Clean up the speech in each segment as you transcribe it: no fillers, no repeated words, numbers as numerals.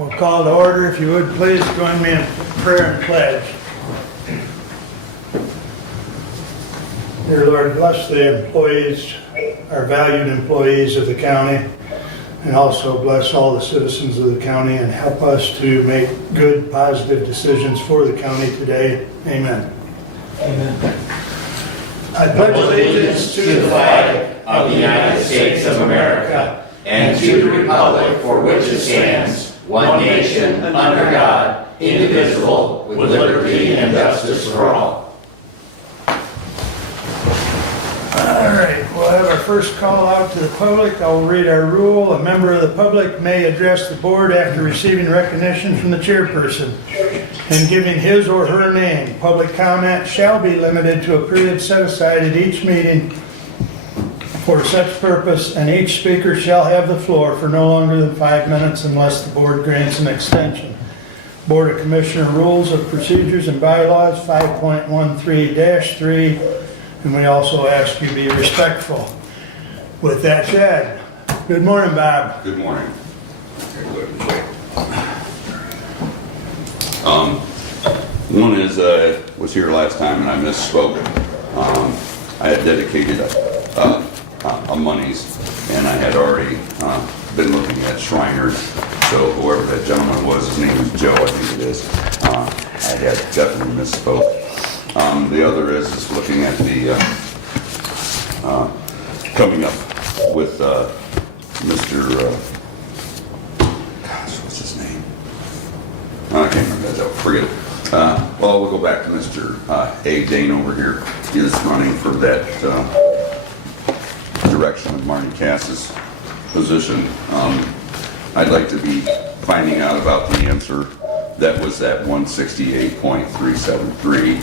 We'll call to order. If you would please join me in prayer and pledge. Dear Lord, bless the employees, our valued employees of the county, and also bless all the citizens of the county and help us to make good, positive decisions for the county today. Amen. Amen. I pledge allegiance to the flag of the United States of America and to the republic for which it stands, one nation, under God, indivisible, with liberty and justice for all. All right, we'll have our first call out to the public. I'll read our rule. A member of the public may address the board after receiving recognition from the chairperson and giving his or her name. Public comment shall be limited to a period set aside at each meeting for such purpose, and each speaker shall have the floor for no longer than 5 minutes unless the board grants an extension. Board of Commissioner Rules of Procedures and Bylaws 5.13-3, and we also ask you to be respectful. With that said, good morning, Bob. Good morning. One is I was here last time and I misspoke. I had dedicated a monies, and I had already been looking at Shriners. So whoever that gentleman was, his name is Joe, I think it is. I had definitely misspoke. The other is looking at the coming up with Mr. Gosh, what's his name? I can't remember that. Forget it. Well, we'll go back to Mr. A. Dane over here. He is running for that direction of Marty Cass's position. I'd like to be finding out about the answer that was at 168.373,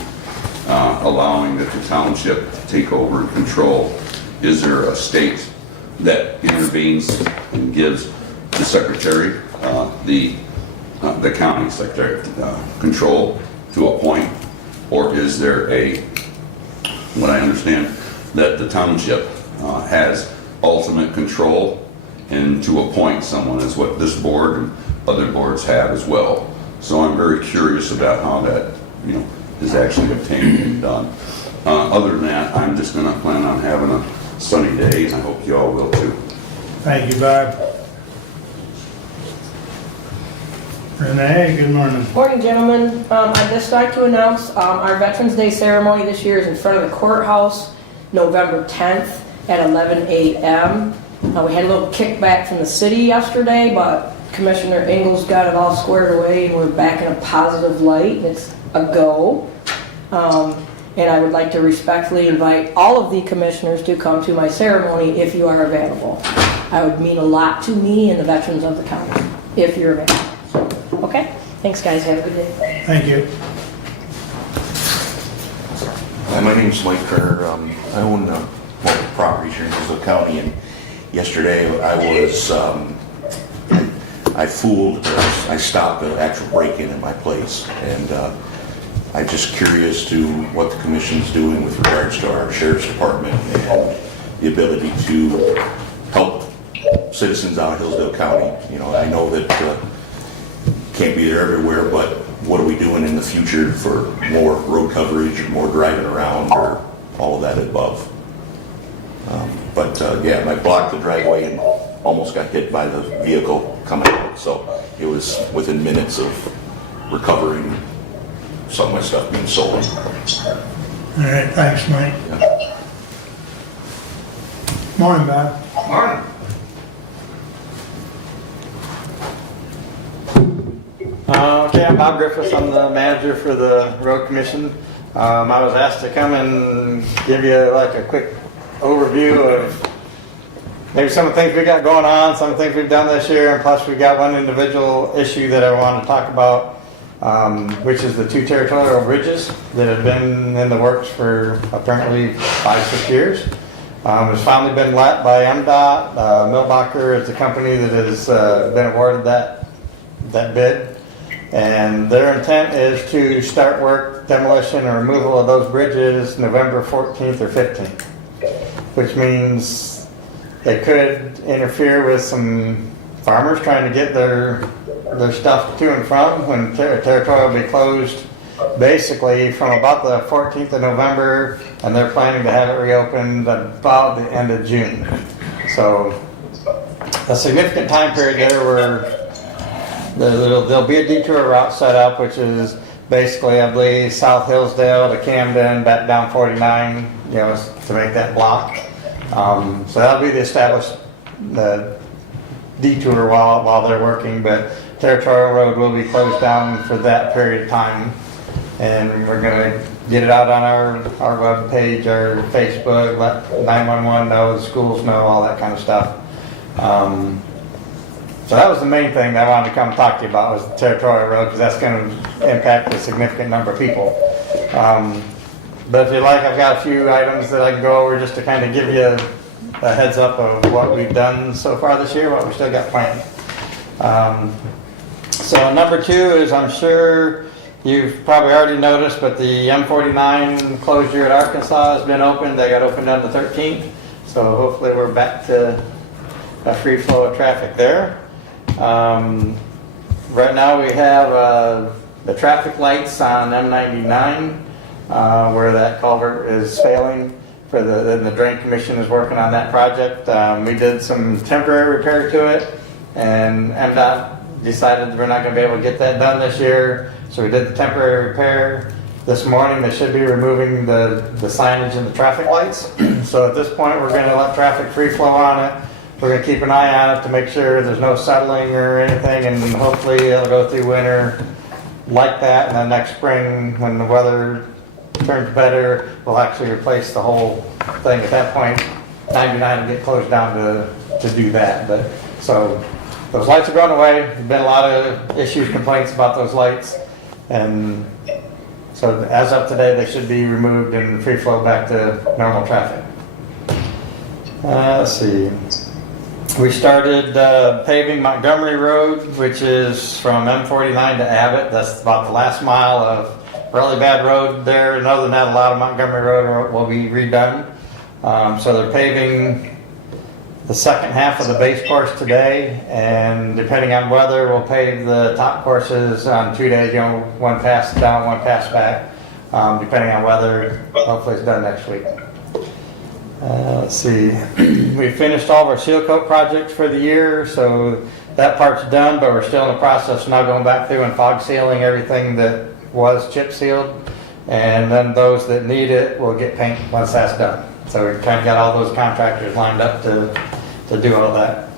allowing that the township to take over and control. Is there a state that intervenes and gives the secretary, the county secretary, control to a point, or is there what I understand, that the township has ultimate control and to appoint someone, is what this board and other boards have as well. So I'm very curious about how that, is actually obtained and done. Other than that, I'm just going to plan on having a sunny day, and I hope you all will too. Thank you, Bob. Renee, good morning. Morning, gentlemen. I'd just like to announce our Veterans Day ceremony this year is in front of the courthouse, November 10th at 11 a.m. We had a little kickback from the city yesterday, but Commissioner Ingalls got it all squared away, and we're back in a positive light. It's a go. And I would like to respectfully invite all of the commissioners to come to my ceremony if you are available. That would mean a lot to me and the veterans of the county, if you're available. Okay? Thanks, guys. Have a good day. Thank you. Hi, my name's Mike Kerner. I own multiple properties here in Hillsdale County, and yesterday I stopped an actual break-in at my place, and I'm just curious to what the commission's doing with regards to our sheriff's department and the ability to help citizens out of Hillsdale County. I know that can't be there everywhere, but what are we doing in the future for more road coverage, more driving around, or all of that above? Yeah, I blocked the driveway and almost got hit by the vehicle coming out, so it was within minutes of recovering some of my stuff being stolen. All right, thanks, Mike. Yeah. Morning, Bob. Morning. Okay, I'm Bob Griffiths. I'm the manager for the road commission. I was asked to come and give you like a quick overview of maybe some of the things we got going on, some of the things we've done this year, and plus we got one individual issue that I want to talk about, which is the 2 territorial bridges that have been in the works for apparently 5-6 years. It's finally been let by MDOT. Milbacher is the company that has been awarded that bid. And their intent is to start work, demolition, and removal of those bridges November 14th or 15th, which means they could interfere with some farmers trying to get their their stuff to and from when territorial will be closed basically from about the 14th of November, and they're planning to have it reopened about the end of June. So a significant time period there where there'll be a detour route set up, which is basically, I believe, South Hillsdale to Camden, back down 49, you know, to make that block. So that'll be the established detour while they're working, but Territorial Road will be closed down for that period of time. And we're gonna get it out on our web page, our Facebook, let 911 know, the schools know, all that kind of stuff. So that was the main thing that I wanted to come talk to you about, was the Territorial Road, because that's going to impact a significant number of people. But if you like, I've got a few items that I can go over just to kind of give you a heads up of what we've done so far this year, what we still got planned. So number 2 is, I'm sure you've probably already noticed, but the M49 closure at Arkansas has been opened. They got opened on the 13th. So hopefully we're back to a free flow of traffic there. Right now we have the traffic lights on M99 where that culvert is failing. The Drain Commission is working on that project. We did some temporary repair to it, and MDOT decided we're not going to be able to get that done this year, so we did the temporary repair. This morning they should be removing the signage and the traffic lights. So at this point we're going to let traffic free flow on it. We're going to keep an eye on it to make sure there's no settling or anything, and hopefully it'll go through winter like that, and then next spring when the weather turns better, we'll actually replace the whole thing. At that point, 99 will get closed down to do that. But so those lights are going away. There's been a lot of issues, complaints about those lights, and so as of today they should be removed and free flow back to normal traffic. Let's see. We started paving Montgomery Road, which is from M49 to Abbott. That's about the last mile of really bad road there. And other than that, a lot of Montgomery Road will be redone. So they're paving the second half of the base course today, and depending on weather, we'll pave the top courses on 2 days. You know, one pass down, one pass back, depending on weather. Hopefully it's done next week. Let's see. We finished all of our seal coat projects for the year, so that part's done, but we're still in the process of now going back through and fog sealing everything that was chip sealed, and then those that need it will get paint once that's done. So we kind of got all those contractors lined up to do all that.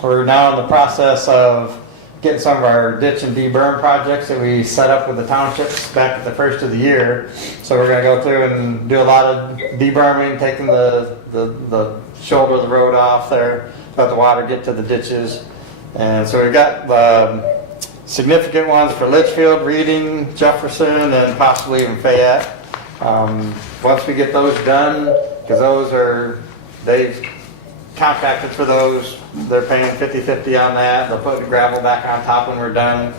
We're now in the process of getting some of our ditch and deburn projects that we set up with the townships back at the first of the year. So we're going to go through and do a lot of deburning, taking the shoulder of the road off there, let the water get to the ditches. And so we've got significant ones for Litchfield, Reading, Jefferson, and possibly even Fayette. Once we get those done, because they've contracted for those, they're paying 50-50 on that. They'll put the gravel back on top when we're done.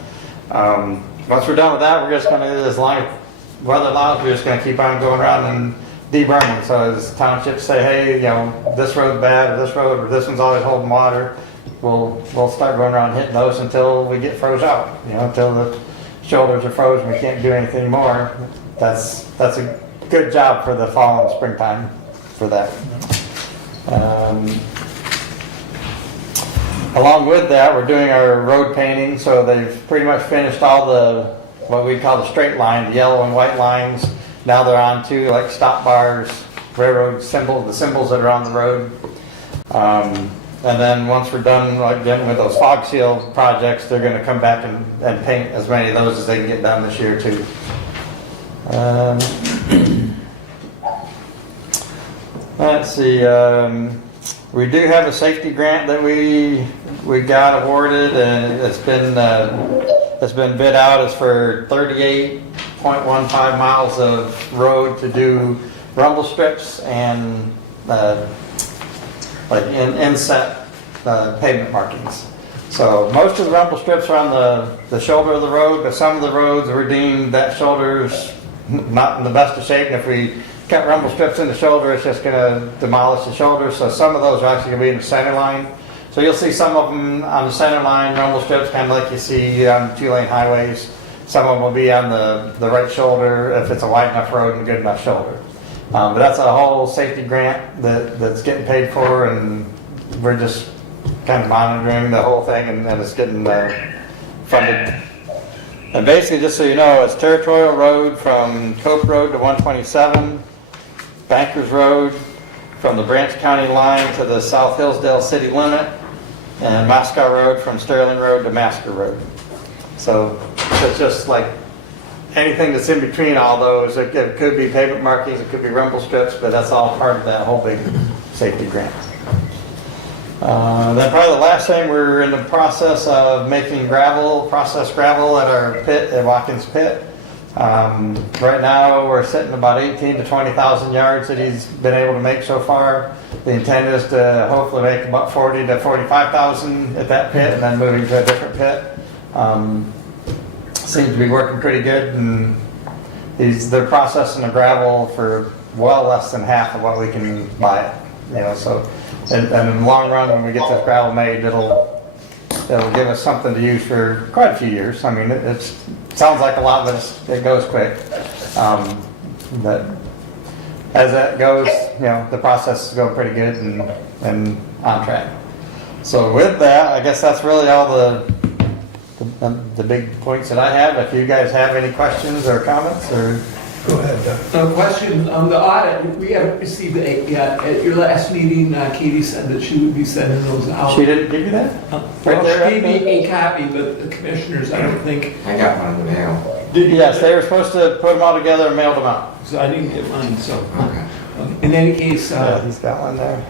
Once we're done with that, we're just going to, as long as weather allows, we're just going to keep on going around and deburning. So as townships say, hey, you know, this road's bad, or this one's always holding water, we'll start going around hitting those until we get froze out. You know, until the shoulders are frozen, we can't do anything more. That's a good job for the fall and springtime for that. Along with that, we're doing our road painting, so they've pretty much finished all the what we call the straight line, the yellow and white lines. Now they're on to like stop bars, railroad symbols, the symbols that are on the road. And then once we're done again with those fog seal projects, they're going to come back and paint as many of those as they can get done this year too. Let's see. We do have a safety grant that we got awarded, and it's been bid out. It's for 38.15 miles of road to do rumble strips and like inset pavement markings. So most of the rumble strips are on the shoulder of the road, but some of the roads were deemed that shoulder's not in the best of shape, and if we cut rumble strips in the shoulder, it's just going to demolish the shoulder. So some of those are actually going to be in the center line. So you'll see some of them on the center line, rumble strips, kind of like you see on 2-lane highways. Some of them will be on the right shoulder if it's a wide enough road and good enough shoulder. But that's a whole safety grant that's getting paid for, and we're just kind of monitoring the whole thing, and it's getting funded. And basically, just so you know, it's Territorial Road from Cope Road to 127, Bankers Road from the Branch County line to the South Hillsdale city limit, and Moscow Road from Sterling Road to Masker Road. So it's just like anything that's in between all those. It could be pavement markings, it could be rumble strips, but that's all part of that whole big safety grant. Then probably the last thing, we're in the process of making processed gravel at our pit, at Watkins Pit. Right now we're sitting about 18 to 20,000 yards that he's been able to make so far. The intent is to hopefully make about 40 to 45,000 at that pit, and then moving to a different pit. Seems to be working pretty good, and they're processing the gravel for well less than half of what we can buy it. You know, so and in the long run, when we get this gravel made, it'll give us something to use for quite a few years. I mean, it sounds like a lot, but it goes quick. But as that goes, you know, the process is going pretty good and on track. So with that, I guess that's really all the big points that I have. If you guys have any questions or comments, or Go ahead, Doug. A question on the audit, we haven't received it yet. At your last meeting, Katie said that she would be sending those out. she didn't give you that? Well, there, she gave me a copy, but the commissioners, I don't think, I got one in the mail. did. Yes, they were supposed to put them all together and mail them out. So I didn't get mine, so. Okay. In any case, Yeah, he's got one there.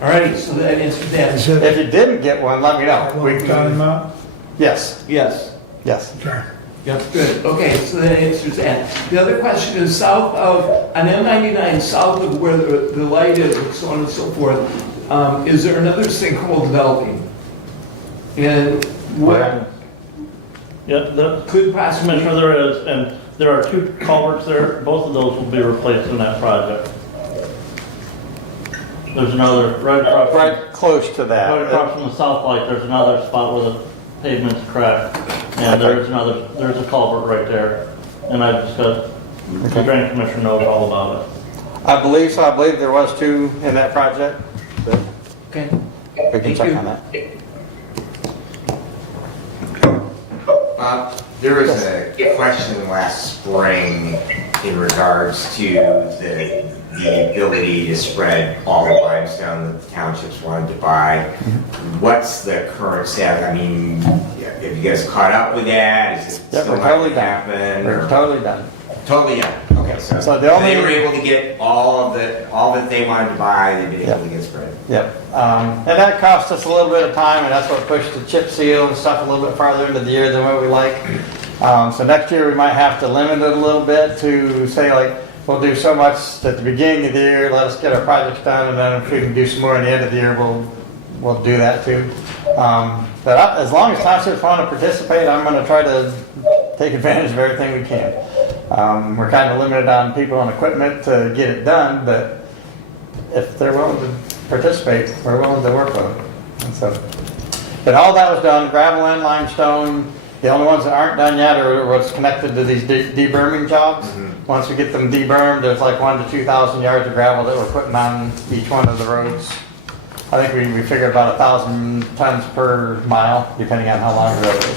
all right, so that answers that. Is it, If you didn't get one, let me know. we got him out? Yes, Yes. yes. Okay. Yep, good. Okay, so that answers that. The other question is south of, on M99, south of where the light is and so on and so forth, is there another sinkhole developing? And what Yeah, the could possibly, Commissioner, there is, and there are 2 culverts there. Both of those will be replaced in that project. There's another, right across, Right close to that. right across from the south light, there's another spot where the pavement's cracked. And there's a culvert right there. And I just got, the drain commissioner knows all about it. I believe so. I believe there was 2 in that project. But okay. we can Thank check you. on that. There was a question last spring in regards to the ability to spread all the limestone that the townships wanted to buy. What's the current status? I mean, have you guys caught up with that? Is it Yep, still we're not totally gonna done. happen? We're or- totally done. Totally done. Okay, so So the only- they were able to get all that they wanted to buy. They've been able Yep. to get spread. Yep. And that cost us a little bit of time, and that's what pushed the chip seal and stuff a little bit farther into the year than what we like. So next year we might have to limit it a little bit to say, like, we'll do so much at the beginning of the year, let us get our projects done, and then if we can do some more at the end of the year, we'll do that too. But as long as townships want to participate, I'm going to try to take advantage of everything we can. We're kind of limited on people and equipment to get it done, but if they're willing to participate, we're willing to work with them. And so, but all that was done, gravel and limestone. The only ones that aren't done yet are what's connected to these deberming jobs. Once we get them debermed, there's like 1,000 to 2,000 yards of gravel that we're putting on each one of the roads. I think we figured about 1,000 tons per mile, depending on how long the road is.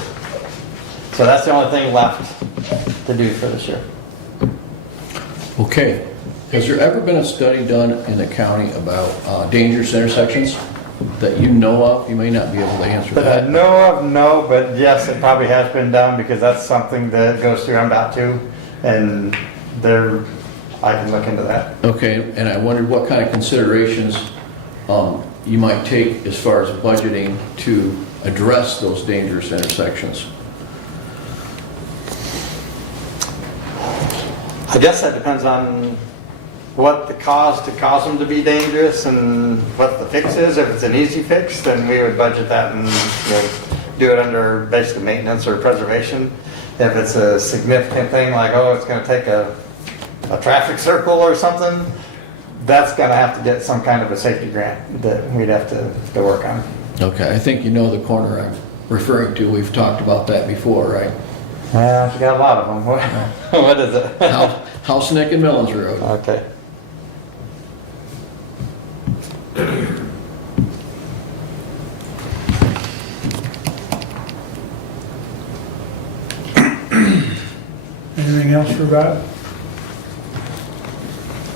So that's the only thing left to do for this year. Okay. Has there ever been a study done in the county about dangerous intersections that you know of? You may not be able to answer That I that. know of, no, but yes, it probably has been done because that's something that goes through MDOT too, and I can look into that. Okay, and I wondered what kind of considerations you might take as far as budgeting to address those dangerous intersections. I guess that depends on what the cause to cause them to be dangerous and what the fix is. If it's an easy fix, then we would budget that and do it under basically maintenance or preservation. If it's a significant thing like, oh, it's going to take a traffic circle or something, that's going to have to get some kind of a safety grant that we'd have to work on. Okay, I think you know the corner I'm referring to. We've talked about that before, right? Yeah, she got a lot of them. What is it? House Neck and Millens Road. Okay. Anything else for Bob?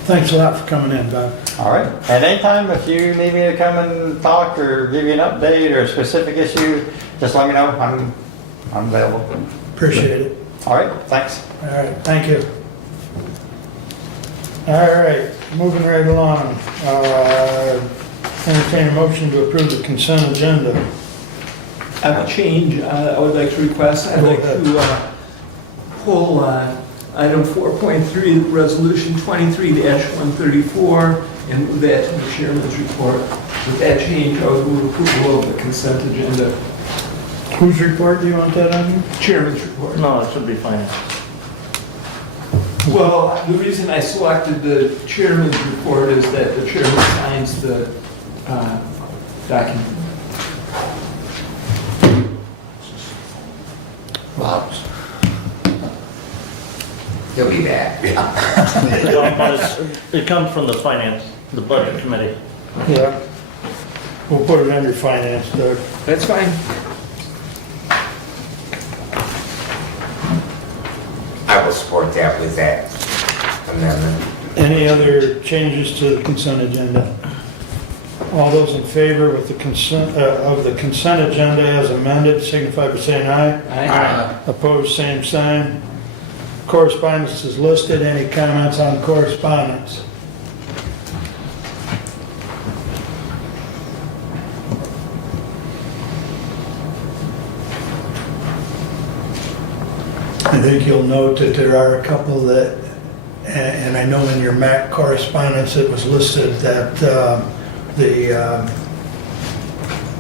Thanks a lot for coming in, Bob. All right. At any time, if you need me to come and talk or give you an update or a specific issue, just let me know. I'm available. Appreciate it. All right. Thanks. All right, thank you. All right, moving right along. Entertain a motion to approve the consent agenda. I have a change I would like to request. I'd like to pull item 4.3, resolution 23-134, and move that to the chairman's report. With that change, I would move approval of the consent agenda. Whose report do you want that on? Chairman's report. No, it should be finance. Well, the reason I selected the chairman's report is that the chairman signs the document. Wow. He'll be back. It comes from the finance, the budget committee. Yeah. We'll put it under finance, Doug. That's fine. I will support that with that amendment. Any other changes to the consent agenda? All those in favor with the consent, of the consent agenda as amended, signify by saying aye. Aye. Opposed, same sign. Correspondence is listed. Any comments on correspondence? I think you'll note that there are a couple that, and I know in your MAC correspondence it was listed that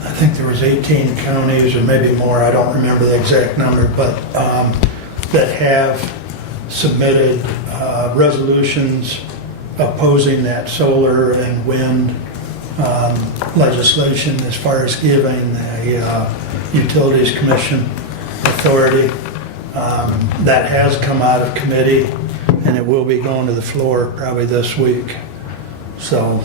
I think there was 18 counties or maybe more, I don't remember the exact number, but that have submitted resolutions opposing that solar and wind legislation as far as giving the Utilities Commission authority. That has come out of committee and it will be going to the floor probably this week. So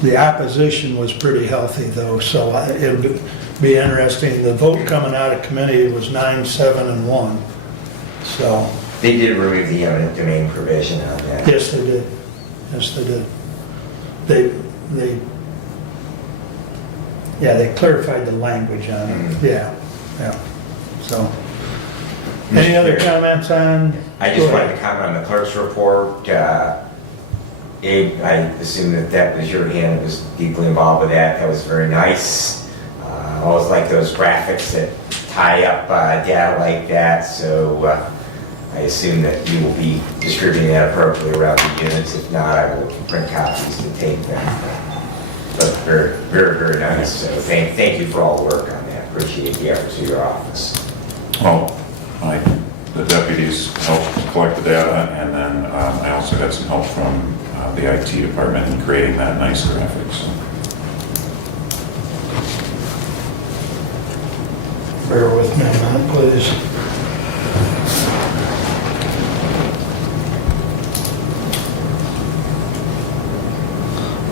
the opposition was pretty healthy though, so it'll be interesting. The vote coming out of committee was 9-7 and 1. So. They did remove the eminent domain provision on that. Yes, they did. Yes, they did. They clarified the language on it. Yeah. So, any other comments on? I just wanted to comment on the clerk's report. Abe, I assume that was your hand that was deeply involved with that. That was very nice. I always like those graphics that tie up data like that. So I assume that you will be distributing that appropriately around the units. If not, I will print copies to take them. But very, very, very nice. So thank you for all the work on that. Appreciate the efforts of your office. Well, the deputies helped collect the data, and then I also had some help from the IT department in creating that nice graphics. Bear with me a minute, please.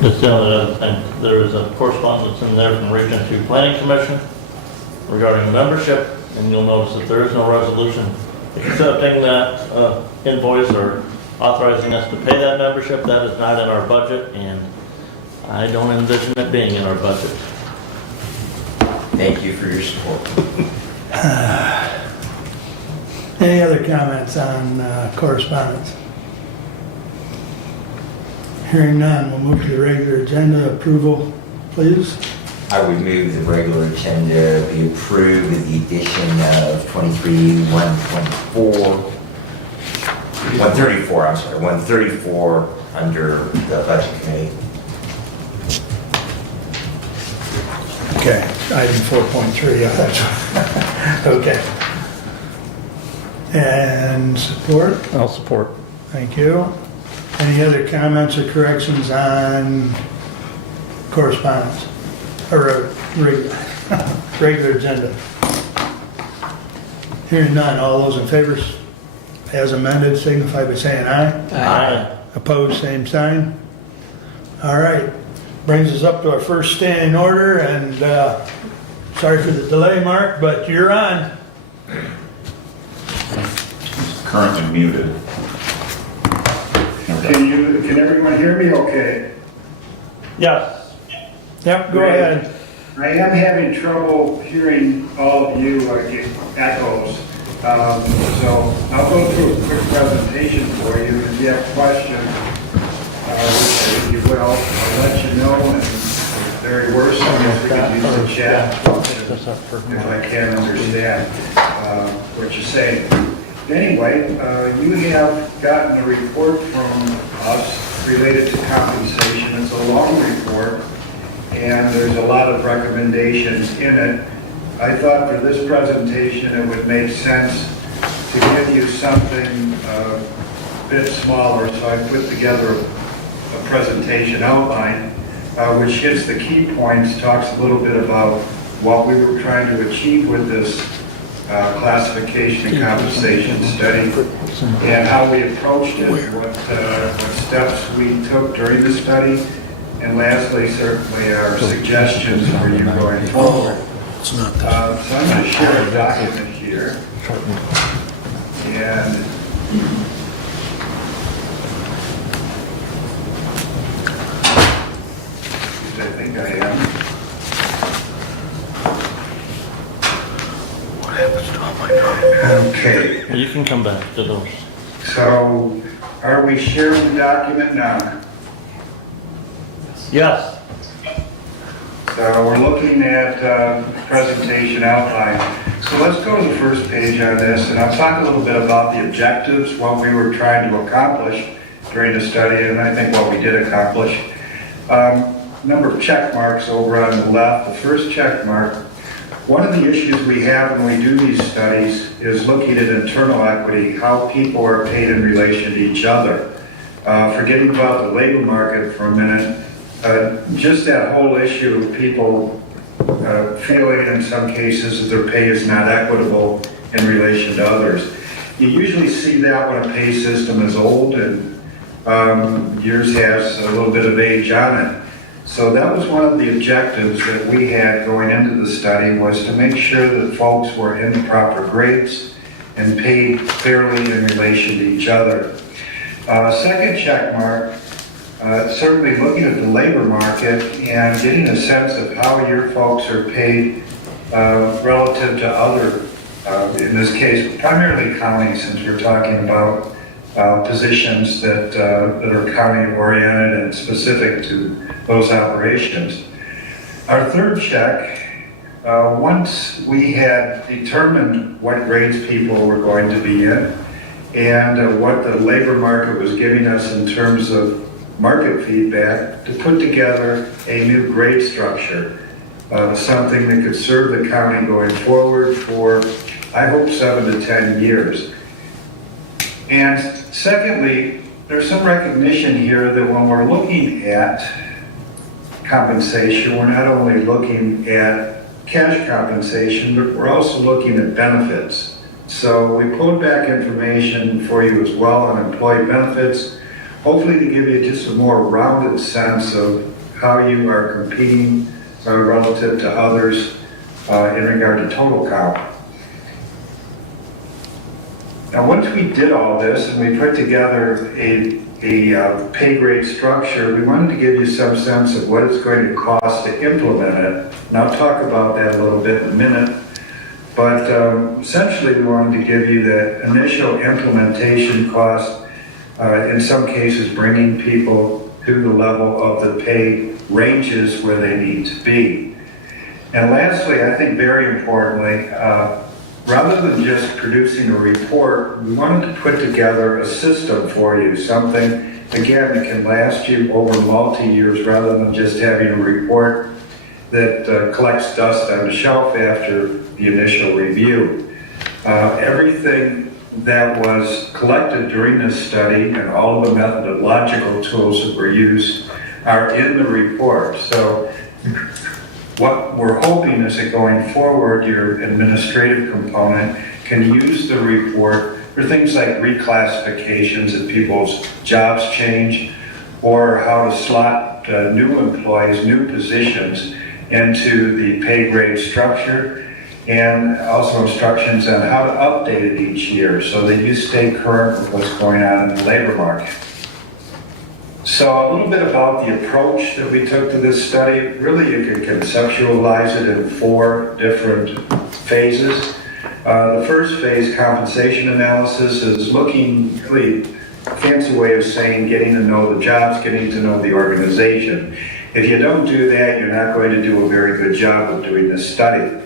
Just the other thing, there is a correspondence in there from Region 2 Planning Commission regarding membership, and you'll notice that there is no resolution accepting that invoice or authorizing us to pay that membership. That is not in our budget, and I don't envision it being in our budget. Thank you for your support. Any other comments on correspondence? Hearing none, we'll move to the regular agenda. Approval, please. I would move the regular agenda be approved with the addition of 134 under the budget committee. Okay, item 4.3, yeah, that's right. Okay. And support? I'll support. Thank you. Any other comments or corrections on correspondence? or a regular agenda? Hearing none, all those in favor as amended signify by saying aye. Aye. Opposed, same sign. All right, brings us up to our first standing order, and sorry for the delay, Mark, but you're on. Currently muted. Can everyone hear me okay? Yes. Yep, go ahead. I am having trouble hearing all of you, I get echoes. So I'll go through a quick presentation for you. If you have questions, which you will, I'll let you know. And if very worse, I guess we can use the chat function if I can't understand what you're saying. Anyway, you have gotten a report from us related to compensation. It's a long report, and there's a lot of recommendations in it. I thought for this presentation it would make sense to give you something a bit smaller, so I put together a presentation outline which hits the key points, talks a little bit about what we were trying to achieve with this classification and compensation study, and how we approached it, what steps we took during the study, and lastly, certainly our suggestions for you going forward. So I'm going to share a document here, and I think I am. Okay, You can come back to those. so are we sharing the document now? Yes. So we're looking at presentation outline. So let's go to the first page on this, and I'll talk a little bit about the objectives, what we were trying to accomplish during the study, and I think what we did accomplish. Number of check marks over on the left. The first check mark, one of the issues we have when we do these studies is looking at internal equity, how people are paid in relation to each other. Forgetting about the labor market for a minute, just that whole issue of people feeling in some cases that their pay is not equitable in relation to others. You usually see that when a pay system is old and yours has a little bit of age on it. So that was one of the objectives that we had going into the study, was to make sure that folks were in the proper grades and paid fairly in relation to each other. Second check mark, certainly looking at the labor market and getting a sense of how your folks are paid relative to other, in this case, primarily county, since we're talking about positions that are county oriented and specific to those operations. Our third check, once we had determined what grades people were going to be in and what the labor market was giving us in terms of market feedback, to put together a new grade structure, something that could serve the county going forward for, I hope, 7 to 10 years. And secondly, there's some recognition here that when we're looking at compensation, we're not only looking at cash compensation, but we're also looking at benefits. So we pulled back information for you as well on employee benefits, hopefully to give you just a more rounded sense of how you are competing relative to others in regard to total comp. Now, once we did all this and we put together a pay grade structure, we wanted to give you some sense of what it's going to cost to implement it. And I'll talk about that a little bit in a minute. But essentially, we wanted to give you the initial implementation cost, in some cases bringing people to the level of the pay ranges where they need to be. And lastly, I think very importantly, rather than just producing a report, we wanted to put together a system for you, something, again, that can last you over multi-years rather than just having a report that collects dust on the shelf after the initial review. Everything that was collected during this study and all of the methodological tools that were used are in the report. So what we're hoping is that going forward, your administrative component can use the report for things like reclassifications if people's jobs change, or how to slot new employees, new positions into the pay grade structure, and also instructions on how to update it each year so that you stay current with what's going on in the labor market. So a little bit about the approach that we took to this study. Really, you could conceptualize it in 4 different phases. The first phase, compensation analysis, is looking really a fancy way of saying getting to know the jobs, getting to know the organization. If you don't do that, you're not going to do a very good job of doing this study.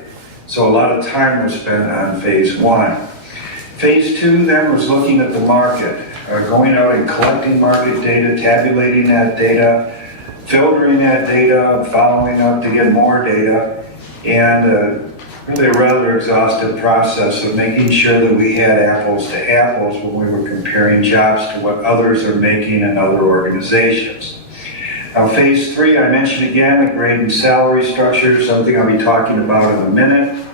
So a lot of time was spent on phase 1. Phase 2 then was looking at the market, going out and collecting market data, tabulating that data, filtering that data, following up to get more data, and really a rather exhaustive process of making sure that we had apples to apples when we were comparing jobs to what others are making in other organizations. Now, phase 3, I mentioned again, the grade and salary structure, something I'll be talking about in a minute.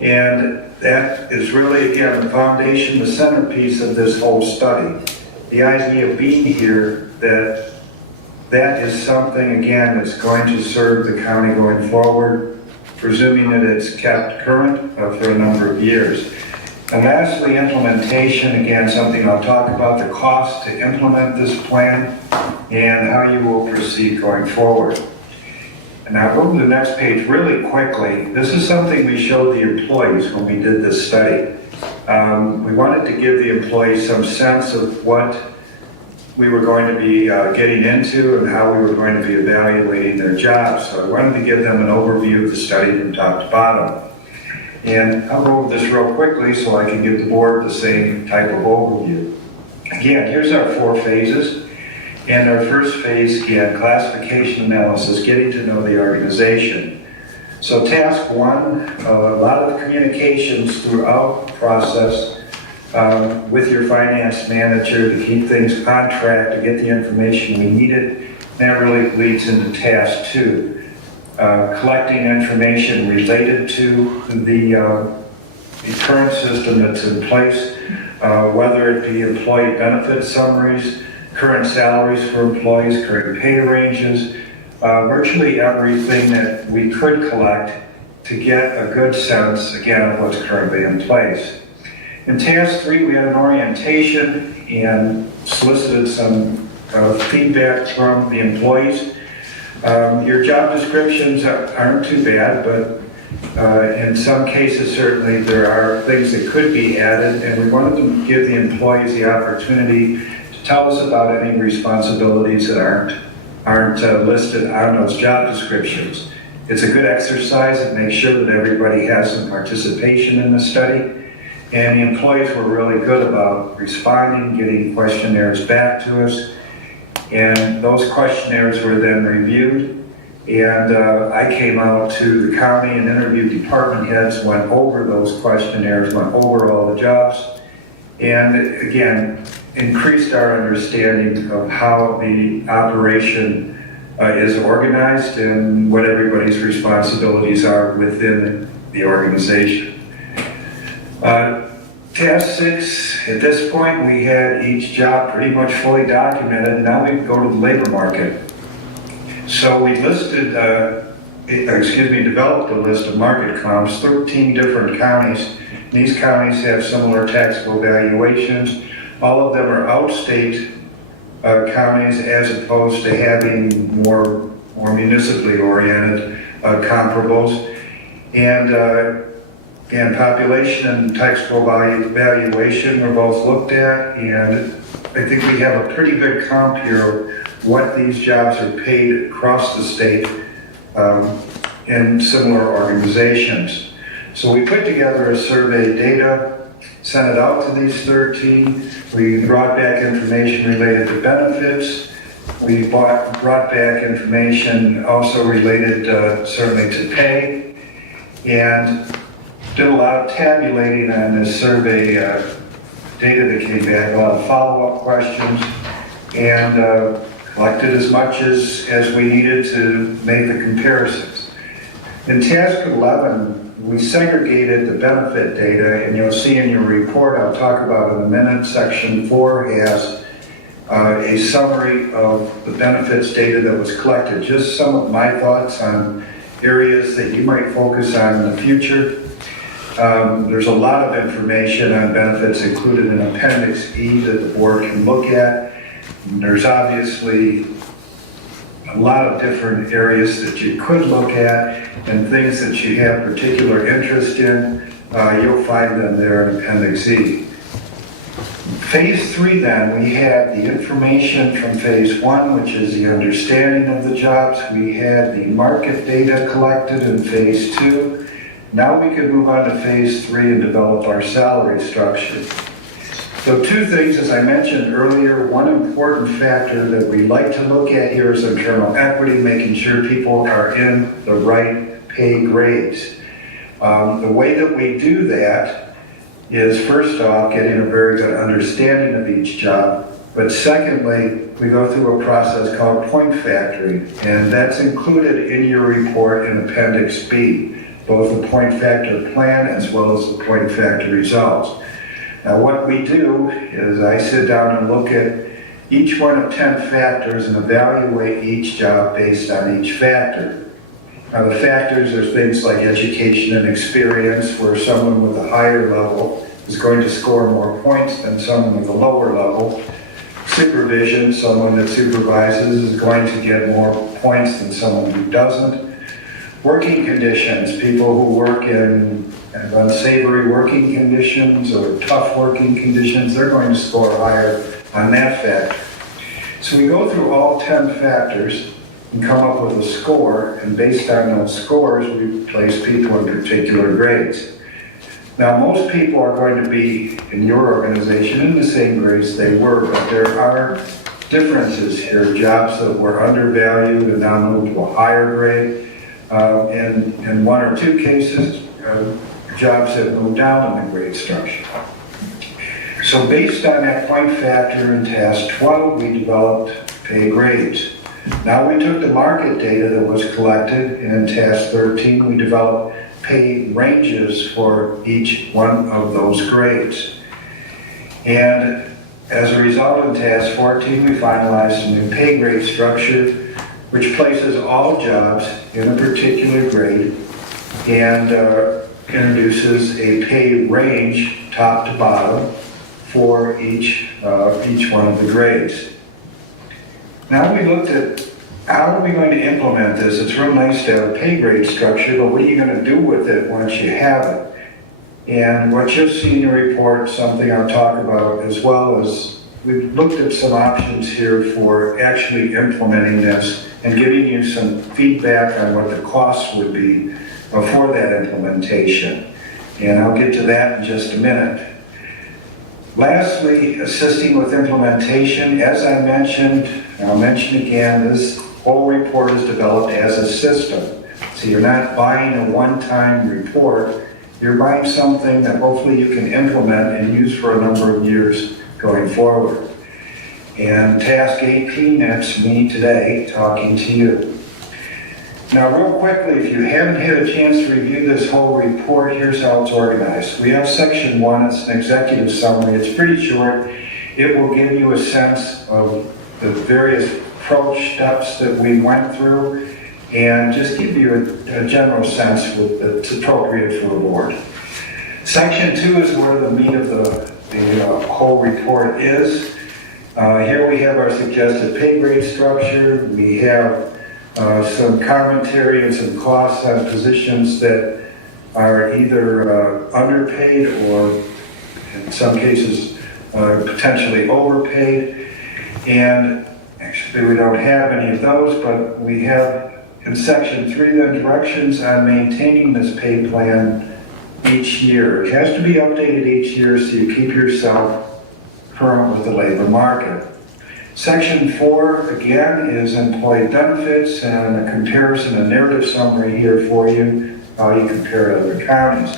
And that is really, again, the foundation, the centerpiece of this whole study. The idea being here that is something, again, that's going to serve the county going forward, presuming that it's kept current for a number of years. And lastly, implementation, again, something I'll talk about, the cost to implement this plan and how you will proceed going forward. And now go to the next page really quickly. This is something we showed the employees when we did this study. We wanted to give the employees some sense of what we were going to be getting into and how we were going to be evaluating their jobs. So I wanted to give them an overview of the study from top to bottom. And I'll go over this real quickly so I can give the board the same type of overview. Again, here's our 4 phases. And our first phase, again, classification analysis, getting to know the organization. So task 1, a lot of communications throughout the process with your finance manager to keep things on track, to get the information we needed. That really leads into task 2, collecting information related to the current system that's in place, whether it be employee benefit summaries, current salaries for employees, current pay ranges, virtually everything that we could collect to get a good sense, again, of what's currently in place. In task 3, we had an orientation and solicited some feedback from the employees. Your job descriptions aren't too bad, but in some cases, certainly there are things that could be added, and we wanted to give the employees the opportunity to tell us about any responsibilities that aren't listed on those job descriptions. It's a good exercise. It makes sure that everybody has some participation in the study. And the employees were really good about responding, getting questionnaires back to us. And those questionnaires were then reviewed. And I came out to the county and interviewed department heads, went over those questionnaires, went over all the jobs, and again, increased our understanding of how the operation is organized and what everybody's responsibilities are within the organization. Task 6, at this point we had each job pretty much fully documented. Now we go to the labor market. So we listed, developed a list of market comps, 13 different counties. These counties have similar taxable valuations. All of them are outstate counties as opposed to having more municipally oriented comparables. And population and taxable valuation were both looked at, and I think we have a pretty good comp here of what these jobs are paid across the state in similar organizations. So we put together a survey data, sent it out to these 13. We brought back information related to benefits. We brought back information also related certainly to pay, and did a lot of tabulating on this survey data that came back, a lot of follow-up questions, and collected as much as we needed to make the comparisons. In task 11, we segregated the benefit data, and you'll see in your report, I'll talk about in a minute, section 4 has a summary of the benefits data that was collected. Just some of my thoughts on areas that you might focus on in the future. There's a lot of information on benefits included in Appendix E that the board can look at. And there's obviously a lot of different areas that you could look at and things that you have particular interest in. You'll find them there in Appendix E. Phase 3 then, we had the information from Phase 1, which is the understanding of the jobs. We had the market data collected in Phase 2. Now we can move on to Phase 3 and develop our salary structure. So two things, as I mentioned earlier, one important factor that we like to look at here is internal equity, making sure people are in the right pay grades. The way that we do that is, first off, getting a very good understanding of each job. But secondly, we go through a process called point factoring, and that's included in your report in Appendix B, both the point factor plan as well as the point factor results. Now what we do is I sit down and look at each one of 10 factors and evaluate each job based on each factor. Now the factors are things like education and experience, where someone with a higher level is going to score more points than someone with a lower level. Supervision, someone that supervises is going to get more points than someone who doesn't. Working conditions, people who work in unsavory working conditions or tough working conditions, they're going to score higher on that factor. So we go through all 10 factors and come up with a score, and based on those scores, we place people in particular grades. Now, most people are going to be in your organization in the same grades they were, but there are differences here. Jobs that were undervalued and now moved to a higher grade. In one or two cases, jobs that moved down in the grade structure. So based on that point factor in task 12, we developed pay grades. Now we took the market data that was collected, and in task 13, we developed pay ranges for each one of those grades. And as a result, in task 14, we finalized a new pay grade structure, which places all jobs in a particular grade and introduces a pay range, top to bottom, for each one of the grades. Now we looked at how are we going to implement this. It's real nice to have a pay grade structure, but what are you going to do with it once you have it? And what you'll see in your report, something I'll talk about, as well as we've looked at some options here for actually implementing this and giving you some feedback on what the costs would be for that implementation. And I'll get to that in just a minute. Lastly, assisting with implementation. As I mentioned, and I'll mention again, this whole report is developed as a system. So you're not buying a one-time report, you're buying something that hopefully you can implement and use for a number of years going forward. And task 18, that's me today talking to you. Now real quickly, if you haven't had a chance to review this whole report, here's how it's organized. We have section 1, it's an executive summary. It's pretty short. It will give you a sense of the various approach steps that we went through and just give you a general sense that's appropriate for a board. Section 2 is where the meat of the whole report is. Here we have our suggested pay grade structure. We have some commentary and some costs on positions that are either underpaid or in some cases potentially overpaid. And actually we don't have any of those, but we have in section 3 then directions on maintaining this pay plan each year. It has to be updated each year so you keep yourself current with the labor market. Section 4, again, is employee benefits and a comparison, a narrative summary here for you, how you compare other counties.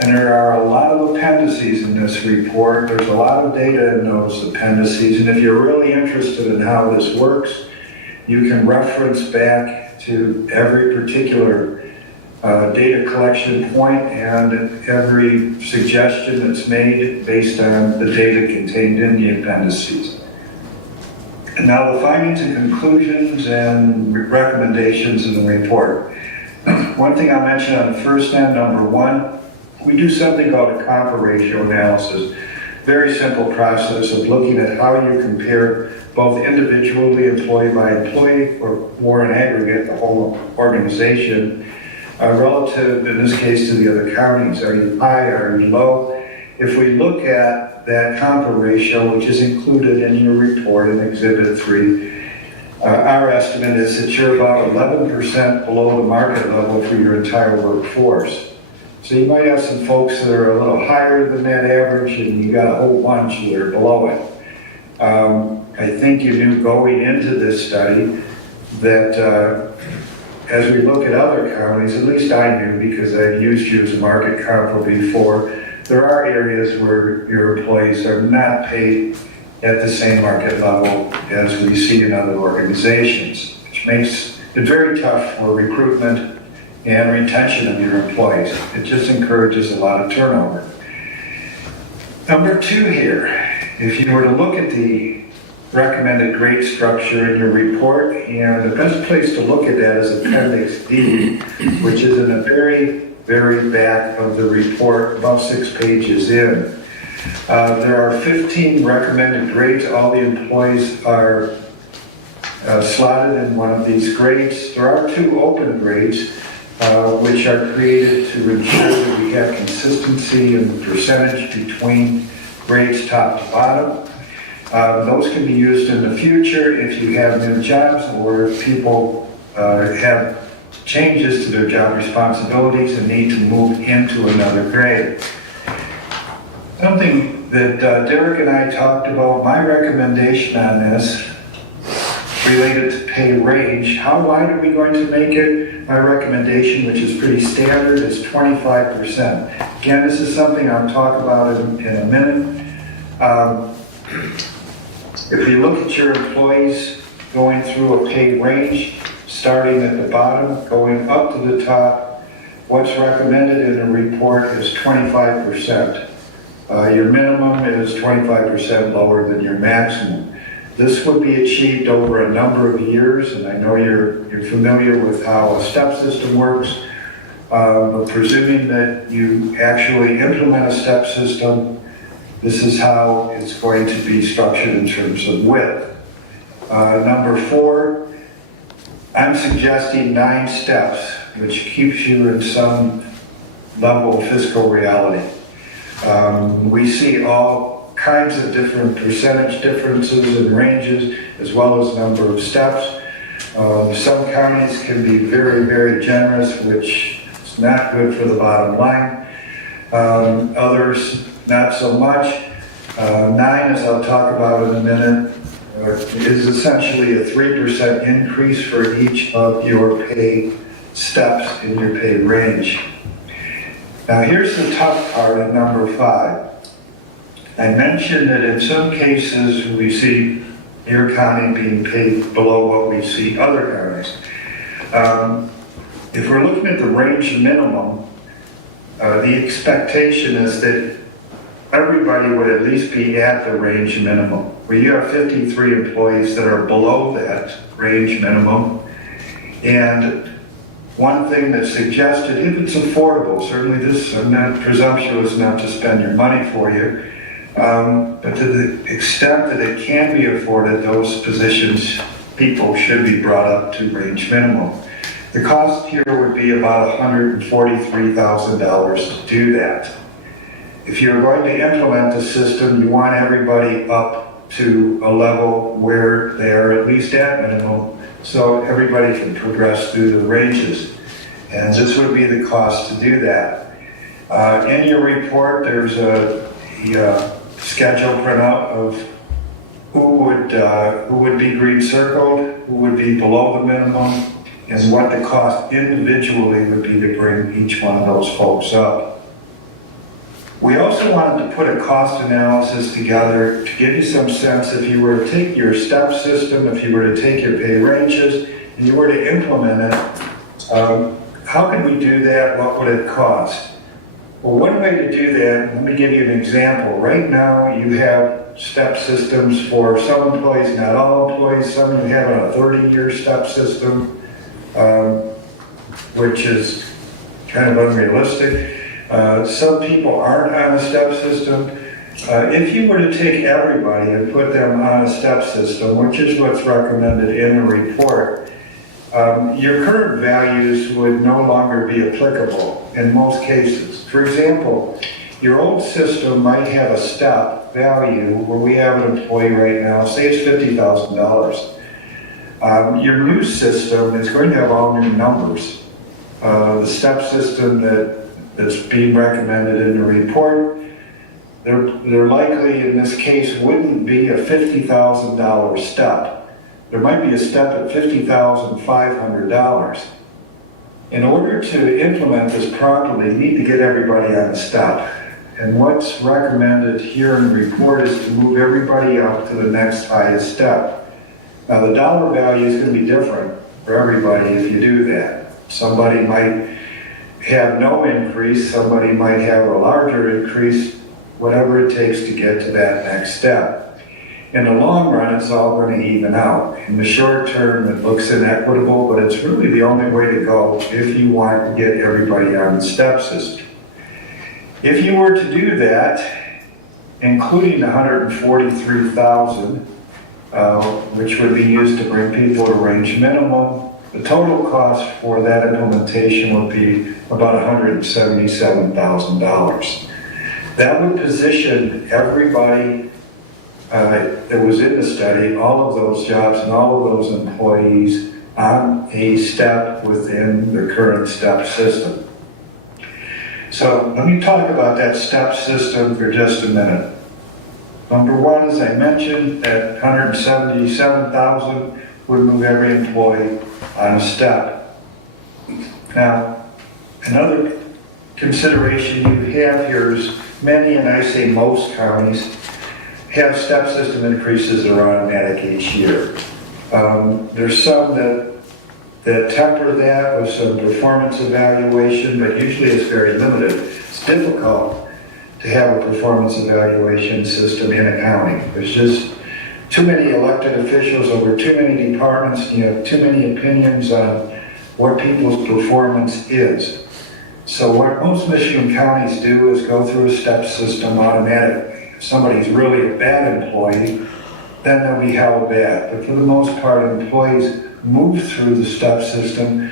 And there are a lot of appendices in this report. There's a lot of data in those appendices, and if you're really interested in how this works, you can reference back to every particular data collection point and every suggestion that's made based on the data contained in the appendices. And now the findings and conclusions and recommendations in the report. One thing I'll mention on the first end, number one, we do something called a compa ratio analysis. Very simple process of looking at how you compare both individually, employee by employee, or more in aggregate, the whole organization, relative, in this case, to the other counties. Are you high, are you low? If we look at that compa ratio, which is included in your report in Exhibit 3, our estimate is that you're about 11% below the market level for your entire workforce. So you might have some folks that are a little higher than that average, and you got a whole bunch that are below it. I think you knew going into this study that as we look at other counties, at least I knew because I've used you as a market comparable before, there are areas where your employees are not paid at the same market level as we see in other organizations, which makes it very tough for recruitment and retention of your employees. It just encourages a lot of turnover. Number two here, if you were to look at the recommended grade structure in your report, and the best place to look at that is Appendix D, which is in the very, very back of the report, about 6 pages in. There are 15 recommended grades. All the employees are slotted in one of these grades. There are 2 open grades, which are created to ensure that we have consistency in percentage between grades top to bottom. Those can be used in the future if you have new jobs or if people have changes to their job responsibilities and need to move into another grade. Something that Derek and I talked about, my recommendation on this related to pay range. How wide are we going to make it? My recommendation, which is pretty standard, is 25%. Again, this is something I'll talk about in a minute. If you look at your employees going through a pay range, starting at the bottom, going up to the top, what's recommended in the report is 25%. Your minimum is 25% lower than your maximum. This would be achieved over a number of years, and I know you're familiar with how a step system works, but presuming that you actually implement a step system, this is how it's going to be structured in terms of width. Number 4, I'm suggesting 9 steps, which keeps you in some level of fiscal reality. We see all kinds of different percentage differences and ranges, as well as number of steps. Some counties can be very, very generous, which is not good for the bottom line. Others, not so much. 9, as I'll talk about in a minute, is essentially a 3% increase for each of your pay steps in your pay range. Now here's the tough part at number 5. I mentioned that in some cases we see your county being paid below what we see other counties. If we're looking at the range minimum, the expectation is that everybody would at least be at the range minimum. Where you have 53 employees that are below that range minimum, and one thing that's suggested, if it's affordable, certainly this, I'm not presumptuous enough to spend your money for you, but to the extent that it can be afforded, those positions, people should be brought up to range minimum. The cost here would be about $143,000 to do that. If you're going to implement the system, you want everybody up to a level where they're at least at minimum, so everybody can progress through the ranges. And this would be the cost to do that. In your report, there's a schedule printout of who would be green circled, who would be below the minimum, and what the cost individually would be to bring each one of those folks up. We also wanted to put a cost analysis together to give you some sense if you were to take your step system, if you were to take your pay ranges, and you were to implement it, how could we do that? What would it cost? Well, one way to do that, let me give you an example. Right now, you have step systems for some employees, not all employees. Some you have a 30-year step system, which is kind of unrealistic. Some people aren't on a step system. If you were to take everybody and put them on a step system, which is what's recommended in the report, your current values would no longer be applicable in most cases. For example, your old system might have a step value where we have an employee right now, say it's $50,000. Your new system is going to have all new numbers. The step system that's being recommended in the report, they're likely in this case wouldn't be a $50,000 step. There might be a step at $50,500. In order to implement this properly, you need to get everybody on a step. And what's recommended here in the report is to move everybody up to the next highest step. Now the dollar value is going to be different for everybody if you do that. Somebody might have no increase, somebody might have a larger increase, whatever it takes to get to that next step. In the long run, it's all going to even out. In the short term, it looks inequitable, but it's really the only way to go if you want to get everybody on the step system. If you were to do that, including the $143,000, which would be used to bring people to range minimum, the total cost for that implementation would be about $177,000. That would position everybody that was in the study, all of those jobs and all of those employees on a step within the current step system. So let me talk about that step system for just a minute. Number one, as I mentioned, that $177,000 would move every employee on a step. Now, another consideration you have here is many, and I say most counties, have step system increases that are automatic each year. There's some that temper that with some performance evaluation, but usually it's very limited. It's difficult to have a performance evaluation system in a county. There's just too many elected officials over too many departments, you have too many opinions on what people's performance is. So what most Michigan counties do is go through a step system automatically. If somebody's really a bad employee, then they'll be held bad. But for the most part, employees move through the step system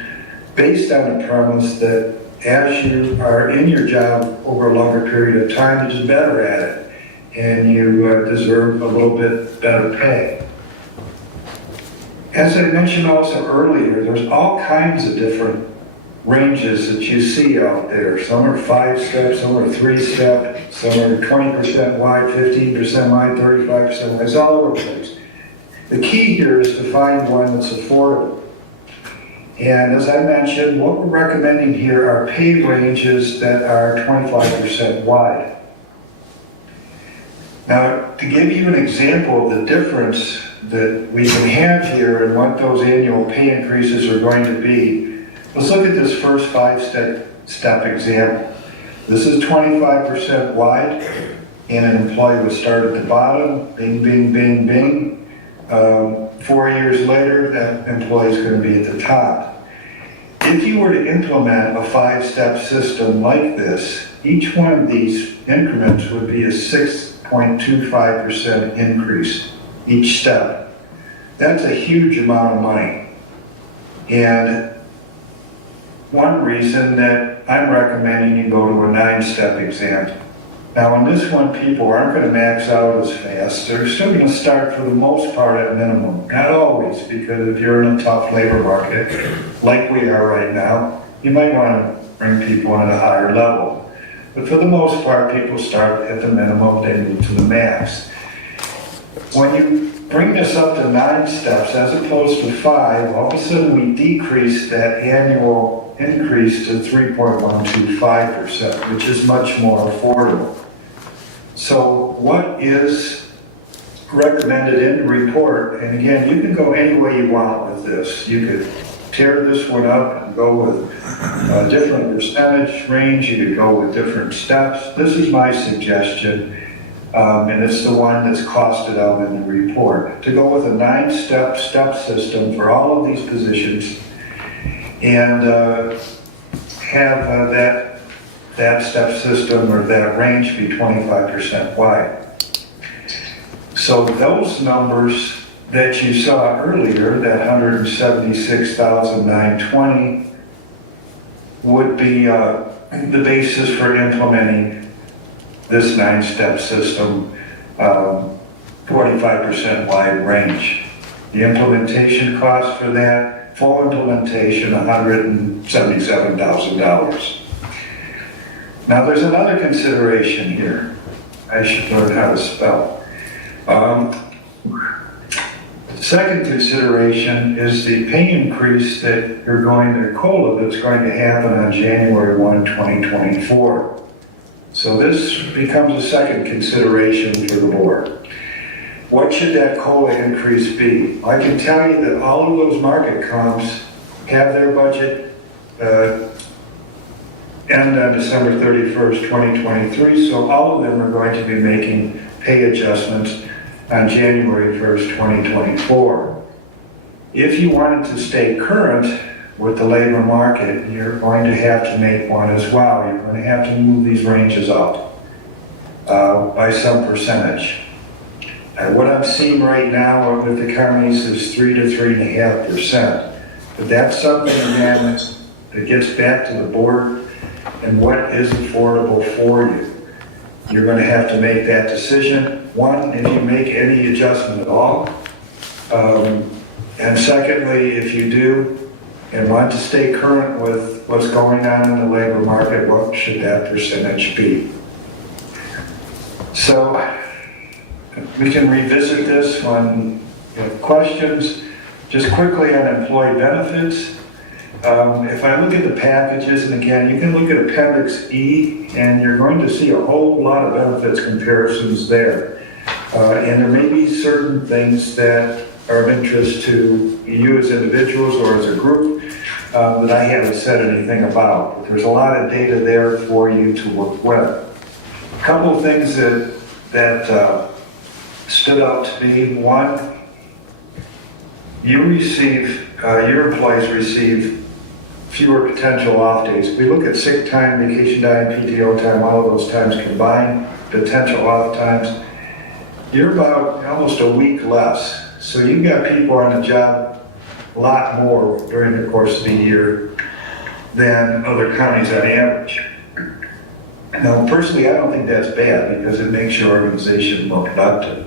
based on the premise that as you are in your job over a longer period of time, you're just better at it, and you deserve a little bit better pay. As I mentioned also earlier, there's all kinds of different ranges that you see out there. Some are 5-step, some are 3-step, some are 20% wide, 15% wide, 35% wide. It's all over the place. The key here is to find one that's affordable. And as I mentioned, what we're recommending here are pay ranges that are 25% wide. Now, to give you an example of the difference that we can have here and what those annual pay increases are going to be, let's look at this first 5-step example. This is 25% wide, and an employee would start at the bottom, bing, bing, bing, bing. 4 years later, that employee is going to be at the top. If you were to implement a 5-step system like this, each one of these increments would be a 6.25% increase each step. That's a huge amount of money. And one reason that I'm recommending you go to a 9-step example. Now on this one, people aren't going to max out as fast. They're still going to start for the most part at minimum. Not always, because if you're in a tough labor market, like we are right now, you might want to bring people in at a higher level. But for the most part, people start at the minimum, they move to the max. When you bring this up to 9 steps as opposed to 5, all of a sudden we decrease that annual increase to 3.125%, which is much more affordable. So what is recommended in the report, and again, you can go any way you want with this. You could tear this one up and go with a different percentage range, you could go with different steps. This is my suggestion, and it's the one that's costed out in the report, to go with a 9-step system for all of these positions and have that step system or that range be 25% wide. So those numbers that you saw earlier, that 176,920, would be the basis for implementing this 9-step system, 45% wide range. The implementation cost for that, full implementation, $177,000. Now there's another consideration here. I should learn how to spell. The second consideration is the pay increase that you're going to COLA that's going to happen on January 1, 2024. So this becomes a second consideration for the board. What should that COLA increase be? I can tell you that all of those market comps have their budget end on December 31st, 2023, so all of them are going to be making pay adjustments on January 1st, 2024. If you wanted to stay current with the labor market, you're going to have to make one as well. You're going to have to move these ranges up by some percentage. What I'm seeing right now with the counties is 3 to 3.5%. But that's something, again, that gets back to the board and what is affordable for you. You're going to have to make that decision. One, if you make any adjustment at all. And secondly, if you do and want to stay current with what's going on in the labor market, what should that percentage be? So we can revisit this when you have questions. Just quickly on employee benefits. If I look at the packages, and again, you can look at Appendix E, and you're going to see a whole lot of benefits comparisons there. And there may be certain things that are of interest to you as individuals or as a group that I haven't said anything about. But there's a lot of data there for you to work with. A couple of things that stood out to me. One, your employees receive fewer potential off days. We look at sick time, vacation time, PTO time, all of those times combined, potential off times. You're about almost a week less. So you've got people on the job a lot more during the course of the year than other counties on average. Now, personally, I don't think that's bad because it makes your organization more productive.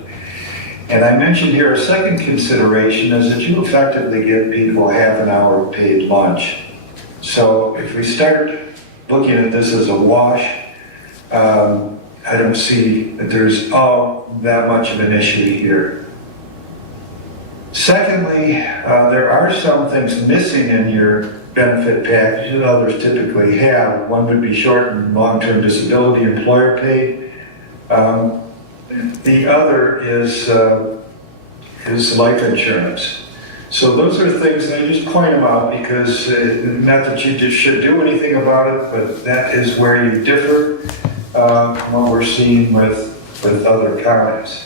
And I mentioned here a second consideration is that you effectively give people half an hour paid lunch. So if we start looking at this as a wash, I don't see that there's all that much of an issue here. Secondly, there are some things missing in your benefit package that others typically have. One would be short and long-term disability employer pay. The other is life insurance. So those are things that I just point them out because not that you just should do anything about it, but that is where you differ from what we're seeing with other counties.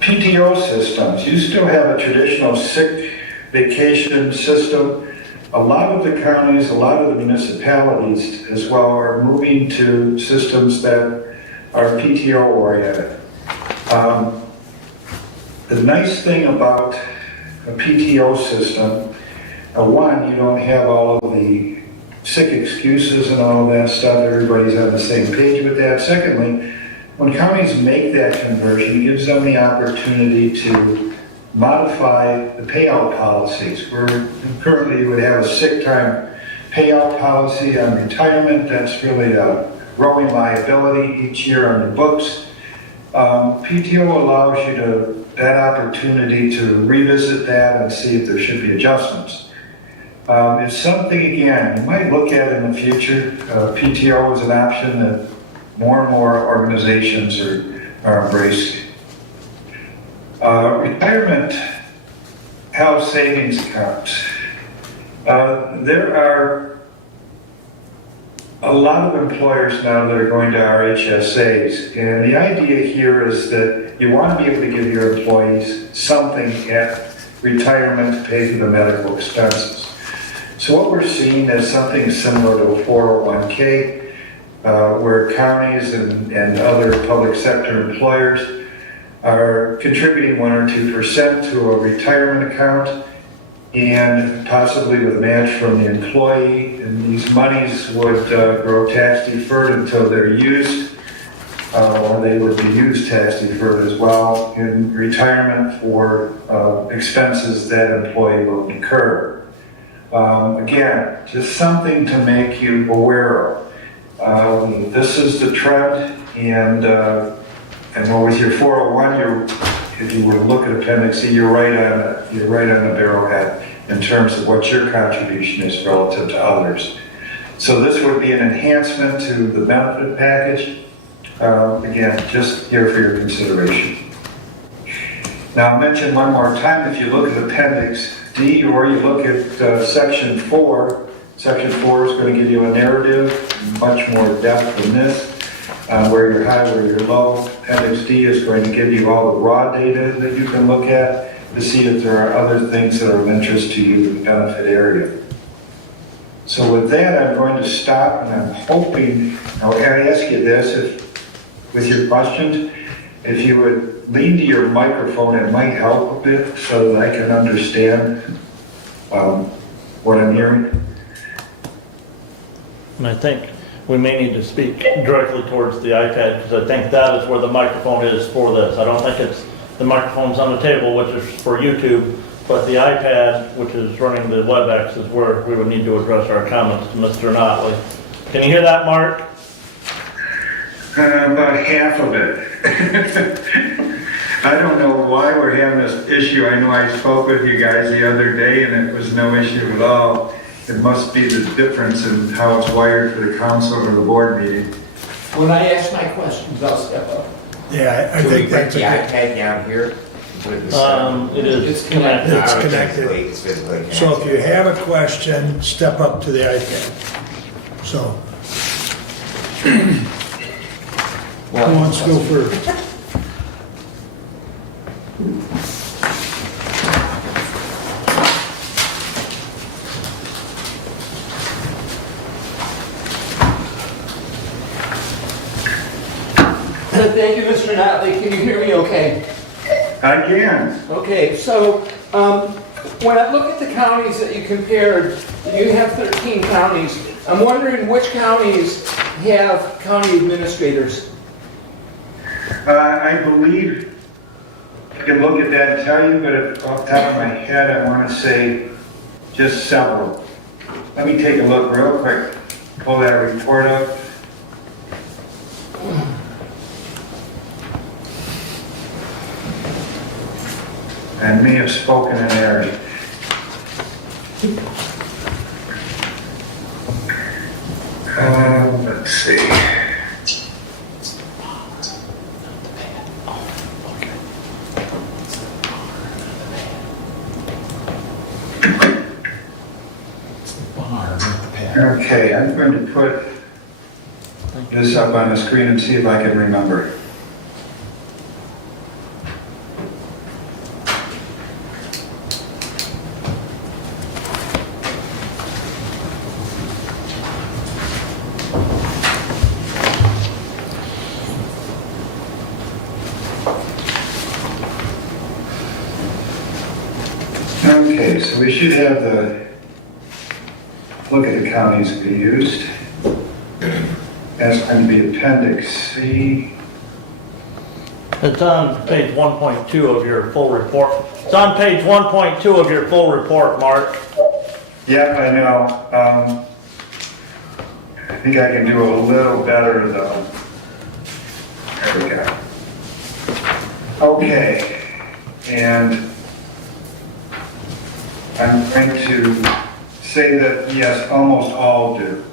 PTO systems. You still have a traditional sick vacation system. A lot of the counties, a lot of the municipalities as well are moving to systems that are PTO oriented. The nice thing about a PTO system, one, you don't have all of the sick excuses and all of that stuff. Everybody's on the same page with that. Secondly, when counties make that conversion, it gives them the opportunity to modify the payout policies. Where currently you would have a sick time payout policy on retirement. That's really a growing liability each year on the books. PTO allows you that opportunity to revisit that and see if there should be adjustments. It's something, again, you might look at in the future. PTO is an option that more and more organizations are embracing. Retirement health savings accounts. There are a lot of employers now that are going to RHSAs, and the idea here is that you want to be able to give your employees something at retirement to pay for the medical expenses. So what we're seeing is something similar to a 401k, where counties and other public sector employers are contributing 1 or 2% to a retirement account, and possibly with a match from the employee, and these monies would grow tax deferred until they're used, or they would be used tax deferred as well in retirement for expenses that employee will incur. Again, just something to make you aware of. This is the trend, and with your 401, if you were to look at Appendix C, you're right on the barrelhead in terms of what your contribution is relative to others. So this would be an enhancement to the benefit package. Again, just here for your consideration. Now, I'll mention one more time, if you look at Appendix D, or you look at Section 4, Section 4 is going to give you a narrative, much more depth than this. Where you're high, where you're low. Appendix D is going to give you all the raw data that you can look at to see if there are other things that are of interest to you in the benefit area. So with that, I'm going to stop, and I'm hoping, I'll ask you this, with your questions, if you would lean to your microphone, it might help a bit so that I can understand what I'm hearing. And I think we may need to speak directly towards the iPad, because I think that is where the microphone is for this. I don't think it's the microphone's on the table, which is for YouTube, but the iPad, which is running the WebEx, is where we would need to address our comments to Mr. Notley. Can you hear that, Mark? About half of it. I don't know why we're having this issue. I know I spoke with you guys the other day, and it was no issue at all. It must be the difference in how it's wired for the council or the board meeting. When I ask my questions, I'll step up. Yeah, I Can we think put that's the a good. iPad down here? It is It's connected. It's Oh, connected. It's physically connected. So if you have a question, step up to the iPad. So, who wants to go first? Thank you, Mr. Notley. Can you hear me okay? I can. Okay, so when I look at the counties that you compared, you have 13 counties. I'm wondering which counties have county administrators. I believe I can look at that and tell you, but off the top of my head, I want to say just several. Let me take a look real quick. Pull that report up. I may have spoken in error. Let's see. Okay, I'm going to put this up on the screen and see if I can remember. Okay, so we should have the look at the counties we used. That's going to be Appendix C. It's on page 1.2 of your full report. It's on page 1.2 of your full report, Mark. Yep, I know. I think I can do a little better though. There we go. Okay, and I'm going to say that yes, almost all do.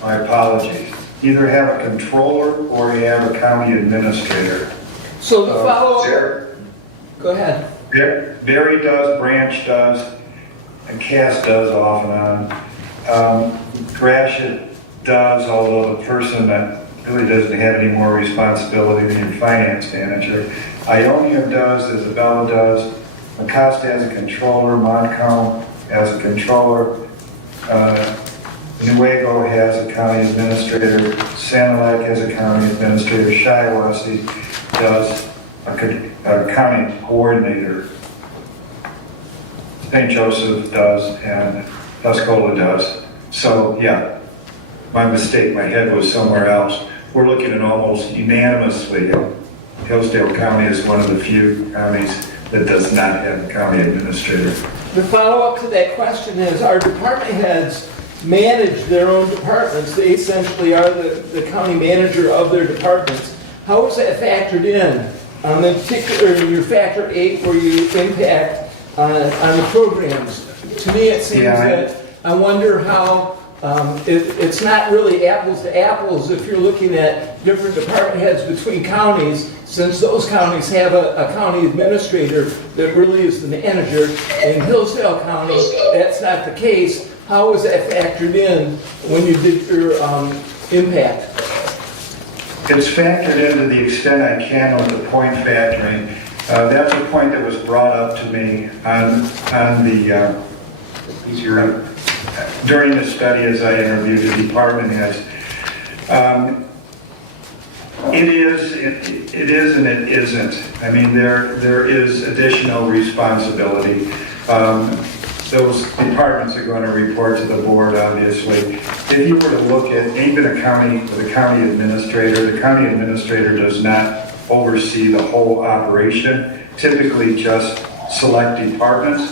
My apologies. Either have a controller or you have a county administrator. So the follow-up, There- go ahead. Barry does, Branch does, and Cass does off and on. Gratiot does, although the person that really doesn't have any more responsibility than your finance manager. Ionia does, Isabella does, Acosta has a controller, Montcalm has a controller, Nuevo has a county administrator, Sanilac has a county administrator, Shiawassee does a county coordinator, St. Joseph does, and Tuscola does. So, yeah, my mistake, my head was somewhere else. We're looking at almost unanimously, Hillsdale County is one of the few counties that does not have a county administrator. The follow-up to that question is, our department heads manage their own departments. They essentially are the county manager of their departments. How is that factored in? In particular, your factor 8 where you impact on the programs. To me, it seems that I wonder how it's not really apples to apples if you're looking at different department heads between counties, since those counties have a county administrator that really is the manager. In Hillsdale County, that's not the case. How was that factored in when you did your impact? It's factored in to the extent I can with the point factoring. That's a point that was brought up to me on the during the study as I interviewed the department heads. It is and it isn't. I mean, there is additional responsibility. Those departments are going to report to the board, obviously. If you were to look at even a county with a county administrator, the county administrator does not oversee the whole operation, typically just select departments.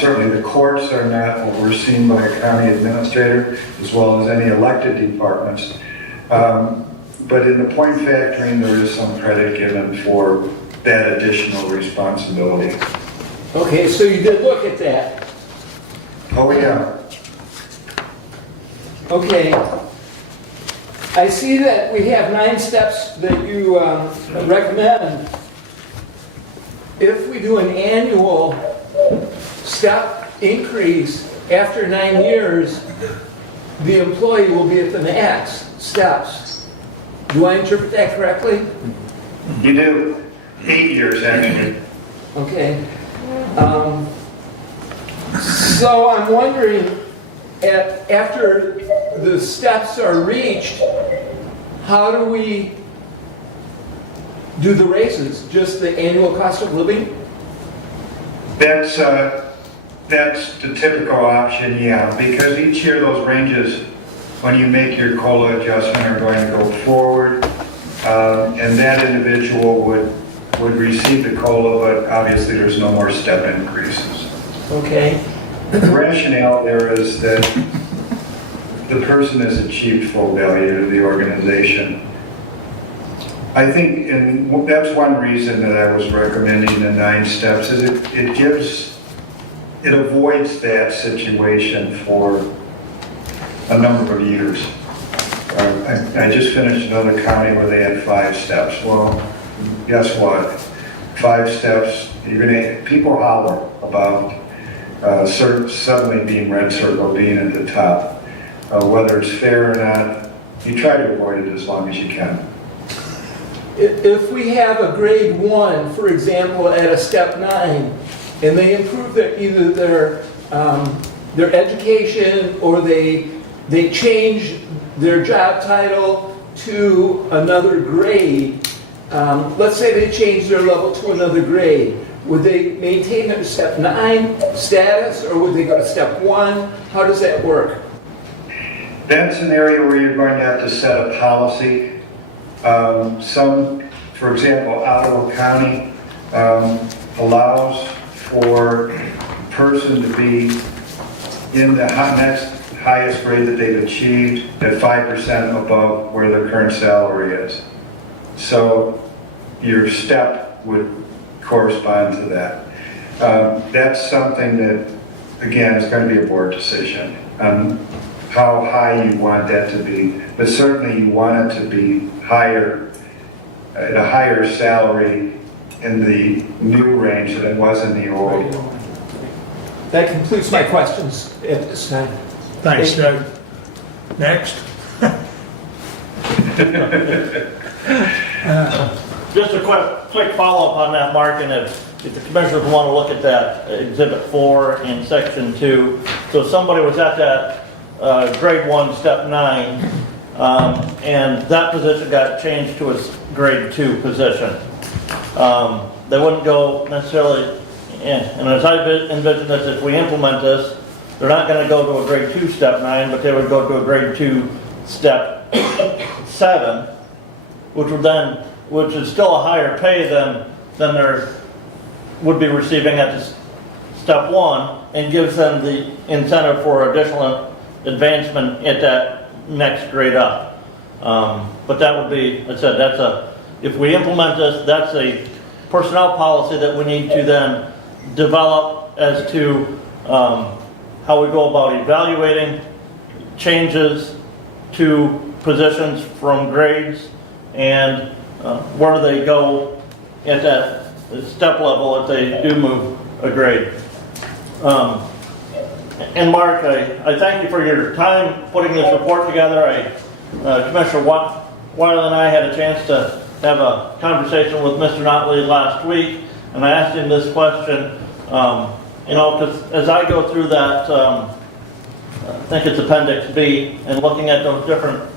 Certainly the courts are not overseen by a county administrator, as well as any elected departments. But in the point factoring, there is some credit given for that additional responsibility. Okay, so you did look at that. Oh, yeah. Okay. I see that we have 9 steps that you recommend. If we do an annual step increase after 9 years, the employee will be at the max steps. Do I interpret that correctly? You do. 8 years, actually. Okay. So I'm wondering, after the steps are reached, how do we do the raises? Just the annual cost of living? That's the typical option, yeah, because each year those ranges, when you make your COLA adjustment, are going to go forward, and that individual would receive the COLA, but obviously there's no more step increases. Okay. The rationale there is that the person has achieved full value to the organization. I think, and that's one reason that I was recommending the 9 steps, is it avoids that situation for a number of years. I just finished another county where they had 5 steps. Well, guess what? 5 steps, people holler about suddenly being red circle, being at the top. Whether it's fair or not, you try to avoid it as long as you can. If we have a grade 1, for example, at a step 9, and they improve either their education or they change their job title to another grade, let's say they change their level to another grade, would they maintain their step 9 status or would they go to step 1? How does that work? That's an area where you're going to have to set a policy. For example, Ottawa County allows for a person to be in the next highest grade that they've achieved at 5% above where their current salary is. So your step would correspond to that. That's something that, again, is going to be a board decision on how high you want that to be. But certainly you want it to be higher, at a higher salary in the new range than it was in the old. That concludes my questions at this time. Thanks, Doug. Next. Just a quick follow-up on that, Mark, and if the commissioners want to look at that Exhibit 4 in Section 2. So if somebody was at that Grade 1, Step 9, and that position got changed to a Grade 2 position, they wouldn't go necessarily, and as I envision this, if we implement this, they're not going to go to a Grade 2, Step 9, but they would go to a Grade 2, Step 7, which is still a higher pay than they would be receiving at the Step 1, and gives them the incentive for additional advancement at that next grade up. But that would be, I said, if we implement this, that's a personnel policy that we need to then develop as to how we go about evaluating changes to positions from grades, and where do they go at that step level if they do move a grade. And Mark, I thank you for your time putting this report together. Commissioner Wiley and I had a chance to have a conversation with Mr. Notley last week, and I asked him this question, because as I go through that, I think it's Appendix B, and looking at those different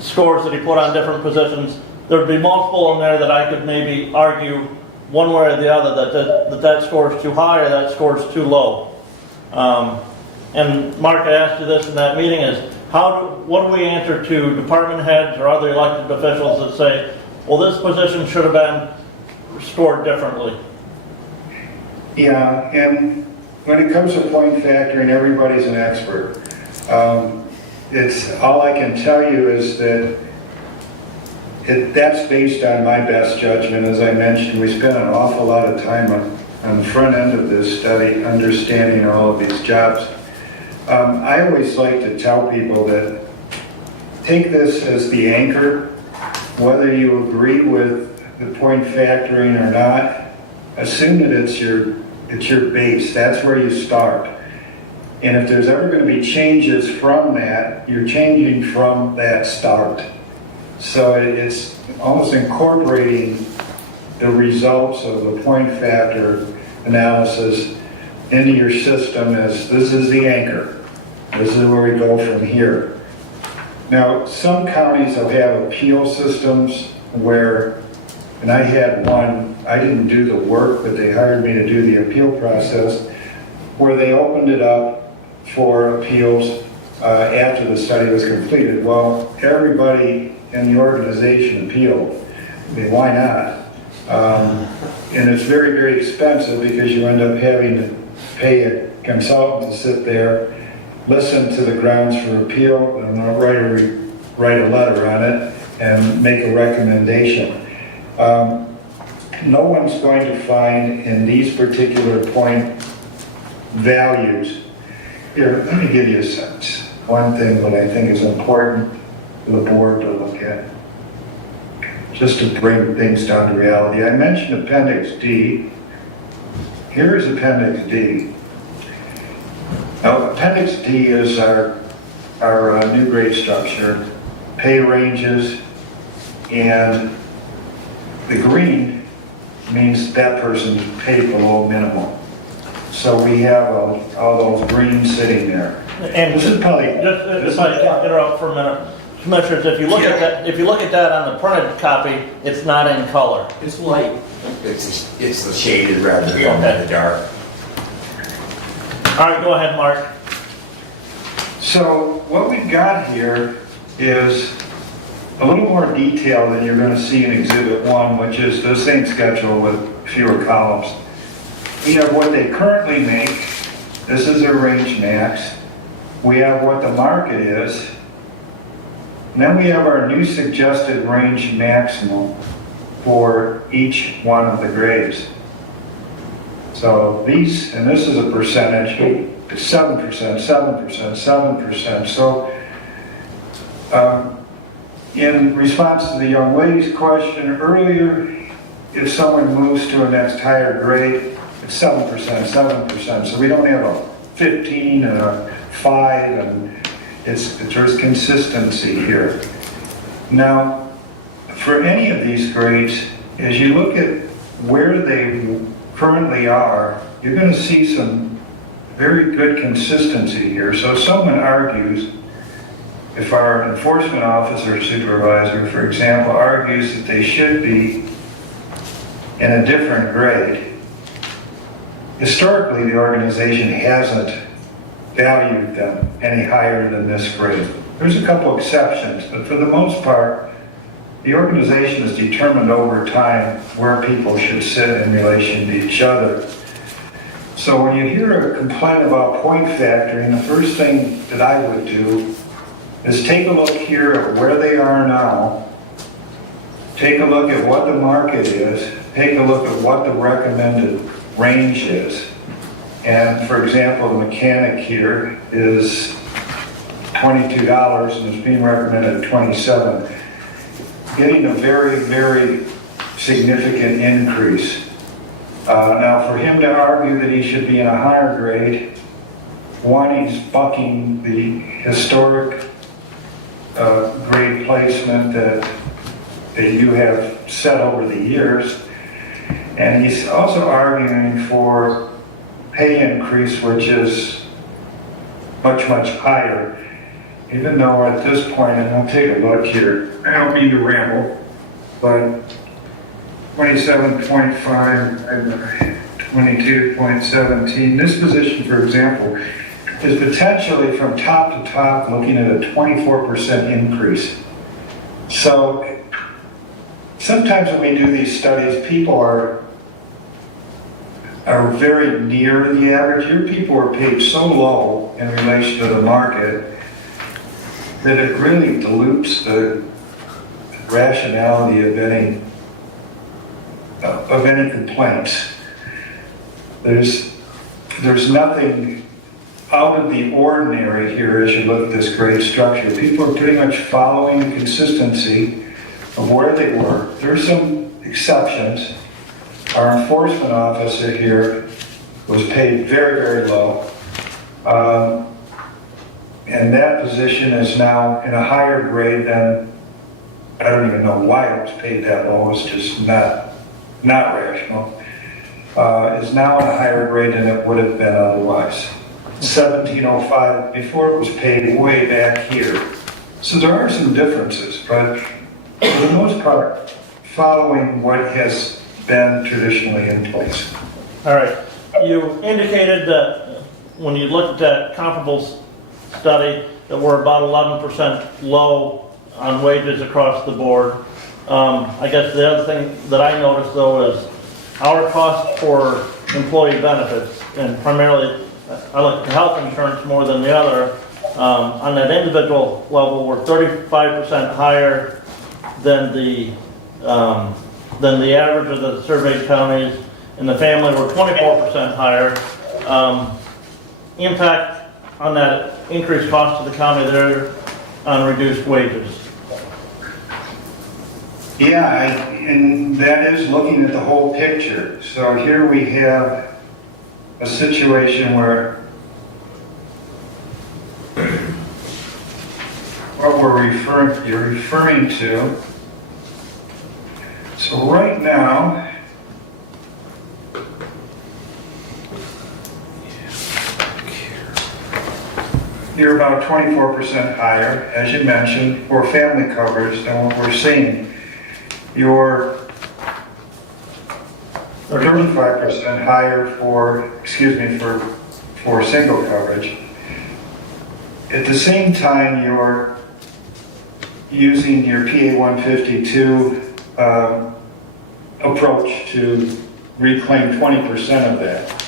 scores that he put on different positions, there would be multiple in there that I could maybe argue one way or the other that score is too high or that score is too low. And Mark, I asked you this in that meeting, is what do we answer to department heads or other elected officials that say, well, this position should have been scored differently? Yeah, and when it comes to point factoring, everybody's an expert. All I can tell you is that that's based on my best judgment. As I mentioned, we spent an awful lot of time on the front end of this study, understanding all of these jobs. I always like to tell people that take this as the anchor, whether you agree with the point factoring or not. Assume that it's your base. That's where you start. And if there's ever going to be changes from that, you're changing from that start. So it's almost incorporating the results of the point factor analysis into your system as this is the anchor. This is where we go from here. Now, some counties will have appeal systems where, and I had one, I didn't do the work, but they hired me to do the appeal process, where they opened it up for appeals after the study was completed. Well, everybody in the organization appealed. I mean, why not? And it's very, very expensive because you end up having to pay a consultant to sit there, listen to the grounds for appeal, and write a letter on it and make a recommendation. No one's going to find in these particular point values. Here, let me give you a sense. One thing that I think is important for the board to look at, just to bring things down to reality. I mentioned Appendix D. Here is Appendix D. Now, Appendix D is our new grade structure, pay ranges, and the green means that person's paid below minimum. So we have all those greens sitting there. And this is probably if I can interrupt for a minute, Commissioners, if you look at that on the printed copy, it's not in color. It's light. It's the shaded rather than the dark. All right, go ahead, Mark. So what we've got here is a little more detail than you're going to see in Exhibit 1, which is the same schedule with fewer columns. We have what they currently make. This is their range max. We have what the market is. And then we have our new suggested range maximum for each one of the grades. So these, and this is a percentage, 7%, 7%, 7%. So in response to the young lady's question earlier, if someone moves to a next higher grade, it's 7%, 7%, so we don't have a 15 and a 5, and there's consistency here. Now, for any of these grades, as you look at where they currently are, you're going to see some very good consistency here. So if someone argues, if our enforcement officer or supervisor, for example, argues that they should be in a different grade, historically the organization hasn't valued them any higher than this grade. There's a couple exceptions, but for the most part, the organization has determined over time where people should sit in relation to each other. So when you hear a complaint about point factoring, the first thing that I would do is take a look here at where they are now, take a look at what the market is, take a look at what the recommended range is. And for example, the mechanic here is $22 and is being recommended at $27. Getting a very, very significant increase. Now for him to argue that he should be in a higher grade, one, he's bucking the historic grade placement that you have set over the years. And he's also arguing for pay increase, which is much, much higher. Even though at this point, and I'll take a look here, I don't mean to ramble, but 27.5, 22.17, this position, for example, is potentially from top to top looking at a 24% increase. So sometimes when we do these studies, people are very near the average. Here people are paid so low in relation to the market that it really dilutes the rationality of any complaints. There's nothing out of the ordinary here as you look at this grade structure. People are pretty much following the consistency of where they were. There's some exceptions. Our enforcement officer here was paid very, very low. And that position is now in a higher grade than, I don't even know why it was paid that low, it's just not rational. Is now in a higher grade than it would have been otherwise. 1705, before it was paid way back here. So there are some differences, but for the most part, following what has been traditionally in place. All right. You indicated that when you looked at comparable study that we're about 11% low on wages across the board. I guess the other thing that I noticed though is our cost for employee benefits, and primarily I look at health insurance more than the other. On that individual level, we're 35% higher than the average of the surveyed counties. In the family, we're 24% higher. Impact on that increased cost to the county there on reduced wages. Yeah, and that is looking at the whole picture. So here we have a situation where what you're referring to. So right now, you're about 24% higher, as you mentioned, for family coverage than what we're seeing. You're 35% higher for single coverage. At the same time, you're using your PA 152 approach to reclaim 20% of that.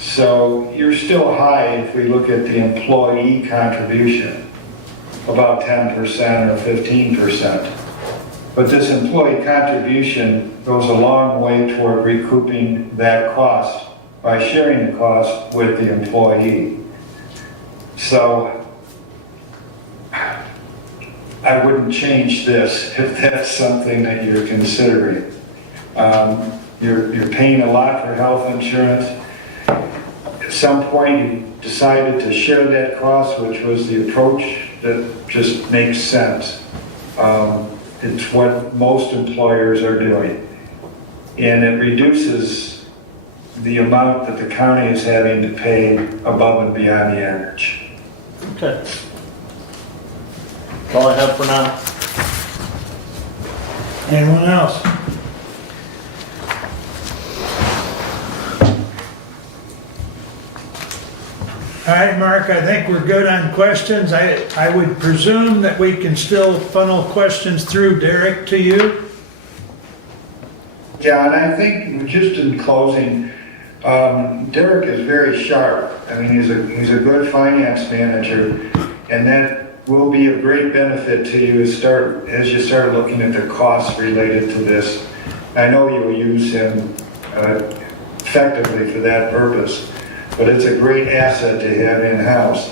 So you're still high if we look at the employee contribution, about 10% or 15%. But this employee contribution goes a long way toward recouping that cost by sharing the cost with the employee. So I wouldn't change this if that's something that you're considering. you're paying a lot for health insurance. At some point, you decided to share that cost, which was the approach that just makes sense. It's what most employers are doing. And it reduces the amount that the county is having to pay above and beyond the average. Okay. That's all I have for now. Anyone else? All right, Mark, I think we're good on questions. I would presume that we can still funnel questions through Derek to you. Yeah, and I think just in closing, Derek is very sharp. I mean, he's a good finance manager, and that will be a great benefit to you as you start looking at the costs related to this. I know you'll use him effectively for that purpose, but it's a great asset to have in-house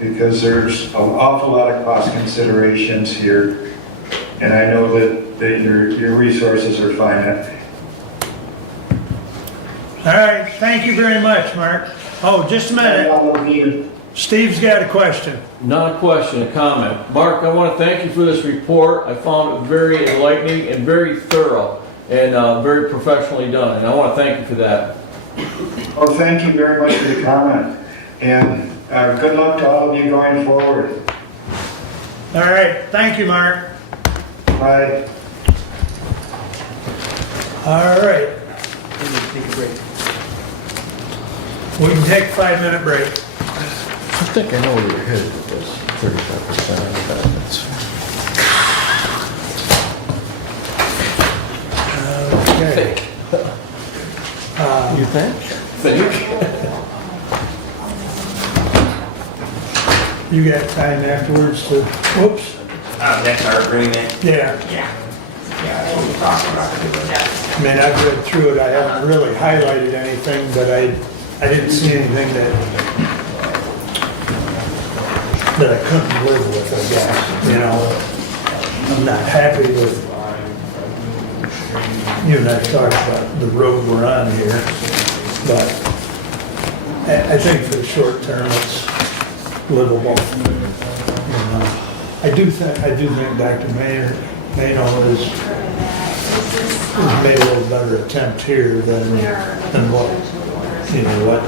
because there's an awful lot of cost considerations here, and I know that your resources are finite. All right, thank you very much, Mark. Oh, just a minute. Steve's got a question. Not a question, a comment. Mark, I want to thank you for this report. I found it very enlightening and very thorough and very professionally done, and I want to thank you for that. Well, thank you very much for the comment, and good luck to all of you going forward. All right, thank you, Mark. Bye. All right. We can take a 5-minute break. I think I know where you're headed with this, 35% of the benefits. Okay. You think? You got time afterwards to, whoops, That's our agreement? yeah. Yeah. Yeah, that's what we're talking about doing. I mean, I've read through it, I haven't really highlighted anything, but I didn't see anything that I couldn't live with, I guess, you know. I'm not happy with, you and I talked about the road we're on here, but I think for the short term, it's livable. You know, I do think Dr. Mayno has made a little better attempt here than what, you know, what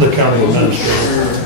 the county administrator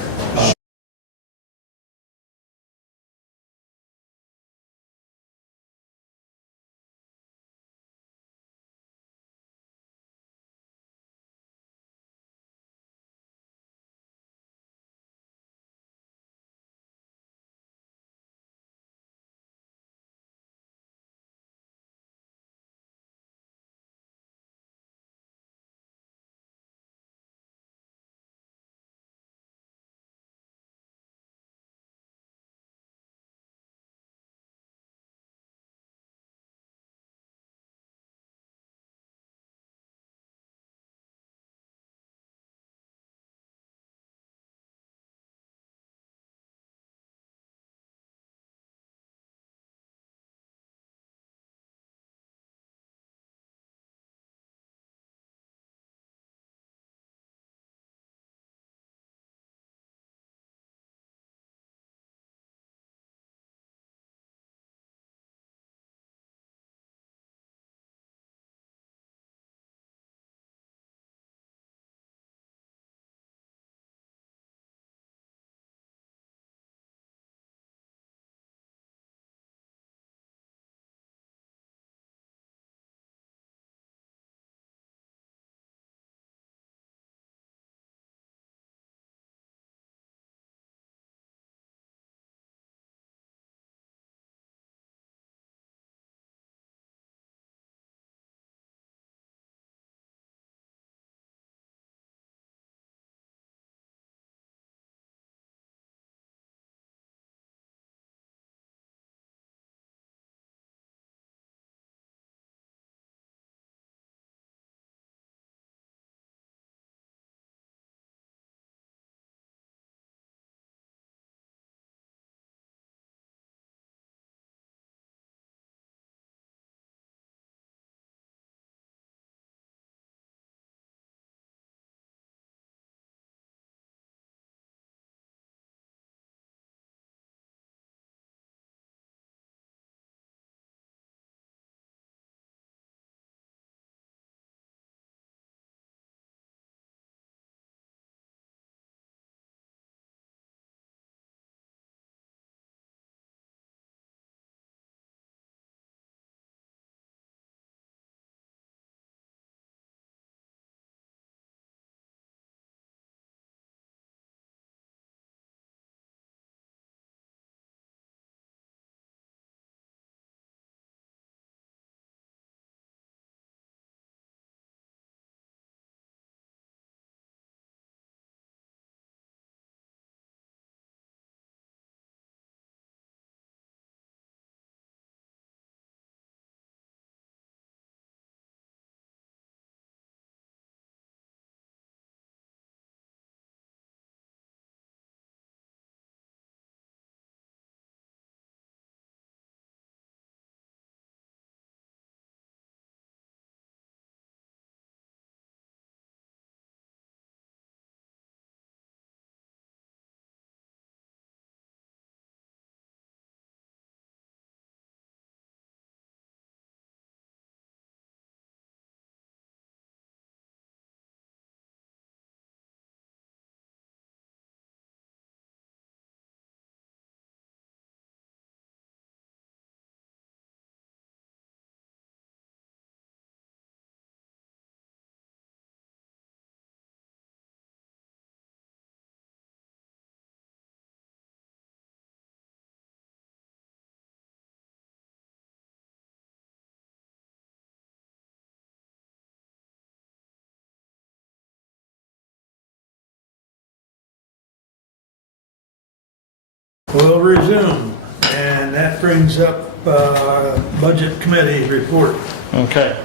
We'll resume, and that brings up Budget Committee report. Okay.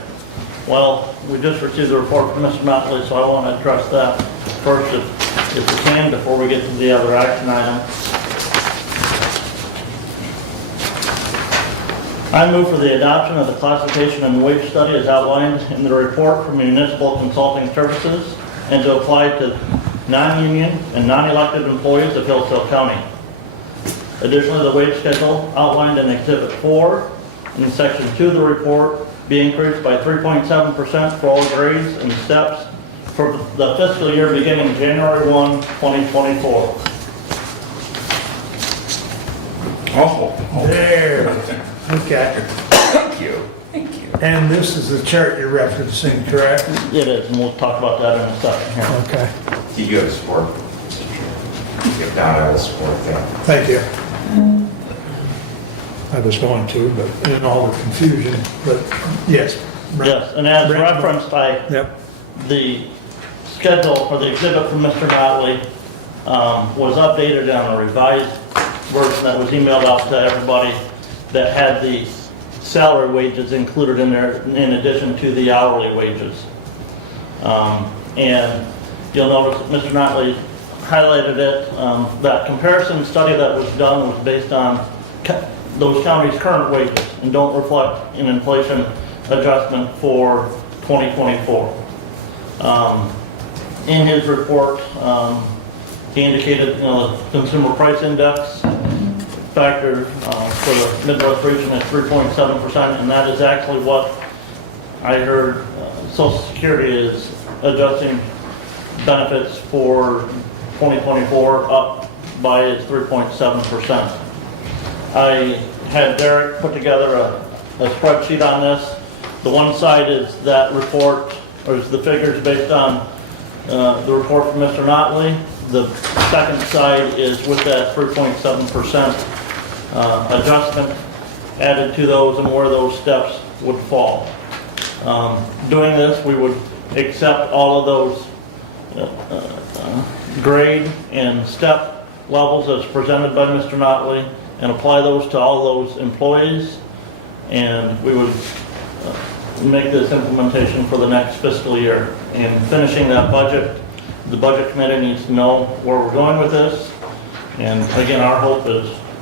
Well, we just received the report from Mr. Motley, so I want to address that first if we can before we get to the other action item. I move for the adoption of the classification and wage study as outlined in the report from Municipal Consulting Services and to apply to non-union and non-elected employees of Hillsdale County. Additionally, the wage schedule outlined in Exhibit 4 in Section 2 of the report be increased by 3.7% for all grades and steps for the fiscal year beginning January 1, 2024. Oh, There, okay. thank you. And this is the chart you're referencing, correct? It is, and we'll talk about that in a second here. Okay, Did you have support? If not, I will support that. thank you. I was going to, but in all the confusion, but yes. Yes, and as Brent? referenced, Yep, the schedule for the exhibit from Mr. Notley was updated on a revised version that was emailed out to everybody that had the salary wages included in there in addition to the hourly wages. And you'll notice that Mr. Notley highlighted it. That comparison study that was done was based on those counties' current wages and don't reflect an inflation adjustment for 2024. In his report, he indicated, the consumer price index factor for the Midwest region is 3.7%, and that is actually what I heard Social Security is adjusting benefits for 2024 up by its 3.7%. I had Derek put together a spreadsheet on this. The one side is that report, or is the figures based on the report from Mr. Notley. The second side is with that 3.7% adjustment added to those and where those steps would fall. Doing this, we would accept all of those grade and step levels as presented by Mr. Notley and apply those to all those employees, and we would make this implementation for the next fiscal year. And finishing that budget, the budget committee needs to know where we're going with this. And again,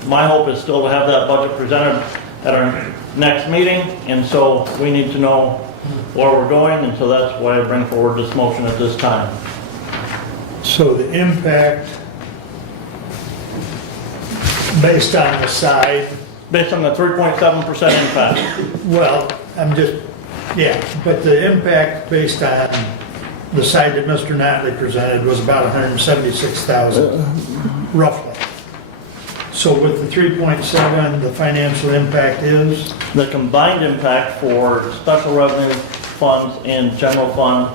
my hope is still to have that budget presented at our next meeting, and so we need to know where we're going, and so that's why I bring forward this motion at this time. so the impact based on the side, Based on the 3.7% impact. well, but the impact based on the side that Mr. Notley presented was about 176,000, roughly. So with the 3.7, the financial impact is? The combined impact for special revenue funds and general fund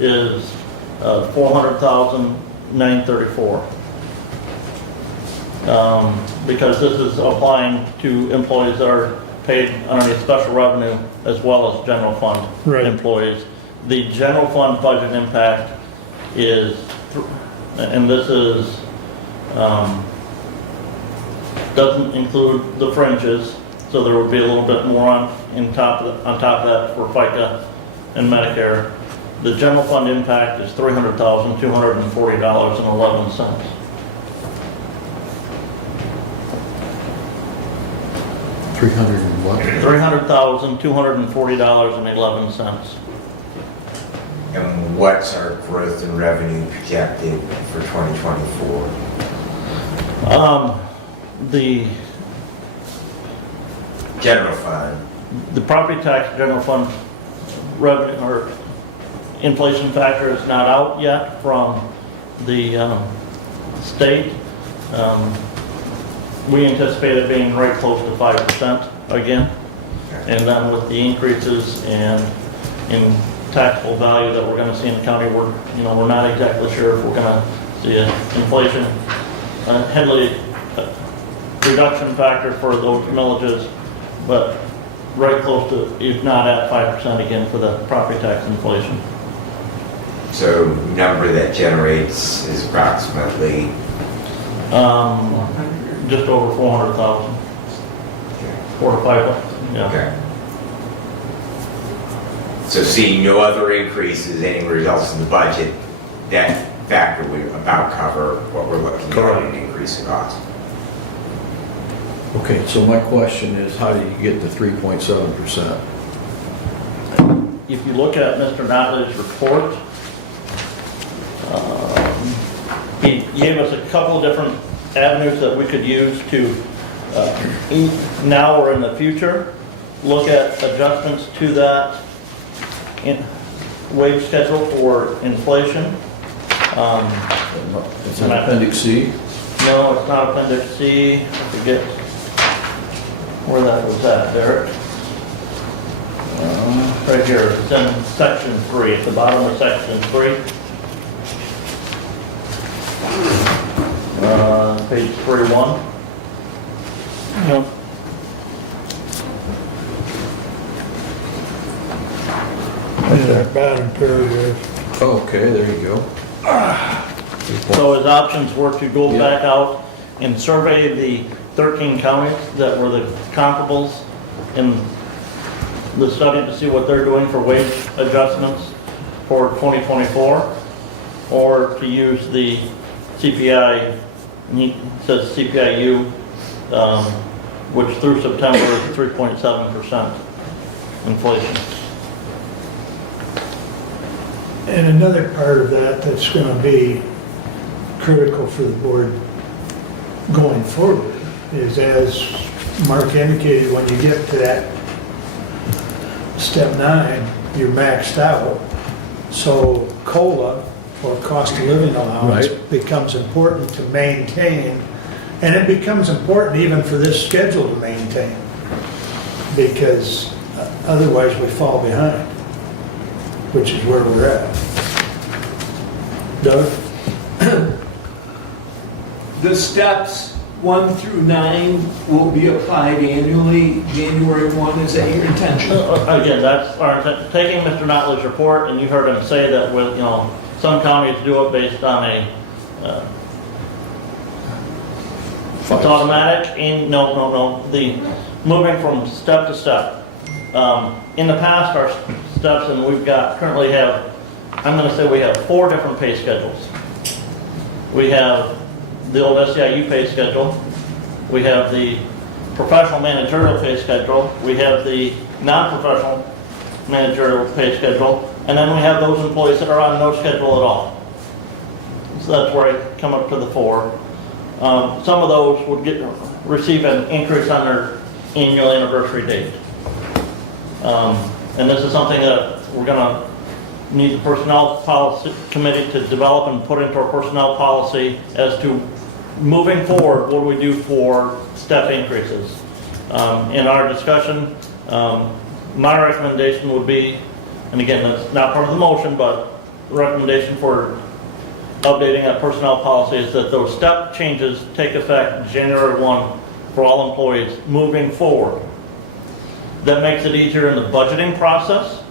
is $400,934. Because this is applying to employees that are paid underneath special revenue as well as general fund Right. employees. The general fund budget impact is, and this is, doesn't include the fringes, so there would be a little bit more on top of that for FICA and Medicare. The general fund impact is $300,240.11. $300,240.11. And what's our growth in revenue projected for 2024? The General fund. The property tax general fund revenue or inflation factor is not out yet from the state. We anticipate it being right close to 5% again. And then with the increases in taxable value that we're going to see in the county, we're not exactly sure if we're going to see an inflation heavily reduction factor for those millages, but right close to, if not at 5% again for the property tax inflation. So number that generates is approximately just over 400,000. 4 to 5, yeah. Okay. So seeing no other increases anywhere else in the budget, that factor would about cover what we're looking at in an increase in cost. Okay, so my question is, how do you get to 3.7%? If you look at Mr. Notley's report, he gave us a couple of different avenues that we could use to, now or in the future, look at adjustments to that wage schedule for inflation. It's in Appendix C? No, it's not Appendix C. I forget where that was at, Derek. Right here, it's in section 3, at the bottom of section 3. Page 31. Yep. There's our bottom paragraph. Okay, there you go. So his options were to go Yeah. back out and survey the 13 counties that were the comparables in the study to see what they're doing for wage adjustments for 2024, or to use the CPI, and he says CPIU, which through September is 3.7% inflation. And another part of that that's going to be critical for the board going forward is, as Mark indicated, when you get to that step 9, you're maxed out. So COLA, or cost of living allowance, Right. becomes important to maintain. And it becomes important even for this schedule to maintain, because otherwise we fall behind, which is where we're at. Doug? The steps 1 through 9 will be applied annually. January 1, is that your intention? Again, that's our intent. Taking Mr. Notley's report, and you heard him say that with, some counties do it based on a, it's automatic, and no, the moving from step to step. In the past, our steps, and currently have, I'm gonna say we have 4 different pay schedules. We have the old SEIU pay schedule, we have the professional managerial pay schedule, we have the non-professional managerial pay schedule, and then we have those employees that are on no schedule at all. So that's where I come up to the 4. Some of those would receive an increase on their annual anniversary date. And this is something that we're gonna need the personnel policy committee to develop and put into our personnel policy as to moving forward, what do we do for step increases? In our discussion, my recommendation would be, and again, that's not part of the motion, but the recommendation for updating that personnel policy is that those step changes take effect January 1 for all employees moving forward. That makes it easier in the budgeting process,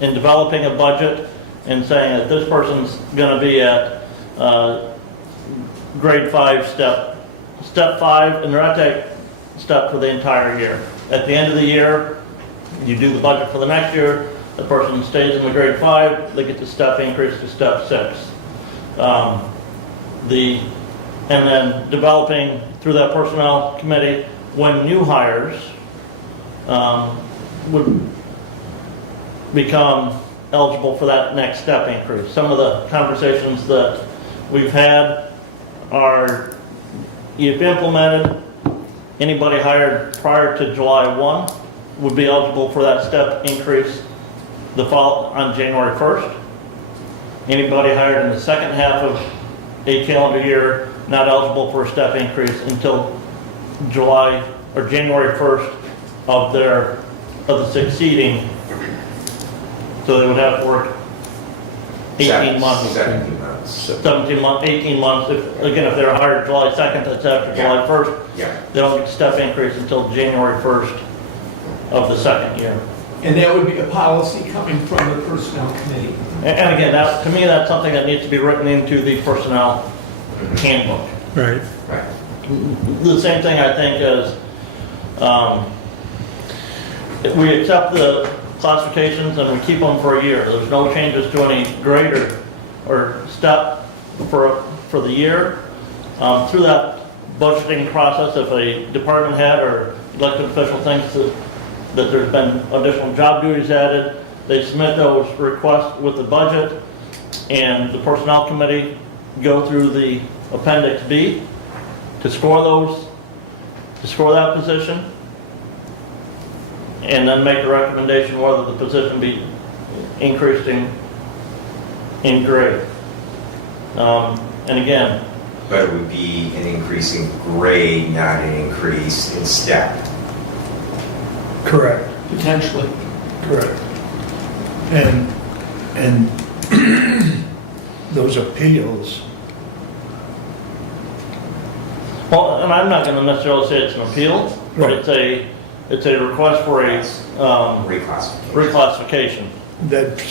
in developing a budget and saying that this person's going to be at grade 5 step 5, and they're at that step for the entire year. At the end of the year, you do the budget for the next year, the person stays in the grade 5, they get the step increase to step 6. And then developing through that personnel committee when new hires would become eligible for that next step increase. Some of the conversations that we've had are, if implemented, anybody hired prior to July 1 would be eligible for that step increase on January 1st. Anybody hired in the second half of a calendar year not eligible for a step increase until July or January 1st of the succeeding. So they would have to work 18 months. 17 months. 17 months, 18 months. If they're hired July 2nd, that's after July 1st. Yeah. They don't get step increase until January 1st of the second year. And that would be a policy coming from the personnel committee. And again, to me, that's something that needs to be written into the personnel handbook. Right. Right. the same thing I think as, if we accept the classifications and we keep them for a year, there's no changes to any grade or step for the year. Through that budgeting process, if a department head or elected official thinks that there's been additional job duties added, they submit those requests with the budget, and the personnel committee go through the appendix B to score that position, and then make a recommendation whether the position be increased in grade. And again, But it would be an increase in grade, not an increase in step. Correct, Potentially. correct. And those appeals, well, and I'm not going to necessarily say it's an appeal, but Right. it's a request for a Reclassification. reclassification. And that's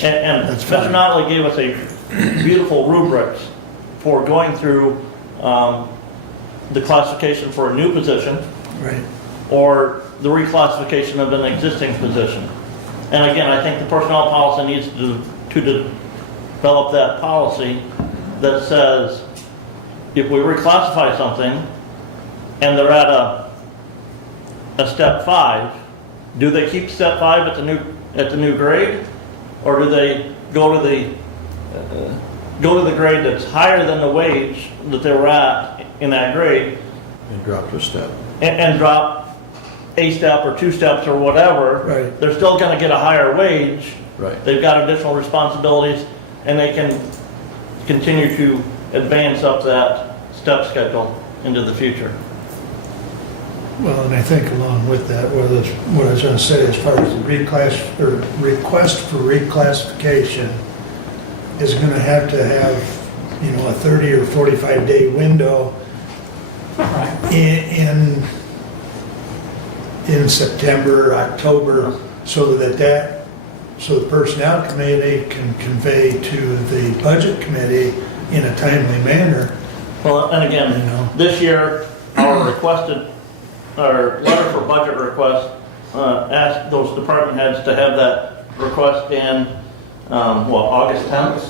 Mr. fine. Notley gave us a beautiful rubrics for going through the classification for a new position Right, or the reclassification of an existing position. And again, I think the personnel policy needs to develop that policy that says if we reclassify something and they're at a step 5, do they keep step 5 at the new grade, or do they go to the grade that's higher than the wage that they were at in that grade And drop to a step. and drop a step or 2 steps or whatever? Right. They're still going to get a higher wage. Right. They've got additional responsibilities, and they can continue to advance up that step schedule into the future. well, and I think along with that, what I was gonna say, as far as the request for reclassification is gonna have to have, a 30 or 45 day window in September, October, so that the personnel committee can convey to the budget committee in a timely manner. Well, and again, You know. this year, our letter for budget request asked those department heads to have that request in, August 10th?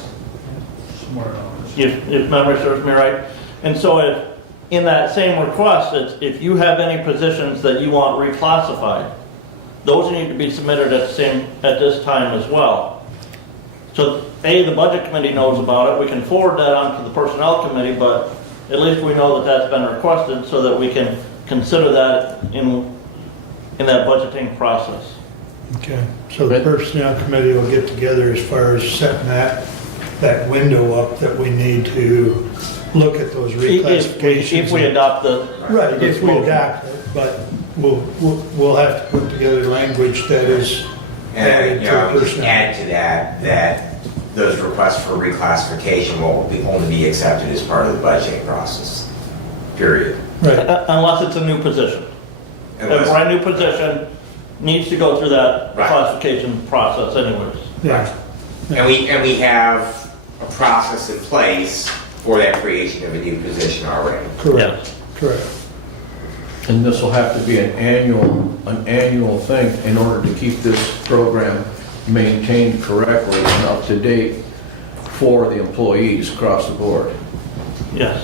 If memory serves me right. And so if, in that same request, if you have any positions that you want reclassified, those need to be submitted at this time as well. So the budget committee knows about it, we can forward that on to the personnel committee, but at least we know that that's been requested so that we can consider that in that budgeting process. Okay, so the personnel committee will get together as far as setting that window up that we need to look at those reclassifications. If we adopt the. Right, the if we motion. adopt it, but we'll have to put together language that is added And, to the just personnel. add to that those requests for reclassification will only be accepted as part of the budgeting process, period. Right, Unless it's a new position. A Unless- brand new position needs to go through that Right. classification process anyways. yeah, And we have a process in place for that creation of a new position already. correct, correct. And this will have to be an annual thing in order to keep this program maintained correctly and up to date for the employees across the board. Yes,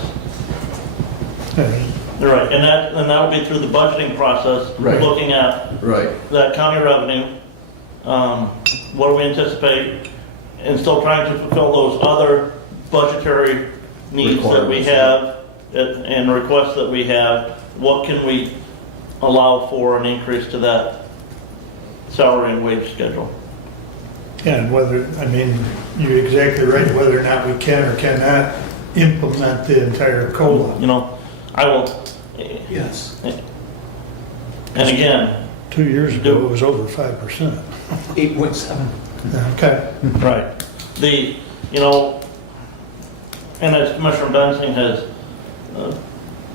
Yeah, you're right. And that will be through the budgeting process, Right. looking at Right. that county revenue, what do we anticipate, and still trying to fulfill those other budgetary needs that we have and requests that we have. What can we allow for an increase to that salary and wage schedule? And you're exactly right, whether or not we can or cannot implement the entire COLA. I will, Yes. and again, 2 years ago, it was over 5%. 8.7. Okay, right, and as Commissioner Bensing has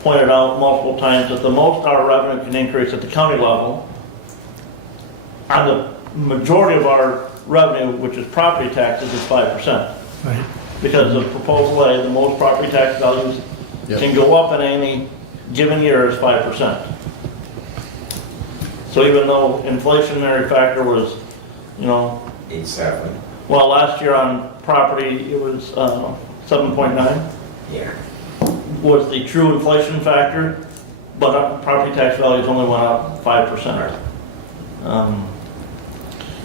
pointed out multiple times, that the most our revenue can increase at the county level, on the majority of our revenue, which is property taxes, is 5%. right, Because of proposal A, the most property tax values Yep. can go up in any given year is 5%. So even though inflationary factor was, 8.7. well, last year on property, it was 7.9 Yeah. was the true inflation factor, but property tax values only went up 5%.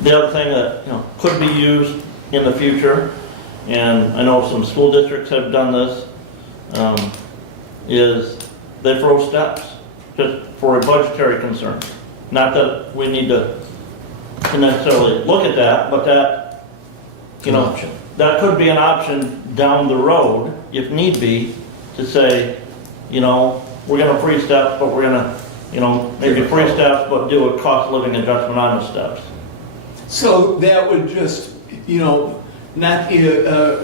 The other thing that, could be used in the future, and I know some school districts have done this, is they throw steps just for a budgetary concern. Not that we need to necessarily look at that, but that, that could be an option down the road, if need be, to say, we're gonna freeze steps, but we're gonna, maybe freeze steps, but do a cost of living adjustment on the steps. So that would just, not be a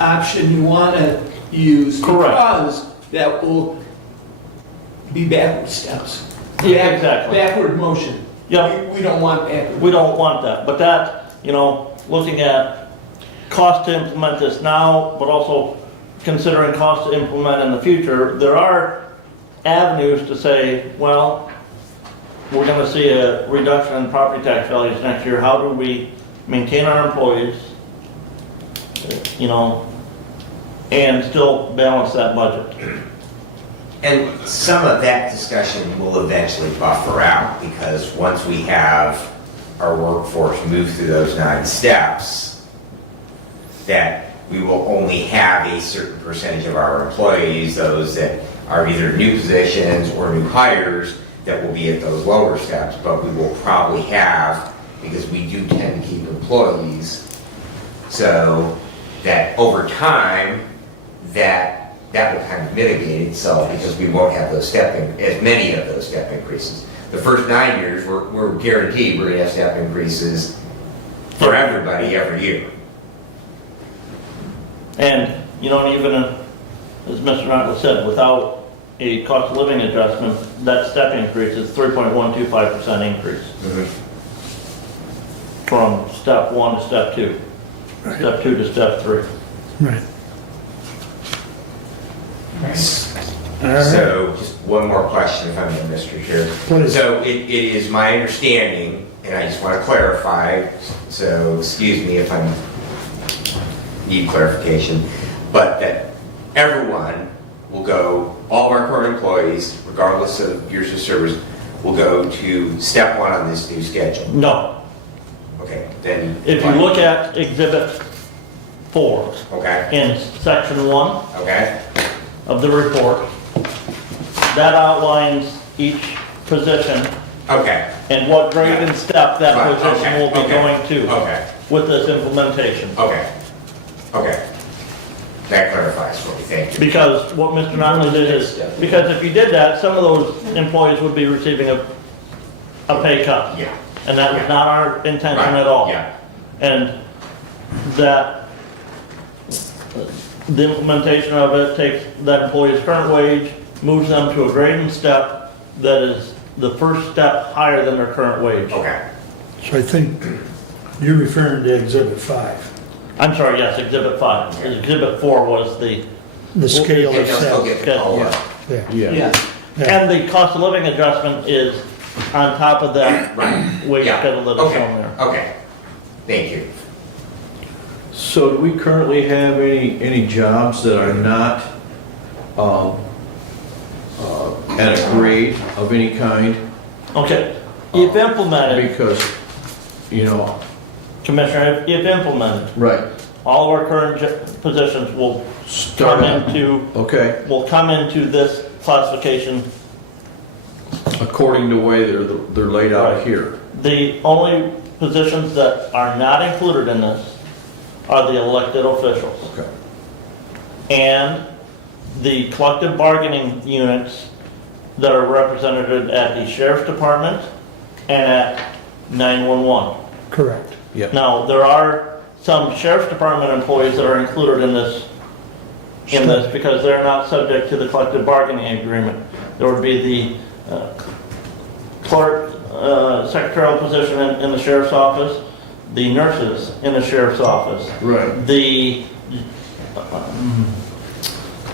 option you want to use. Correct. Because that will be backward steps. Yeah, exactly. Backward motion. Yeah. We don't want backward. We don't want that, but that, looking at cost to implement this now, but also considering cost to implement in the future, there are avenues to say, well, we're going to see a reduction in property tax values next year. How do we maintain our employees, and still balance that budget? And some of that discussion will eventually buffer out, because once we have our workforce move through those 9 steps, that we will only have a certain percentage of our employees, those that are either new positions or new hires, that will be at those lower steps. But we will probably have, because we do tend to keep employees, so that over time, that will kind of mitigate itself, because we won't have those as many of those step increases. The first 9 years, we're guaranteed we're going to have step increases for everybody every year. And, even as Mr. Notley said, without a cost of living adjustment, that step increase is 3.125% increase. From step 1 to step 2. Right. Step 2 to step 3. Right. So, just one more question, if I may, Mr. Chair. Please. So, it is my understanding, and I just want to clarify, so excuse me if I need clarification, but that everyone will go, all of our current employees, regardless of years of service, will go to step 1 on this new schedule. No. Okay, then. If you look at Exhibit 4 Okay, in Section 1 okay, of the report, that outlines each position okay. and what grade and step that Right, position okay, will be okay, going to Okay, with this implementation. okay, okay. That clarifies for me, thank you. Because what Mr. Notley did is, because if you did that, some of those employees would be receiving a pay cut. Yeah. And that was not our intention Right, at all. yeah. And that, the implementation of it takes that employee's current wage, moves them to a grade and step that is the first step higher than their current wage. Okay, So I think you're referring to Exhibit 5, I'm sorry, yes, Exhibit 5. Exhibit 4 was the, the scale of okay, I'll steps. get the call. Yeah. Yeah. Yeah. and the cost of living adjustment is on top of that Right. wage Yeah. schedule that is Okay, shown there. okay, thank you. So do we currently have any jobs that are not at a grade of any kind? Okay, if implemented, Because, Commissioner, if implemented, right, all of our current positions will start come out, into, okay, this classification. according to the way they're laid out Right. here. The only positions that are not included in this are the elected officials. Okay. And the collective bargaining units that are represented at the sheriff's department and at 911. Correct. Yep. Now, there are some sheriff's department employees that are included in this because they're not subject to the collective bargaining agreement. There would be the clerk, secretarial position in the sheriff's office, the nurses in the sheriff's office, Right. the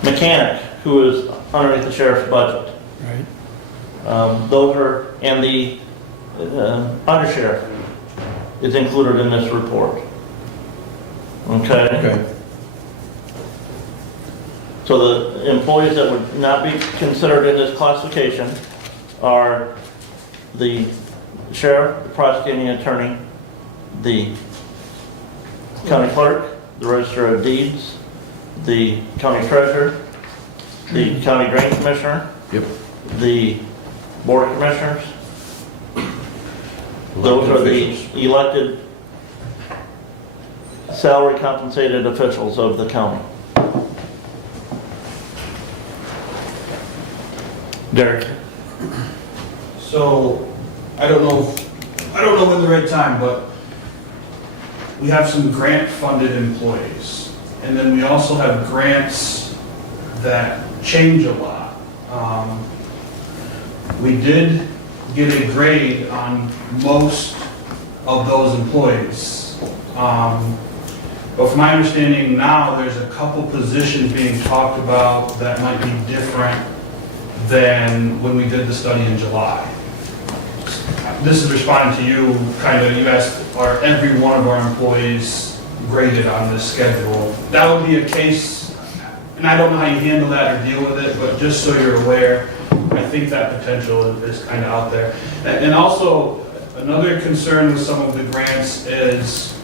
mechanic who is underneath the sheriff's budget. Right. Those are, and the undersheriff is included in this report. Okay? Okay. So the employees that would not be considered in this classification are the sheriff, the prosecuting attorney, the county clerk, the register of deeds, the county treasurer, the county drain commissioner, Yep. the board of commissioners. Those are the elected salary compensated officials of the county. Derek? So, I don't know when the right time, but we have some grant-funded employees. And then we also have grants that change a lot. We did get a grade on most of those employees. But from my understanding now, there's a couple positions being talked about that might be different than when we did the study in July. This is responding to you, kind of, you asked, are every one of our employees graded on this schedule? That would be a case, and I don't know how you handle that or deal with it, but just so you're aware, I think that potential is kind of out there. And also, another concern with some of the grants is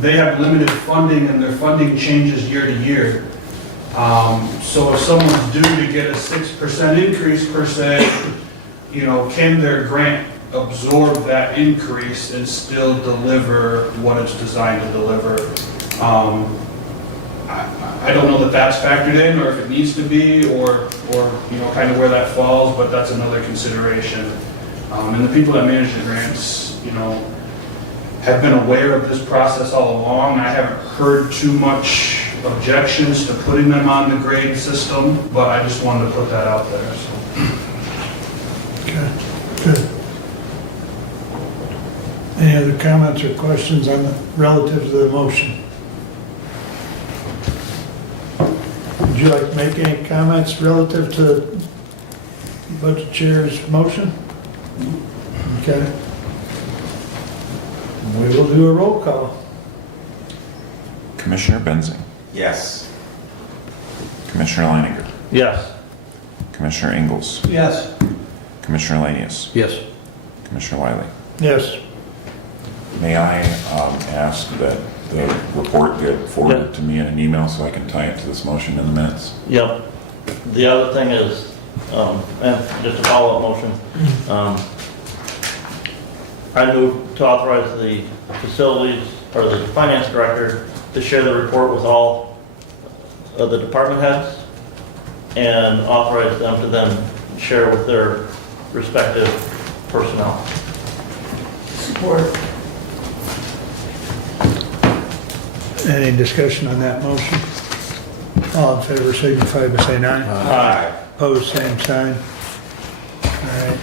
they have limited funding and their funding changes year to year. So if someone's due to get a 6% increase per se, you know, can their grant absorb that increase and still deliver what it's designed to deliver? I don't know that that's factored in, or if it needs to be, or you know, kind of where that falls, but that's another consideration. And the people that manage the grants, you know, have been aware of this process all along. I haven't heard too much objections to putting them on the grade system, but I just wanted to put that out there, so. Okay, good. Any other comments or questions on the, relative to the motion? Would you like to make any comments relative to Budget Chair's motion? Okay. We will do a roll call. Commissioner Benzing, Yes. Commissioner Leininger, Yes. Commissioner Ingalls, Yes. Commissioner Lanius, Yes. Commissioner Wiley. Yes. May I ask that the report get forwarded to me in an email so I can tie it to this motion in the minutes? Yep. The other thing is, and just a follow-up motion, I move to authorize the facilities, or the finance director, to share the report with all of the department heads and authorize them to then share with their respective personnel. Support. Any discussion on that motion? All in favor signify by saying aye. Aye. Opposed, same sign. All right.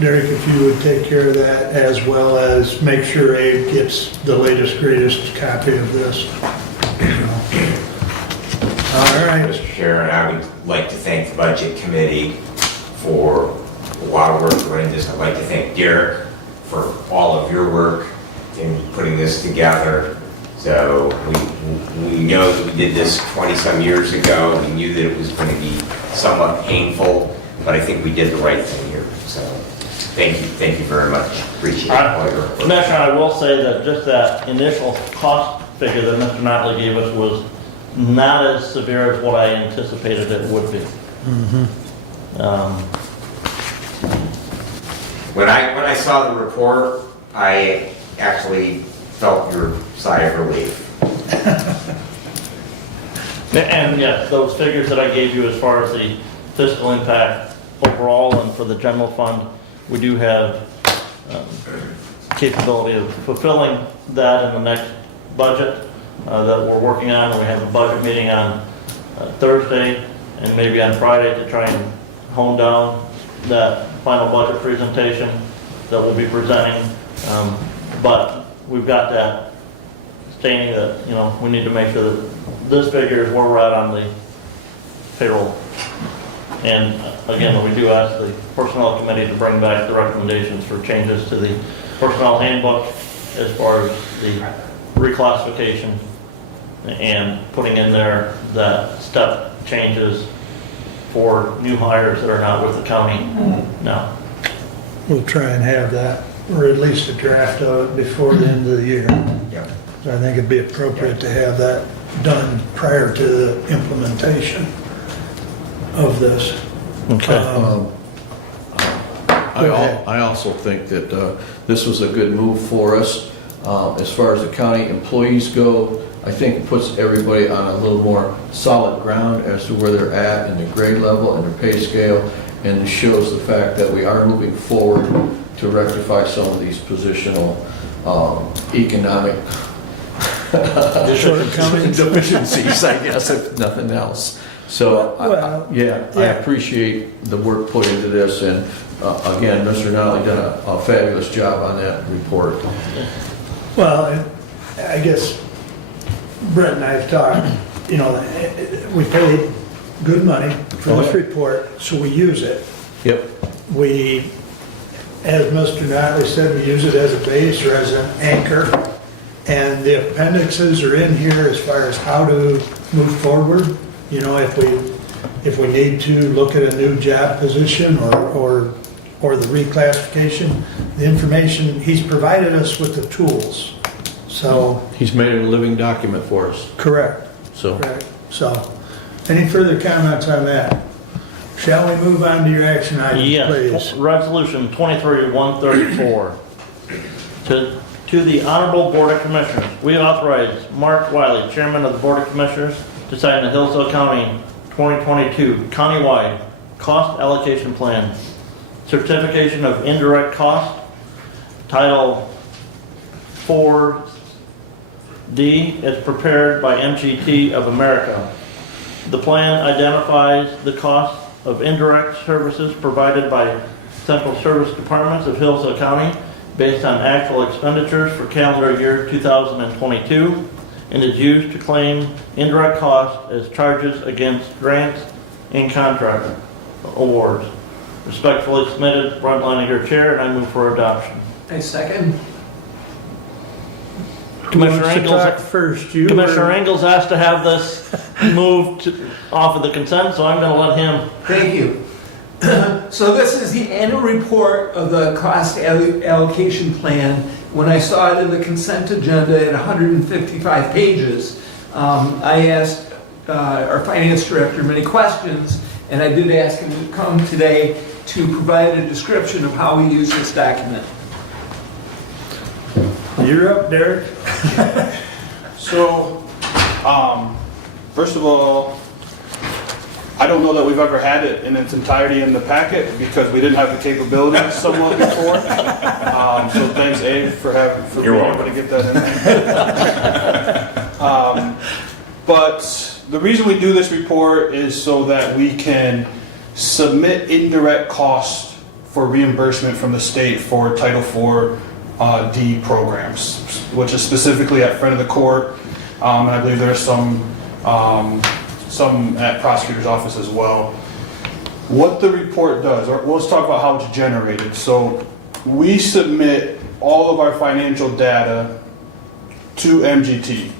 Derek, if you would take care of that, as well as make sure Abe gets the latest, greatest copy of this. All right. Mr. Chairman, I would like to thank the Budget Committee for a lot of work running this. I'd like to thank Derek for all of your work in putting this together. So we know that we did this 20-some years ago. We knew that it was going to be somewhat painful, but I think we did the right thing here. So thank you very much. Appreciate all your work. Commissioner, I will say that just that initial cost figure that Mr. Notley gave us was not as severe as what I anticipated it would be. When I saw the report, I actually felt your sigh of relief. And yes, those figures that I gave you as far as the fiscal impact overall and for the general fund, we do have capability of fulfilling that in the next budget that we're working on. We have a budget meeting on Thursday and maybe on Friday to try and hone down that final budget presentation that we'll be presenting. But we've got that stating that, you know, we need to make sure that this figure is where we're at on the payroll And again, we do ask the Personnel Committee to bring back the recommendations for changes to the Personnel Handbook as far as the reclassification and putting in there that step changes for new hires that are not with the county now. We'll try and have that, or at least a draft of it before the end of the year. Yeah. So I think it'd be appropriate to have that done prior to the implementation of this. Okay. I also think that this was a good move for us. As far as the county employees go, I think it puts everybody on a little more solid ground as to where they're at in the grade level and their pay scale, and it shows the fact that we are moving forward to rectify some of these positional economic Shortcomings. deficiencies, I guess, if nothing else. So, Well, I yeah. appreciate the work put into this, and again, Mr. Nolly done a fabulous job on that report. Well, I guess Brett and I have talked, you know, we paid good money for this report, so we use it. Yep. We, as Mr. Notley said, we use it as a base or as an anchor. And the appendixes are in here as far as how to move forward. You know, if we need to look at a new job position or the reclassification, the information, he's provided us with the tools. So, He's made it a living document for us, correct, so. correct. So, any further comments on that? Shall we move on to your action items, please? Yes, Resolution 23-134. To the Honorable Board of Commissioners, we authorize Mark Wiley, Chairman of the Board of Commissioners, to sign the Hillsdale County 2022 Countywide Cost Allocation Plan, Certification of Indirect Cost, Title 4D, is prepared by MGT of America. The plan identifies the cost of indirect services provided by central service departments of Hillsdale County based on actual expenditures for calendar year 2022, and is used to claim indirect costs as charges against grants and contract awards. Respectfully submitted, Brent your chair, and I move for adoption. I second. Commissioner Who wants to talk Engels, first, you Commissioner or- Engels asked to have this moved off of the consent, so I'm going to let him. Thank you. So this is the annual report of the cost allocation plan. When I saw it in the consent agenda at 155 pages, I asked our finance director many questions, and I did ask him to come today to provide a description of how we use this document. You're up, Derek. So, first of all, I don't know that we've ever had it in its entirety in the packet because we didn't have the capability somewhat before. So thanks, Abe, for being able to get that in there. But the reason we do this report is so that we can submit indirect costs for reimbursement from the state for Title IV D programs, which is specifically at front of the court, and I believe there are some at prosecutor's office as well. What the report does, or let's talk about how it's generated. So we submit all of our financial data to MGT.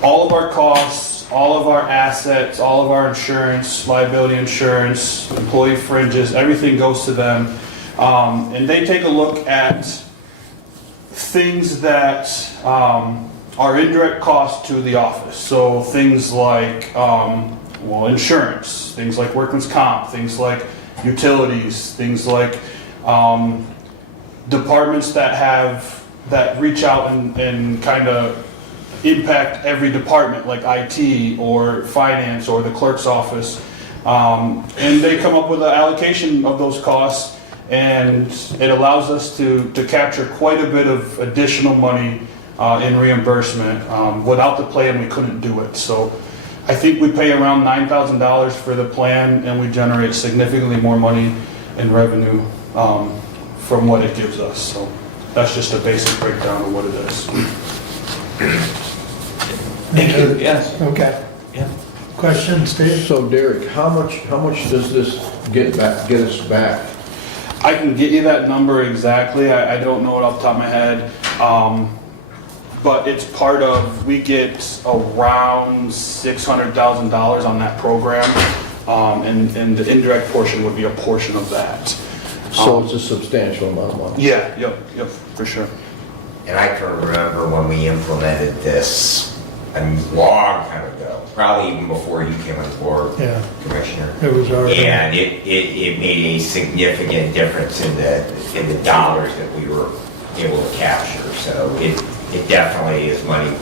All of our costs, all of our assets, all of our insurance, liability insurance, employee fringes, everything goes to them. And they take a look at things that are indirect costs to the office. So things like, insurance, things like workman's comp, things like utilities, things like departments that reach out and kind of impact every department, like IT or finance or the clerk's office. And they come up with an allocation of those costs, and it allows us to capture quite a bit of additional money in reimbursement. Without the plan, we couldn't do it. So I think we pay around $9,000 for the plan, and we generate significantly more money in revenue from what it gives us. So that's just a basic breakdown of what it is. Thank you. Yes. Okay. Yeah. Questions, Steve? So Derek, how much does this get us back? I can get you that number exactly. I don't know it off the top of my head. But it's part of, we get around $600,000 on that program. And the indirect portion would be a portion of that. So it's a substantial amount of money. Yeah, yep, for sure. And I can remember when we implemented this a long time ago, probably even before you came on board, Yeah. Commissioner. It was already. And it made a significant difference in the dollars that we were able to capture. So it definitely is money.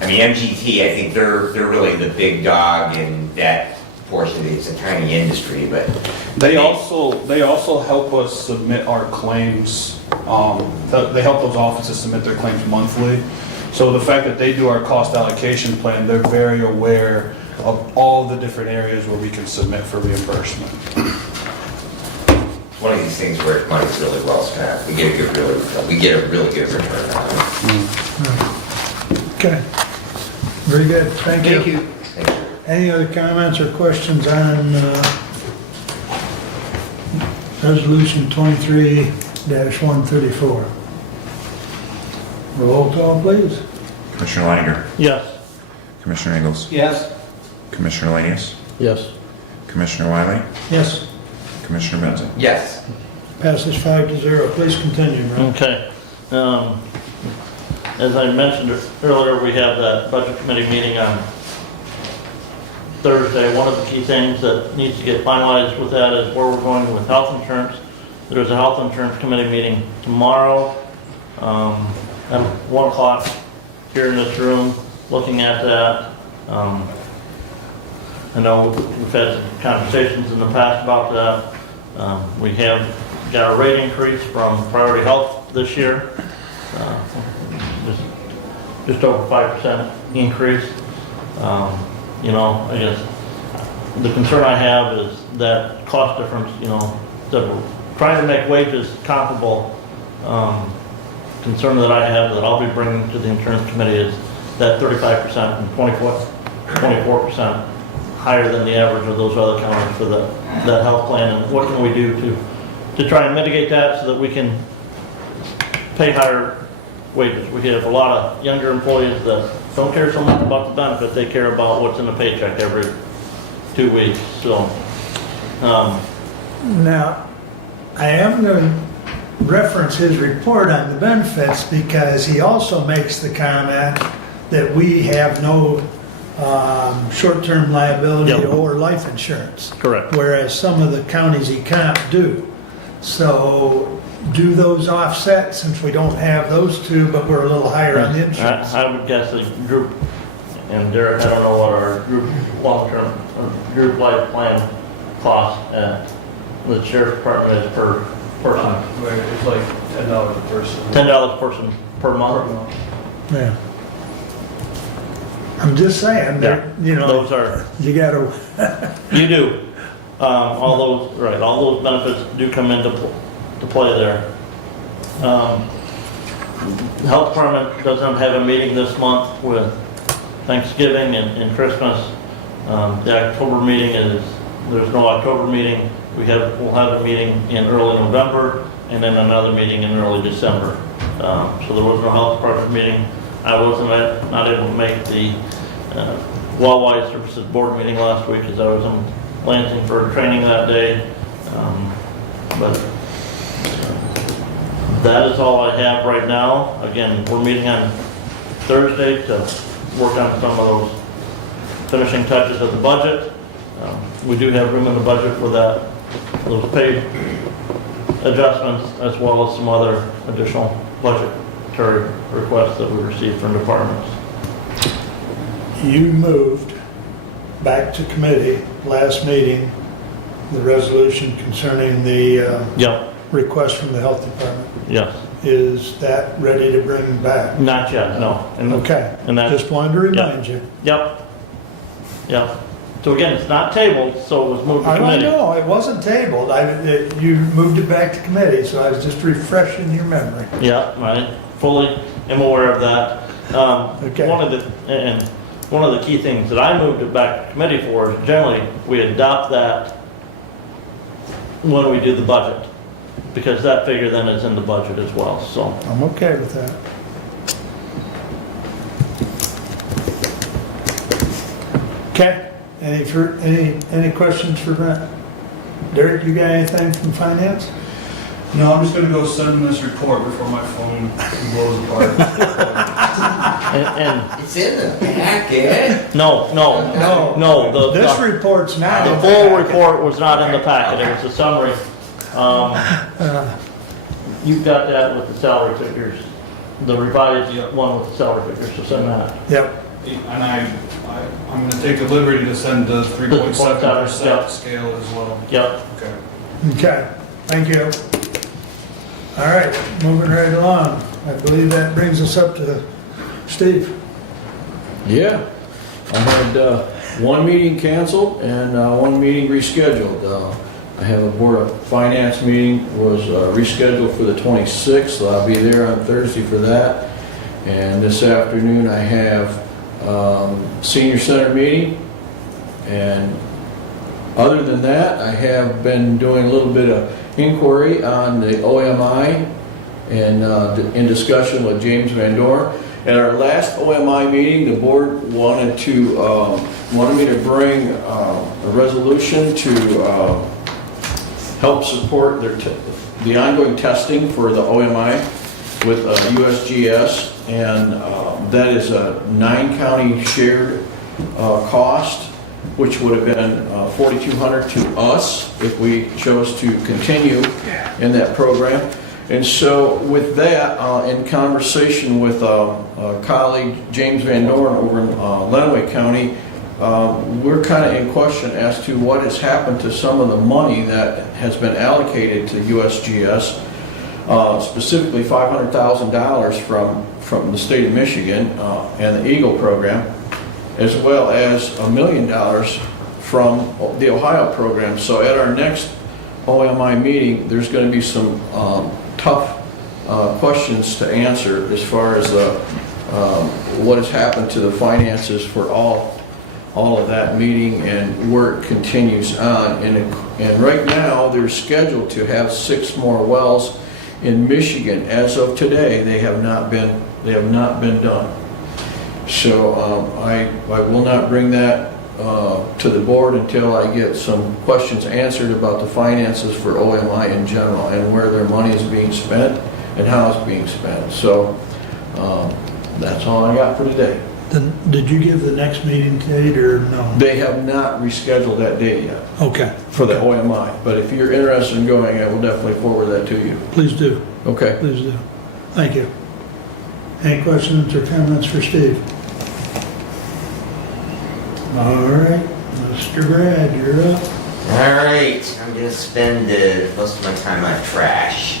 I mean, MGT, I think they're really the big dog in that portion. It's a tiny industry, but They also help us submit our claims. They help those offices submit their claims monthly. So the fact that they do our cost allocation plan, they're very aware of all the different areas where we can submit for reimbursement. it's one of these things where money's really well spent. We get a really good return on it. Okay. Very good. Thank you. Thank you. Any other comments or questions on Resolution 23-134? Roll call, please. Commissioner Langer, Yes. Commissioner Ingles, Yes. Commissioner Lanius, Yes. Commissioner Wiley, Yes. Commissioner Mensah. Yes. Passes 5-0. Please continue, Ron. Okay. As I mentioned earlier, we have that budget committee meeting on Thursday. One of the key things that needs to get finalized with that is where we're going with health insurance. There's a health insurance committee meeting tomorrow at 1 o'clock here in this room, looking at that. I know we've had some conversations in the past about that. We have got a rate increase from Priority Health this year, just over 5% increase. You know, I guess the concern I have is that cost difference, you know, that we're trying to make wages comparable. Concern that I have that I'll be bringing to the insurance committee is that 35% and 24% higher than the average of those other counties for that health plan, and what can we do to try and mitigate that so that we can pay higher wages. We have a lot of younger employees that don't care so much about the benefit, they care about what's in the paycheck every 2 weeks, so. Now, I am going to reference his report on the benefits because he also makes the comment that we have no short-term liability Yep. or life insurance. Correct. Whereas some of the counties he can't do. So do those offset since we don't have those two, but we're a little higher on the insurance? I would guess the group, and Derek, I don't know what our group long-term, group life plan cost at the sheriff's department is per person. It's like $10 a person. $10 person per month. Yeah. I'm just saying, that, you know, Those are, you gotta, you do. All those, right, all those benefits do come into play there. The health department doesn't have a meeting this month with Thanksgiving and Christmas. The October meeting there's no October meeting. We'll have a meeting in early November and then another meeting in early December. So there was no health department meeting. I wasn't not able to make the Wildlife Services Board meeting last week because I was in Lansing for training that day. But that is all I have right now. Again, we're meeting on Thursday to work on some of those finishing touches of the budget. We do have room in the budget for those paid adjustments as well as some other additional budgetary requests that we received from departments. you moved back to committee last meeting, the resolution concerning the Yep, request from the health department. yes. Is that ready to bring back? Not yet, no. And Okay, And that, just wanted to remind you. yep, yep. So again, it's not tabled, so it was moved to I don't committee. know, it wasn't tabled, you moved it back to committee, so I was just refreshing your memory. Yeah, I fully am aware of that. Okay. One of the, and one of the key things that I moved it back to committee for is generally we adopt that when we do the budget, because that figure then is in the budget as well, so. I'm okay with that. Okay, any questions for Brent? Derek, you got anything from finance? No, I'm just gonna go send them this report before my phone blows apart. And, It's in the packet. no, This the report's not. the in full packet. report was not in the packet, it was a summary. You've got that with the salary figures, the revised one with the salary figures, so send that. Yep, And I'm gonna take the liberty to send the 3.7% Yep. scale as well. Yep. Okay. okay, thank you. All right, moving right along. I believe that brings us up to Steve. Yeah, I had one meeting canceled and one meeting rescheduled. I have a Board of Finance meeting was rescheduled for the 26th, so I'll be there on Thursday for that. And this afternoon I have Senior Center meeting. And other than that, I have been doing a little bit of inquiry on the OMI and in discussion with James Van Dorn. At our last OMI meeting, the board wanted me to bring a resolution to help support the ongoing testing for the OMI with USGS, and that is a 9-county shared cost, which would have been $4,200 to us if we chose to continue in that program. And so with that, in conversation with colleague James Van Dorn over in Lenawee County, we're kind of in question as to what has happened to some of the money that has been allocated to USGS, specifically $500,000 from the state of Michigan and the EAGLE program, as well as $1 million from the Ohio program. So at our next OMI meeting, there's going to be some tough questions to answer as far as what has happened to the finances for all of that meeting and where it continues on. And right now, they're scheduled to have 6 more wells in Michigan. As of today, they have not been done. So I will not bring that to the board until I get some questions answered about the finances for OMI in general and where their money is being spent and how it's being spent. So that's all I got for today. Then, did you give the next meeting date or no? They have not rescheduled that date yet Okay, for the OMI, but if you're interested in going, I will definitely forward that to you. please do, Okay. please do. Thank you. Any questions or comments for Steve? All right, Mr. Brad, you're up. All right, I'm gonna spend most of my time on trash.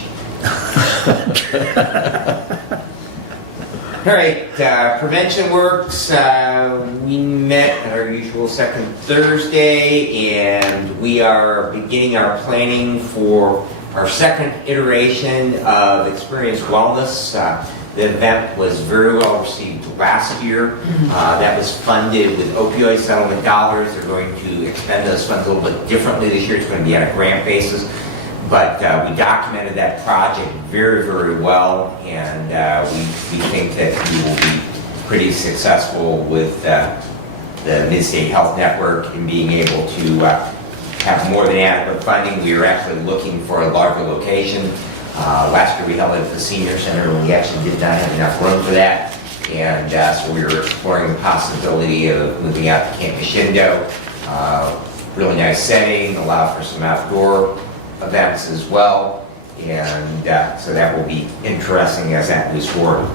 All right, Prevention Works, we met at our usual second Thursday, and we are beginning our planning for our second iteration of Experience Wellness. The event was very well received last year. That was funded with opioid settlement dollars. They're going to expend those funds a little bit differently this year. It's going to be on a grant basis. But we documented that project very, very well, and we think that we will be pretty successful with the Mid-State Health Network in being able to have more than adequate funding. We are actually looking for a larger location. Last year we held it at the Senior Center, and we actually did not have enough room for that. And so we were exploring the possibility of moving out to Camp Mishindo. Really nice setting, allow for some outdoor events as well, and so that will be interesting as that moves forward.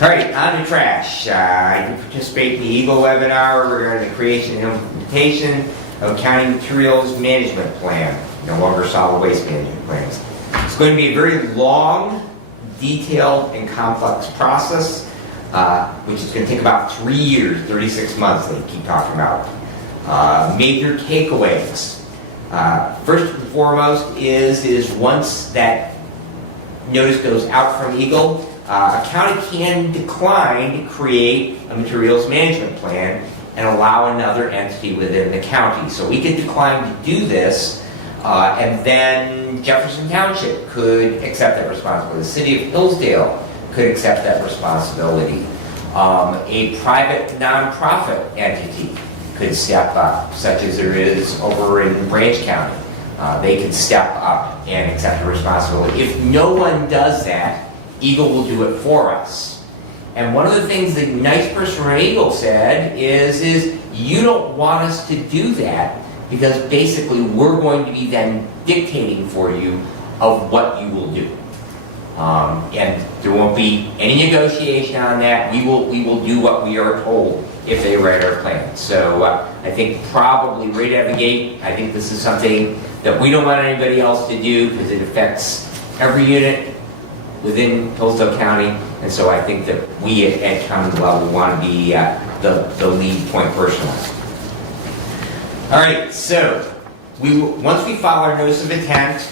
All right, on to trash. I did participate in the EAGLE webinar regarding the creation and implementation of county materials management plan, no longer solid waste management plans. It's going to be a very long, detailed, and complex process, which is going to take about 3 years, 36 months that we keep talking about. Major takeaways. First and foremost is once that notice goes out from EAGLE, a county can decline to create a materials management plan and allow another entity within the county. So we could decline to do this, and then Jefferson Township could accept that responsibility. The city of Hillsdale could accept that responsibility. A private nonprofit entity could step up, such as there is over in Branch County. They can step up and accept the responsibility. If no one does that, Eagle will do it for us. And one of the things the nice person from Eagle said is you don't want us to do that because basically we're going to be then dictating for you of what you will do. And there won't be any negotiation on that. We will do what we are told if they write our plan. So I think probably right out of the gate, I think this is something that we don't want anybody else to do because it affects every unit within Hillsdale County. And so I think that we at Commonwealth want to be the lead point person. All right, so once we file our notice of intent,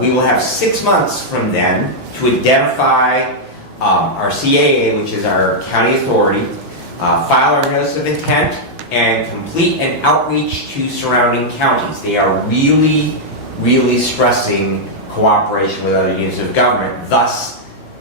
we will have 6 months from then to identify our CAA, which is our county authority, file our notice of intent, and complete an outreach to surrounding counties. They are really, really stressing cooperation with other units of government. Thus,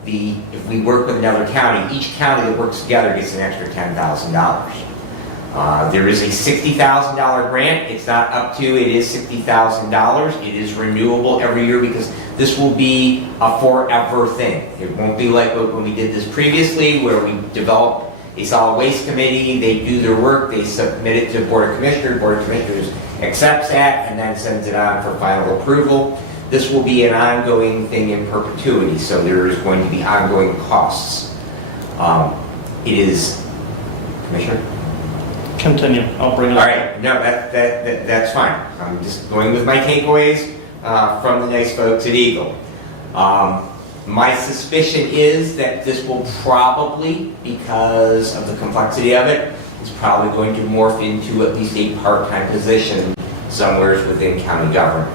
if we work with another county, each county that works together gets an extra $10,000. There is a $60,000 grant. It's not up to, it is $60,000. It is renewable every year because this will be a forever thing. It won't be like when we did this previously where we developed a solid waste committee, they do their work, they submit it to Board of Commissioners, Board of Commissioners accepts that and then sends it on for final approval. This will be an ongoing thing in perpetuity, so there is going to be ongoing costs. It is, Commissioner? Continue, I'll bring it up. All right, no, that's fine. I'm just going with my takeaways from the nice folks at Eagle. My suspicion is that this will probably, because of the complexity of it, it's probably going to morph into at least a part-time position somewhere within county government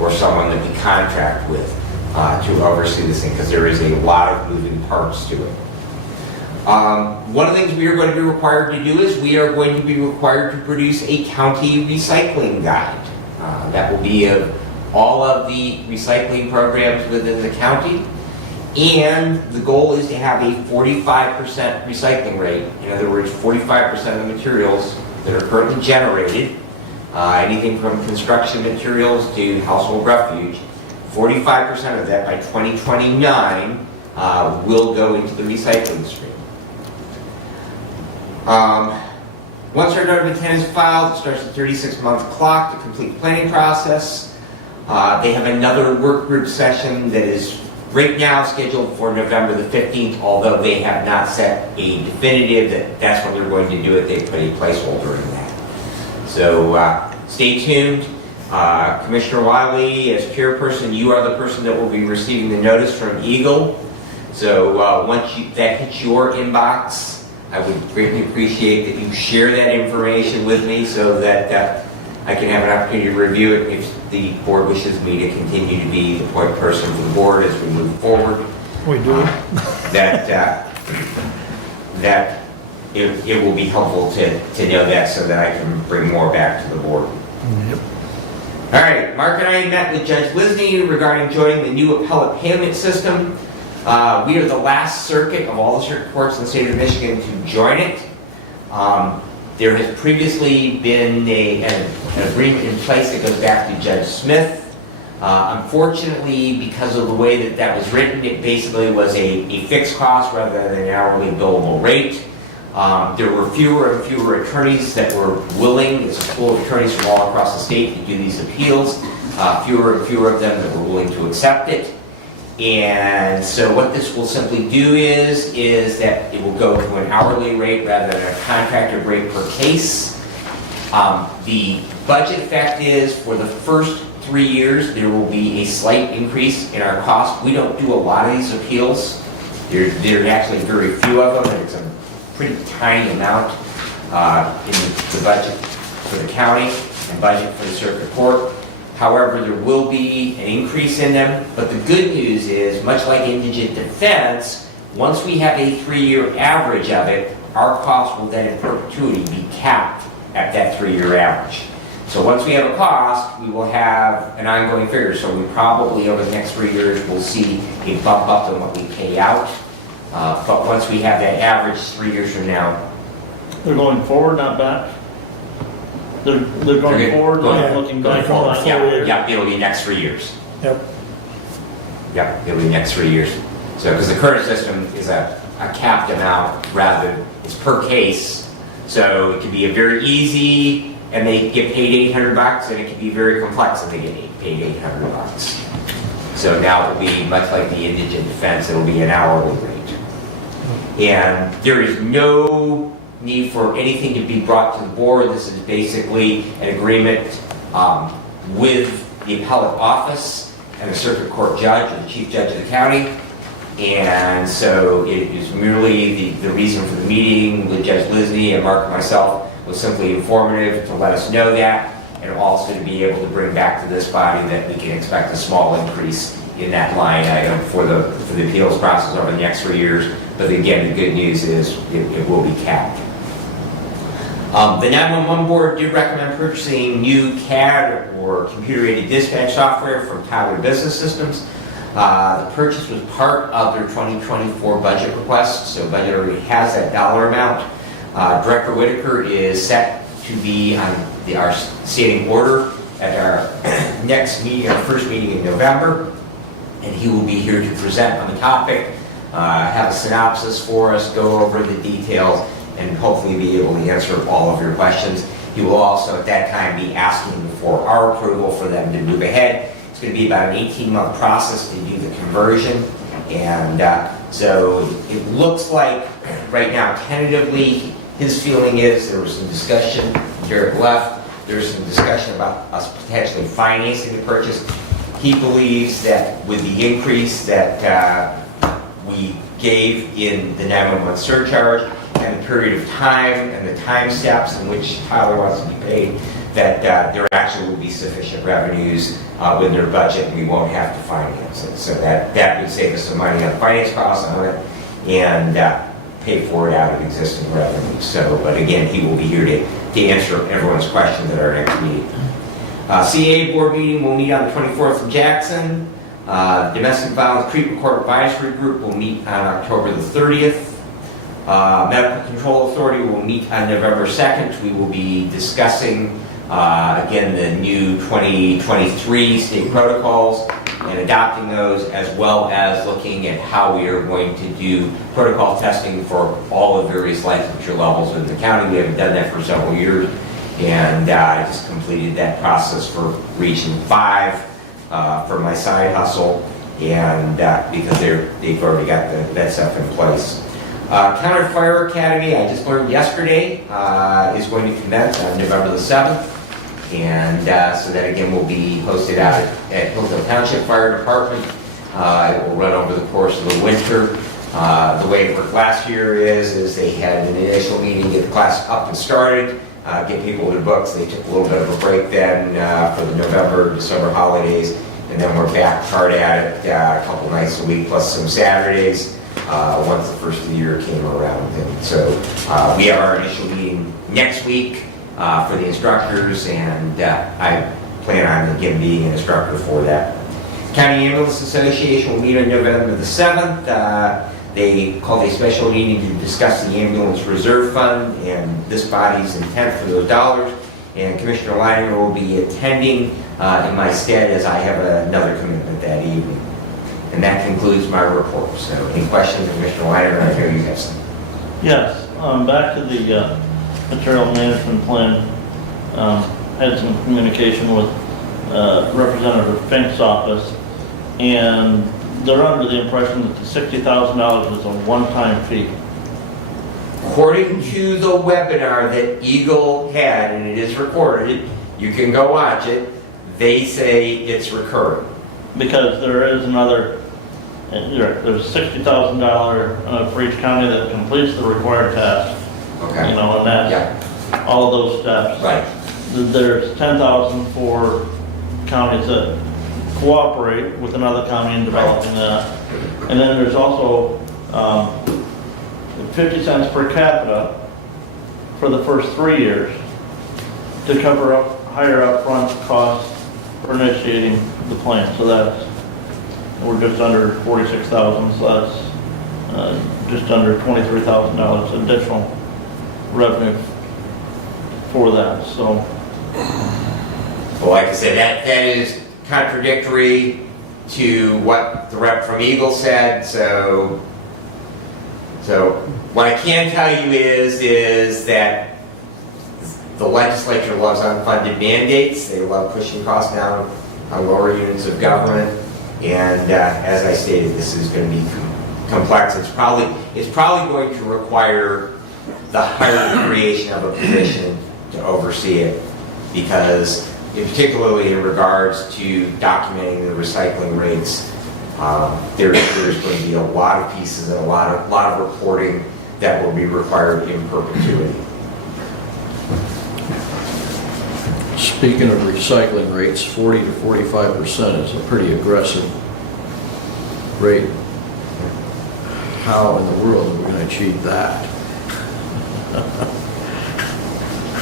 or someone that we contract with to oversee this thing because there is a lot of moving parts to it. One of the things we are going to be required to do is we are going to be required to produce a county recycling guide. That will be of all of the recycling programs within the county. And the goal is to have a 45% recycling rate. In other words, 45% of the materials that are currently generated, anything from construction materials to household refuge, 45% of that by 2029 will go into the recycling stream. Once our notice of intent is filed, it starts a 36-month clock to complete the planning process. They have another work group session that is right now scheduled for November the 15th, although they have not set a definitive that's when they're going to do it. They put a placeholder in that. So stay tuned. Commissioner Wiley, as chairperson, you are the person that will be receiving the notice from Eagle. So once that hits your inbox, I would greatly appreciate that you share that information with me so that I can have an opportunity to review it if the board wishes me to continue to be the point person for the board as we move forward. We do. That it will be helpful to know that so that I can bring more back to the board. Yep. All right, Mark and I met with Judge Lisney regarding joining the new appellate payment system. We are the last circuit of all the circuit courts in the state of Michigan to join it. There has previously been an agreement in place that goes back to Judge Smith. Unfortunately, because of the way that was written, it basically was a fixed cost rather than an hourly billable rate. There were fewer and fewer attorneys that were willing, it's a pool of attorneys from all across the state to do these appeals, fewer and fewer of them that were willing to accept it. And so what this will simply do is that it will go to an hourly rate rather than a contracted rate per case. The budget effect is for the first 3 years, there will be a slight increase in our cost. We don't do a lot of these appeals. There are actually very few of them, and it's a pretty tiny amount in the budget for the county and budget for the circuit court. However, there will be an increase in them, but the good news is, much like indigent defense, Once we have a 3-year average of it, our cost will then in perpetuity be capped at that 3-year average. So once we have a cost, we will have an ongoing figure. So we probably, over the next 3 years, will see a bump up in what we pay out. But once we have that average 3 years from now, They're going forward, not back? They're going They're forward, going- not looking back going on forward. that full year? yeah, it'll be next 3 years. Yep. Yep, it'll be next 3 years. So, because the current system is a capped amount rather than, it's per case. So it could be a very easy, and they get paid $800, and it can be very complex, and they get paid $800. So now it'll be much like the indigent defense, it'll be an hourly rate. And there is no need for anything to be brought to the board. This is basically an agreement with the appellate office and the circuit court judge, or the chief judge of the county. And so it is merely the reason for the meeting with Judge Lisney and Mark and myself was simply informative to let us know that, and also to be able to bring back to this body that we can expect a small increase in that line item for the appeals process over the next 3 years. But again, the good news is it will be capped. The 911 board did recommend purchasing new CAD or computer-aided dispatch software from Tyler Business Systems. The purchase was part of their 2024 budget request, so budget already has that dollar amount. Director Whitaker is set to be on our standing order at our next meeting, our first meeting in November, and he will be here to present on the topic, have a synopsis for us, go over the details, and hopefully be able to answer all of your questions. He will also at that time be asking for our approval for them to move ahead. It's going to be about an 18-month process to do the conversion, and so it looks like right now tentatively his feeling is there was some discussion, Derek left, there's some discussion about us potentially financing the purchase. He believes that with the increase that we gave in the 911 surcharge and the period of time and the time steps in which Tyler wants to be paid, that there actually will be sufficient revenues with their budget, and we won't have to finance it. So that would save us some money on finance costs on it and pay for it out of existing revenues. So, but again, he will be here to answer everyone's questions at our next meeting. CAA board meeting will meet on the 24th in Jackson. Domestic Violence Treatment Court Advisory Group will meet on October the 30th. Medical Control Authority will meet on November 2nd. We will be discussing again the new 2023 state protocols and adopting those, as well as looking at how we are going to do protocol testing for all the various licensure levels in the county. We haven't done that for several years, and I just completed that process for Region 5 for my side hustle, and because they've already got that stuff in place. Counter Fire Academy, I just learned yesterday, is going to commence on November the 7th. And so that again will be hosted out at Hillsdale Township Fire Department. It will run over the course of the winter. The way it worked last year is they had an initial meeting, get the class up and started, get people their books. They took a little bit of a break then for the November, December holidays, and then we're back hard at it a couple nights a week plus some Saturdays once the first of the year came around. And so we have our initial meeting next week for the instructors, and I plan on again being an instructor for that. County Ambulance Association will meet on November the 7th. They called a special meeting to discuss the ambulance reserve fund and this body's intent for those dollars. And Commissioner Leiner will be attending in my stead, as I have another commitment that evening. And that concludes my report. So any questions, Commissioner Leiner? I know you have some. Yes, back to the material management plan. Had some communication with Representative Fink's office, and they're under the impression that the $60,000 is a one-time fee. According to the webinar that Eagle had, and it is recorded, you can go watch it, they say it's recurring. Because there is another, there's $60,000 for each county that completes the required task. Okay. You know, and that's Yeah, all those steps. right. There's $10,000 for counties that cooperate with another county in developing that. And then there's also 50 cents per capita for the first 3 years to cover up higher upfront costs for initiating the plan. So that's, we're just under 46,000, so that's just under $23,000 additional revenue for that. So, Well, like I said, that is contradictory to what the rep from Eagle said, so what I can tell you is that the legislature loves unfunded mandates. They love pushing costs down on lower units of government. And as I stated, this is going to be complex. It's probably going to require the hiring creation of a position to oversee it, because particularly in regards to documenting the recycling rates, there's going to be a lot of pieces and a lot of reporting that will be required in perpetuity. Speaking of recycling rates, 40 to 45% is a pretty aggressive rate. How in the world are we going to achieve that?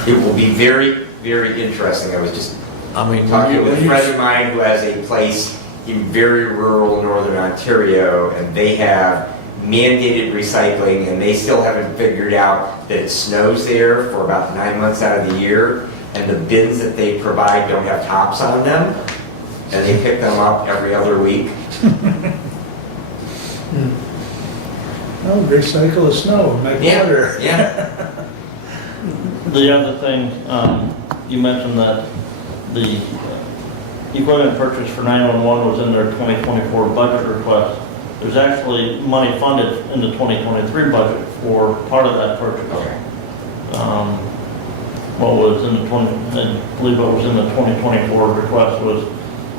It will be very, very interesting. I was just I mean, talking with a friend of mine who has a place in very rural northern Ontario, and they have mandated recycling, and they still haven't figured out that it snows there for about 9 months out of the year, and the bins that they provide don't have tops on them, and they pick them up every other week. Oh, recycle the snow and make water. Yeah. the other thing, you mentioned that the equipment purchase for 911 was in their 2024 budget request. There's actually money funded in the 2023 budget for part of that purchase. Okay. What was in the I believe what was in the 2024 request was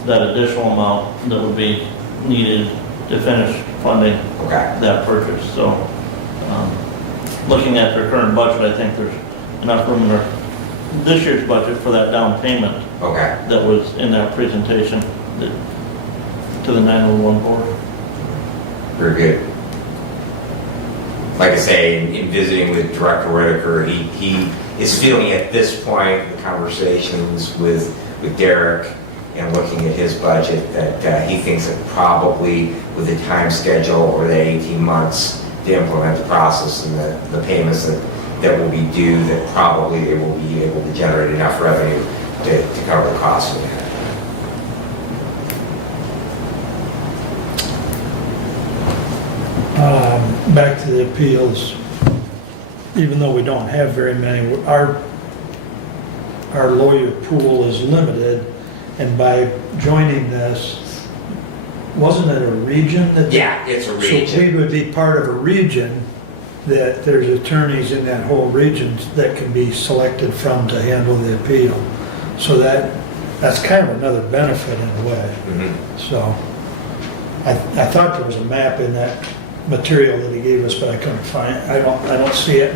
that additional amount that would be needed to finish funding that purchase. So, looking at their current budget, I think there's enough room in this year's budget for that down payment that was in that presentation to the 911 board. Very good. Like I say, in visiting with Director Whitaker, he is feeling at this point, the conversations with Derek and looking at his budget, that he thinks that probably with the time schedule or the 18 months to implement the process and the payments that will be due, that probably they will be able to generate enough revenue to cover the cost of that. Back to the appeals, even though we don't have very many, our lawyer pool is limited, and by joining this, wasn't it a region that? Yeah, it's a region. So we would be part of a region that there's attorneys in that whole region that can be selected from to handle the appeal. So that's kind of another benefit in a way. Mm-hmm. So I thought there was a map in that material that he gave us, but I couldn't find it. I don't see it.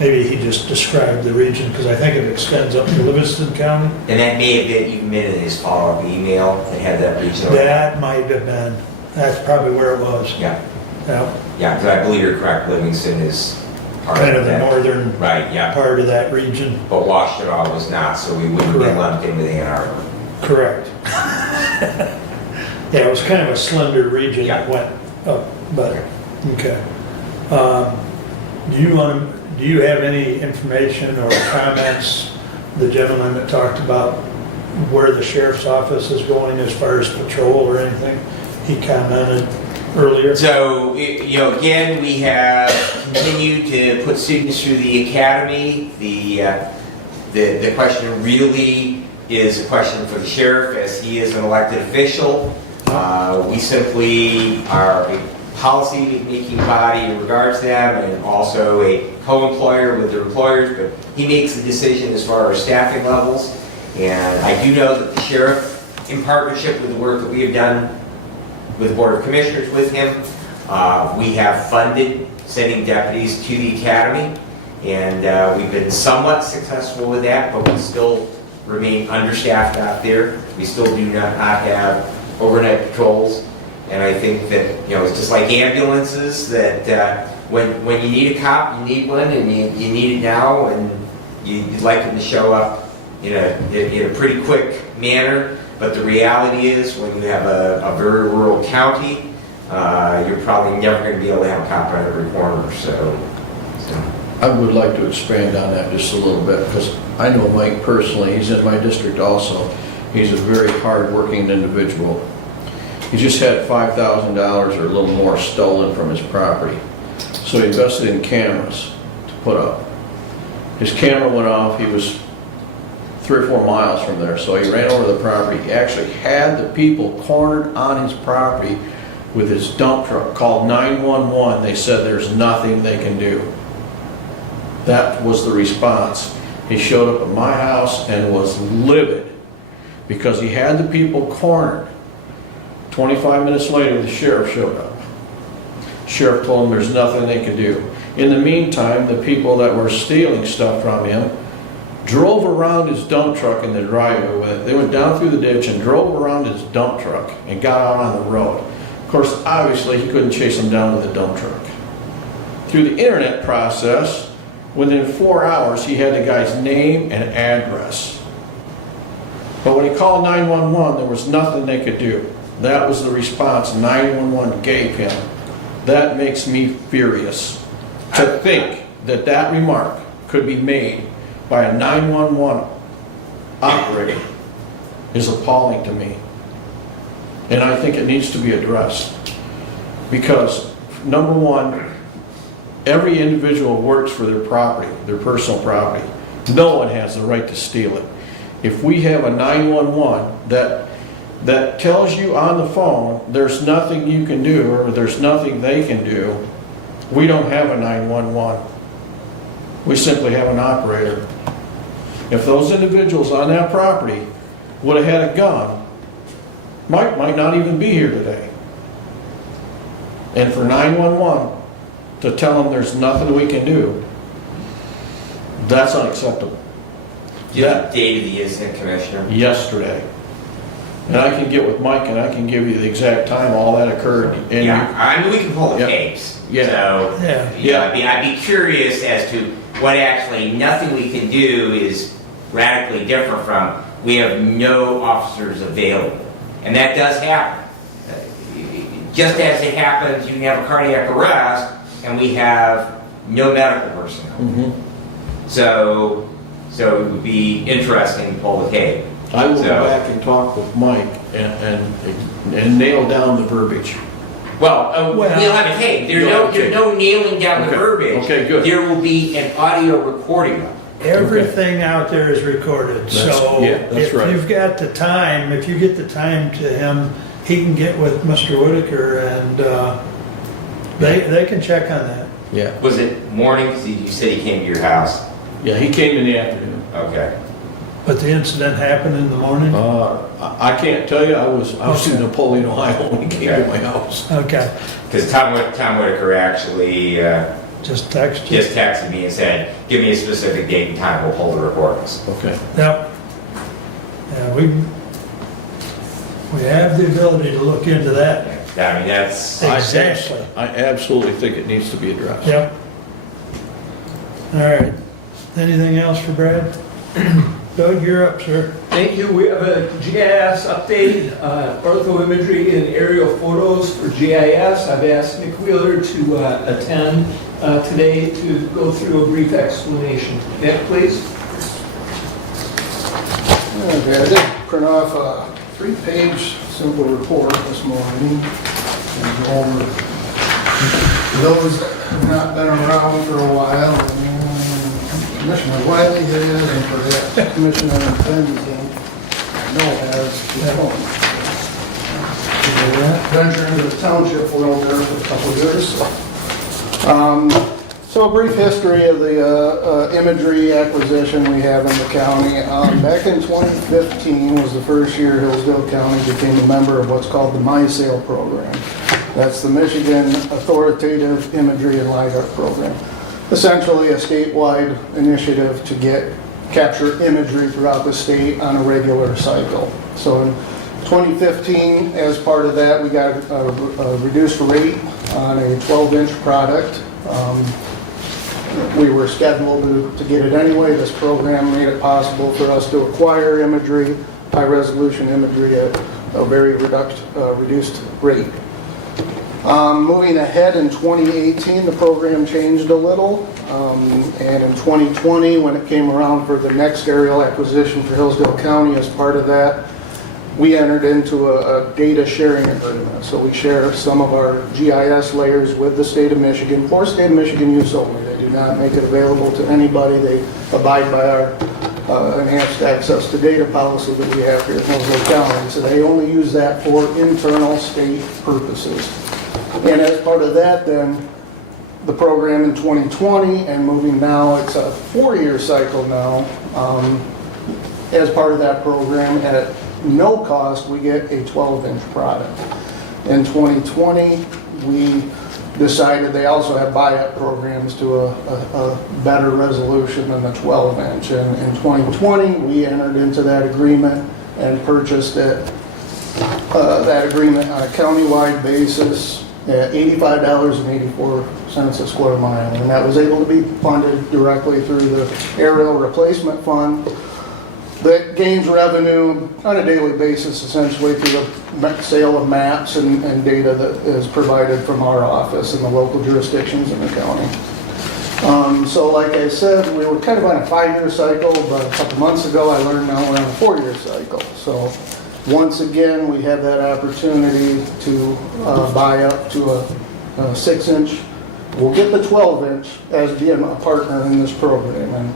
Maybe he just described the region, because I think it extends up to Livingston County. And that may have been even in his follow-up email that had that regional. That might have been. That's probably where it was. Yeah. Yeah. Yeah, because I believe you're correct. Livingston is part Kind of the that. northern Right, yeah. part of that region. But Washita was not, so we wouldn't be Correct. lumped in with Ann Arbor. Correct. Yeah, it was kind of a slender region that Yeah. went up, but, okay. Do you have any information or comments, the gentleman that talked about where the sheriff's office is going as far as patrol or anything? He commented earlier. So, again, we have continued to put students through the academy. The question really is a question for the sheriff, as he is an elected official. We simply are a policy-making body in regards to them, and also a co-employer with their employers, but he makes the decision as far as staffing levels. And I do know that the sheriff, in partnership with the work that we have done with the Board of Commissioners with him, we have funded sending deputies to the academy, and we've been somewhat successful with that, but we still remain understaffed out there. We still do not have overnight patrols, And I think that, it's just like ambulances, that when you need a cop, you need one, and you need it now, and you'd like them to show up in a pretty quick manner. But the reality is, when you have a very rural county, you're probably never going to be able to have a cop on every corner. So. I would like to expand on that just a little bit, because I know Mike personally. He's in my district also. He's a very hard-working individual. He just had $5,000 or a little more stolen from his property. So he invested in cameras to put up. His camera went off. He was 3 or 4 miles from there, so he ran over the property. He actually had the people cornered on his property with his dump truck, called 911. They said there's nothing they can do. That was the response. He showed up at my house and was livid because he had the people cornered. 25 minutes later, the sheriff showed up. Sheriff told him there's nothing they could do. In the meantime, the people that were stealing stuff from him drove around his dump truck in the driveway with it. They went down through the ditch and drove around his dump truck and got out on the road. Of course, obviously, he couldn't chase them down with a dump truck. Through the internet process, within 4 hours, he had the guy's name and address. But when he called 911, there was nothing they could do. That was the response 911 gave him. That makes me furious. To think that that remark could be made by a 911 operator is appalling to me. And I think it needs to be addressed. Because, number one, every individual works for their property, their personal property. No one has the right to steal it. If we have a 911 that tells you on the phone there's nothing you can do or there's nothing they can do, we don't have a 911. We simply have an operator. If those individuals on that property would have had a gun, Mike might not even be here today. And for 911 to tell them there's nothing we can do, that's unacceptable. Do you have the date of the incident, Commissioner? Yesterday. And I can get with Mike and I can give you the exact time all that occurred. And I mean, we can pull the Yep. tapes. Yeah. So, Yeah. I'd be curious as to what actually nothing we can do is radically different from we have no officers available. And that does happen. Just as it happens, you can have a cardiac arrest and we have no medical personnel. Mhm. So it would be interesting to pull the tape. I will So- go back and talk with Mike and nail down the verbiage. Well, we'll have a tape. There's no nailing down the Okay. verbiage. Okay, good. There will be an audio recording of it. Everything out there is recorded, so yeah, that's if right. you've got the time, if you get the time to him, he can get with Mr. Whitaker and they can check on that. Yeah. Was it morning? 'Cause you said he came to your house. Yeah, he came in the afternoon. Okay. But the incident happened in the morning? I can't tell you, I was in Napoleon, Ohio when he came to my house. Okay, Because Tom Whitaker actually just text you. just texted me and said, give me a specific date and time, we'll pull the recordings. Okay. Yep. Yeah, we have the ability to look into that. I mean, that's, Exactly. I absolutely think it needs to be addressed. Yep. All right. Anything else for Brad? Doug, you're up, sir. Thank you. We have a GIS update, orthoimagery and aerial photos for GIS. I've asked Nick Wheeler to attend today to go through a brief explanation. Nick, please. Okay, I did print off a 3-page simple report this morning and go over those that have not been around for a while. Commissioner Wiley has, and perhaps Commissioner Benzine, I know has, before. Venture into the township world there for a couple of years. So a brief history of the imagery acquisition we have in the county. Back in 2015 was the first year Hillsdale County became a member of what's called the MySail program. That's the Michigan Authoritative Imagery and LiDAR program. Essentially a statewide initiative to capture imagery throughout the state on a regular cycle. So 2015, as part of that, we got a reduced rate on a 12-inch product. We were scheduled to get it anyway. This program made it possible for us to acquire imagery, high-resolution imagery at a very reduced rate. Moving ahead in 2018, the program changed a little. And in 2020, when it came around for the next aerial acquisition for Hillsdale County, as part of that, we entered into a data sharing agreement. So we share some of our GIS layers with the state of Michigan for state of Michigan use only. They do not make it available to anybody. They abide by our enhanced access to data policy that we have here in Hillsdale County. So they only use that for internal state purposes. And as part of that, then, the program in 2020 and moving now, it's a 4-year cycle now. As part of that program, at no cost, we get a 12-inch product. In 2020, we decided they also have buy-up programs to a better resolution than the 12-inch. And in 2020, we entered into that agreement and purchased it, that agreement on a countywide basis at $85.84 a square mile. And that was able to be funded directly through the aerial replacement fund that gains revenue on a daily basis, essentially through the sale of maps and data that is provided from our office and the local jurisdictions in the county. So like I said, we were kind of on a 5-year cycle, but a couple months ago I learned now we're on a 4-year cycle. So once again, we have that opportunity to buy up to a 6-inch. We'll get the 12-inch as being a partner in this program. And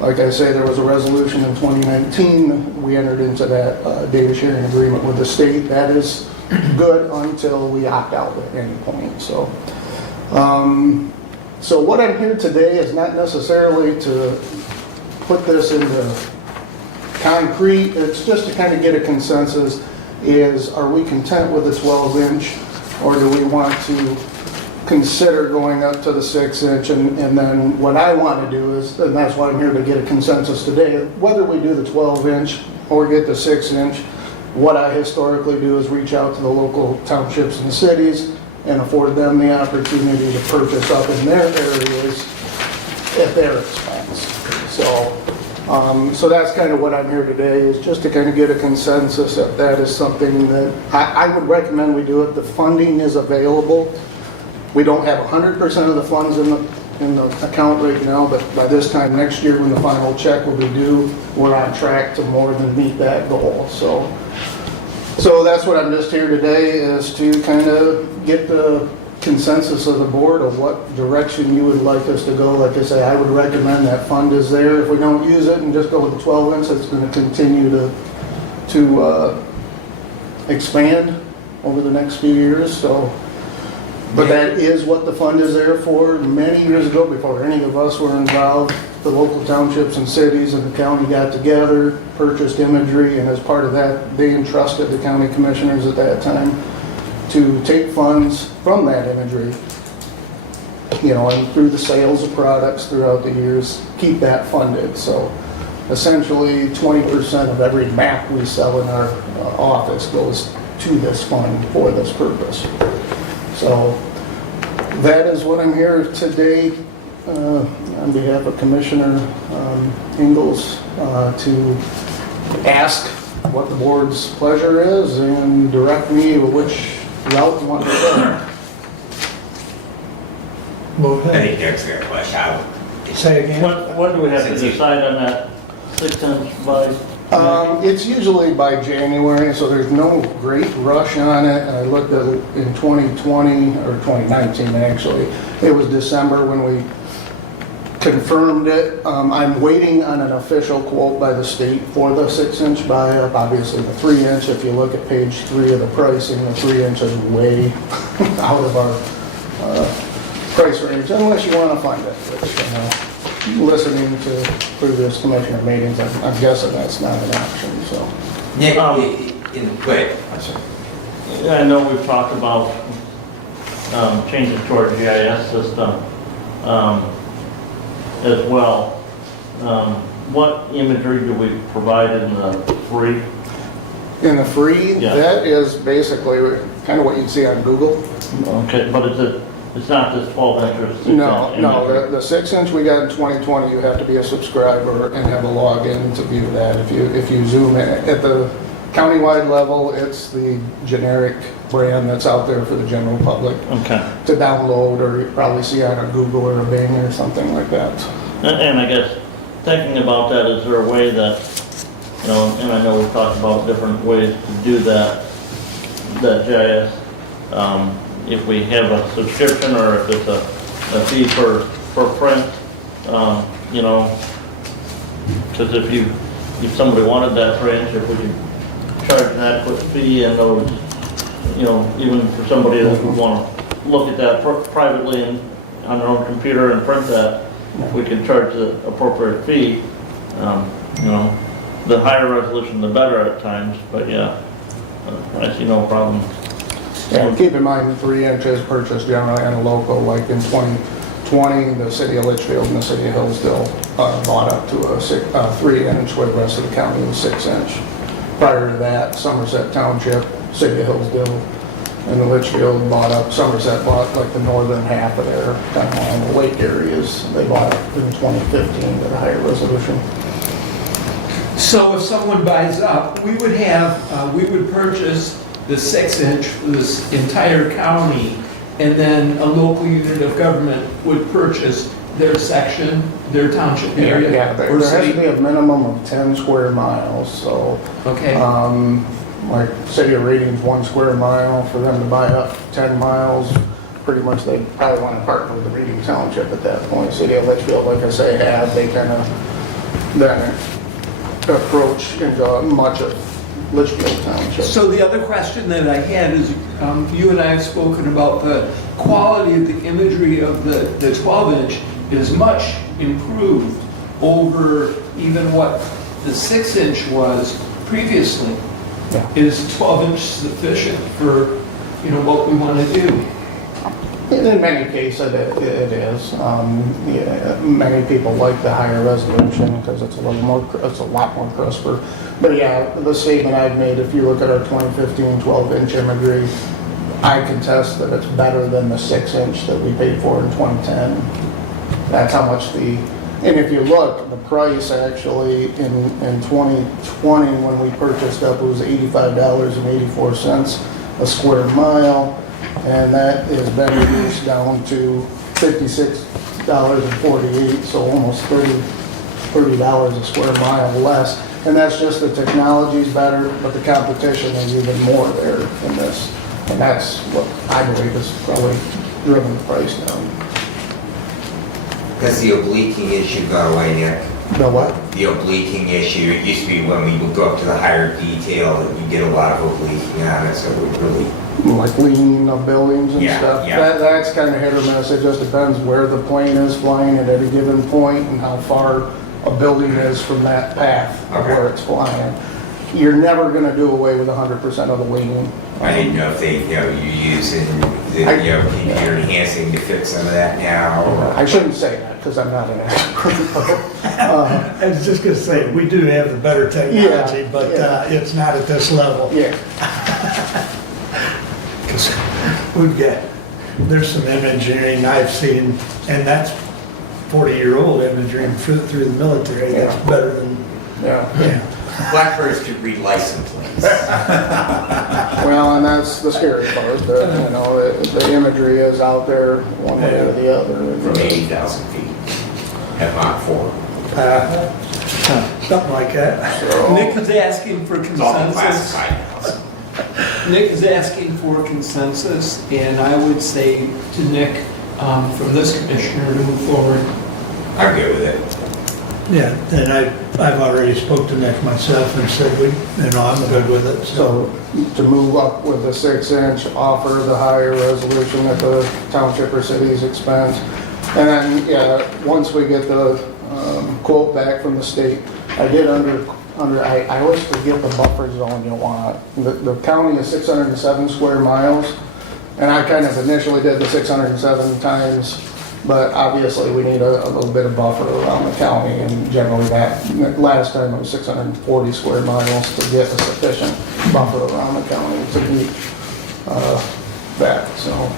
like I say, there was a resolution in 2019. We entered into that data sharing agreement with the state. That is good until we opt out at any point. So what I'm here today is not necessarily to put this into concrete. It's just to kind of get a consensus is, are we content with the 12-inch, or do we want to consider going up to the 6-inch? And then what I want to do is, and that's why I'm here to get a consensus today, whether we do the 12-inch or get the 6-inch, what I historically do is reach out to the local townships and cities and afford them the opportunity to purchase up in their areas at their expense. So that's kind of what I'm here today, is just to kind of get a consensus that that is something that I would recommend we do it. The funding is available. We don't have 100% of the funds in the account right now, but by this time next year, when the final check will be due, we're on track to more than meet that goal. So that's what I'm just here today, is to kind of get the consensus of the board of what direction you would like us to go. Like I say, I would recommend that fund is there. If we don't use it and just go with the 12-inch, it's going to continue to expand over the next few years. So, but that is what the fund is there for. Many years ago, before any of us were involved, the local townships and cities and the county got together, purchased imagery, and as part of that, they entrusted the county commissioners at that time to take funds from that imagery, and through the sales of products throughout the years, keep that funded. So essentially 20% of every map we sell in our office goes to this fund for this purpose. So that is what I'm here today on behalf of Commissioner Ingalls to ask what the board's pleasure is and direct me which route you want to go. Move I ahead. think Derek's got a question. Say again. When do we have to decide on that 6-inch by? It's usually by January, so there's no great rush on it. I looked at it in 2020, or 2019 actually. It was December when we confirmed it. I'm waiting on an official quote by the state for the 6-inch buy-up. Obviously the 3-inch, if you look at page 3 of the pricing, the 3-inch is way out of our price range, unless you want to find it, which, listening to previous commissioner meetings, I'm guessing that's not an option, so. Nick, go ahead. I'm sorry. Yeah, I know we've talked about changes to our GIS system as well. What imagery do we provide in the free In the free, Yeah. that is basically kind of what you'd see on Google. Okay, but it's not this 12 inch or 6 inch? No, imagery? the 6-inch we got in 2020, you have to be a subscriber and have a login to view that. If you zoom in, at the countywide level, it's the generic brand that's out there for the general public Okay. to download, or you probably see on a Google or a Bing or something like that. And I guess, thinking about that, is there a way that, you know, and I know we've talked about different ways to do that GIS, if we have a subscription or if it's a fee for print, you know, because if somebody wanted that for inch, if we could charge an adequate fee and those, you know, even for somebody that would want to look at that privately and on their own computer and print that, if we could charge the appropriate fee, you know, the higher resolution, the better at times, but yeah, I see no problem. And keep in mind, 3 inches purchased generally on a local, like in 2020, the city of Litchfield and the city of Hillsdale bought up to a 3-inch, where the rest of the county was 6-inch. Prior to that, Somerset Township, city of Hillsdale, and the Litchfield bought up, Somerset bought like the northern half of their, kind of along the lake areas. They bought up in 2015 at a higher resolution. So if someone buys up, we would purchase the 6-inch for this entire county, and then a local unit of government would purchase their section, their township area. Yeah, there or has to city. be a minimum of 10 square miles, so. Okay. Like city of Reading's 1 square mile, for them to buy up 10 miles, pretty much they probably want to partner with the Reading Township at that point. City of Litchfield, like I say, they kind of then approach into much of Litchfield Township. So the other question that I had is, you and I have spoken about the quality of the imagery of the 12-inch is much improved over even what the 6-inch was previously. Yeah. Is 12-inch sufficient for, you know, what we want to do? In many cases, it is. Yeah, many people like the higher resolution because it's a lot more crisper. But yeah, the statement I've made, if you look at our 2015 12-inch imagery, I contest that it's better than the 6-inch that we paid for in 2010. That's how much and if you look, the price actually in 2020 when we purchased up, it was $85.84 a square mile. And that has been reduced down to $56.48, so almost $30 a square mile less. And that's just the technology's better, but the competition is even more there in this. And that's what I believe has probably driven the price down. Has the obliquing issue gone away, Nick? The what? The obliquing issue, it used to be when we would go up to the higher detail that we get a lot of obliquing on it, so we really, Like leaning of buildings and Yeah, stuff. yeah. That's kind of hit or miss. It just depends where the plane is flying at any given point and how far a building is from that path of Okay. where it's flying. You're never going to do away with 100% of the leaning. I didn't know if they, you know, you using the, you know, computer enhancing to fix some of that now, or. I shouldn't say that because I'm not an expert. I was just gonna say, we do have the better technology, Yeah, but yeah. it's not at this level. Yeah. Because there's some imagery I've seen, and that's 40-year-old imagery through the military, that's Yeah. better than, Yeah. yeah. Blackbirds could read license plates. Well, and that's the scary part, that, you know, the imagery is out there one way or the other. From 80,000 feet at Mach 4. Something like that. Nick is asking for It's all been consensus. classified now. So. Nick is asking for consensus, and I would say to Nick, from this commissioner, to move forward. I'm good with it. Yeah, and I've already spoke to Nick myself and said I'm good with it, so. So to move up with the 6-inch, offer the higher resolution at the township or city's expense. And then, yeah, once we get the quote back from the state, I did I always forget the buffer zone you want. The county is 607 square miles, and I kind of initially did the 607 times, but obviously we need a little bit of buffer around the county, and generally that, last time it was 640 square miles to get a sufficient buffer around the county to meet that, so.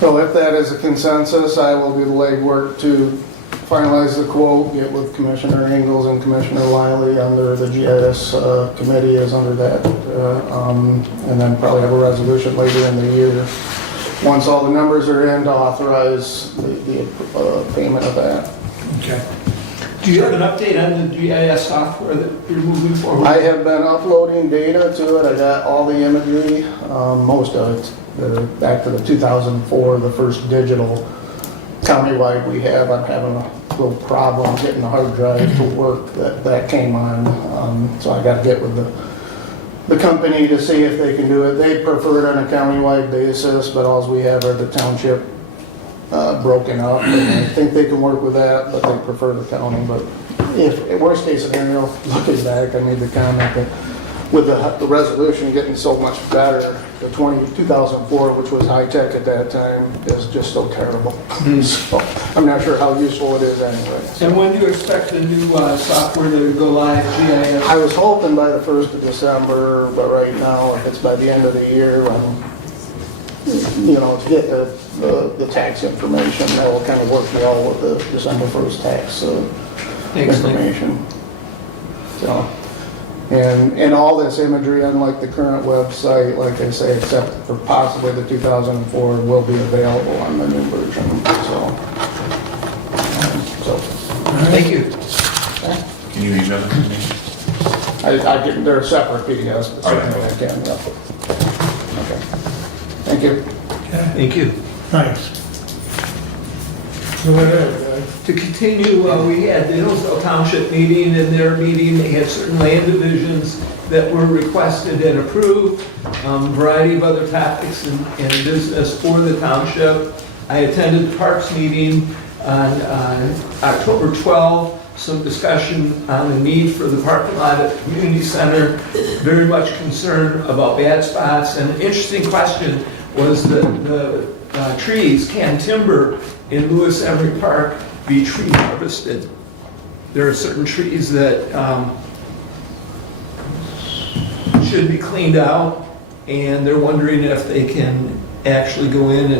So if that is a consensus, I will do the legwork to finalize the quote, get with Commissioner Ingles and Commissioner Wiley under the GIS committee is under that, and then probably have a resolution later in the year, once all the numbers are in, to authorize the payment of that. Okay. Do you have an update on the GIS software that you're moving forward? I have been uploading data to it. I got all the imagery, most of it, back to the 2004, the first digital countywide we have. I'm having a little problem getting the hard drive to work that came on. So I got to get with the company to see if they can do it. They prefer it on a countywide basis, but all we have are the township broken up. And I think they can work with that, but they prefer the county. But if worst case scenario, looking back, I made the comment that with the resolution getting so much better, the 2004, which was high tech at that time, is just so terrible. So I'm not sure how useful it is anyway. And when do you expect the new software to go live, GIS? I was hoping by the 1st of December, but right now, if it's by the end of the year, to get the tax information, that will kind of work well with the December 1st tax information. So, and all this imagery, unlike the current website, like I say, except for possibly the 2004, will be available on the new version. So Thank you. Can you email it to me? I can, they're separate PDFs, but certainly I can, yeah. Okay. Thank you. Thank you. Thanks. Go ahead, guys. To continue, we had the Hillsdale Township meeting. In their meeting, they had certain land divisions that were requested and approved, variety of other topics and business for the township. I attended the Parks meeting on October 12th, some discussion on the need for the parking lot at the community center, very much concerned about bad spots. And an interesting question was the trees, can timber in Lewis Emery Park be tree harvested? There are certain trees that should be cleaned out, and they're wondering if they can actually go in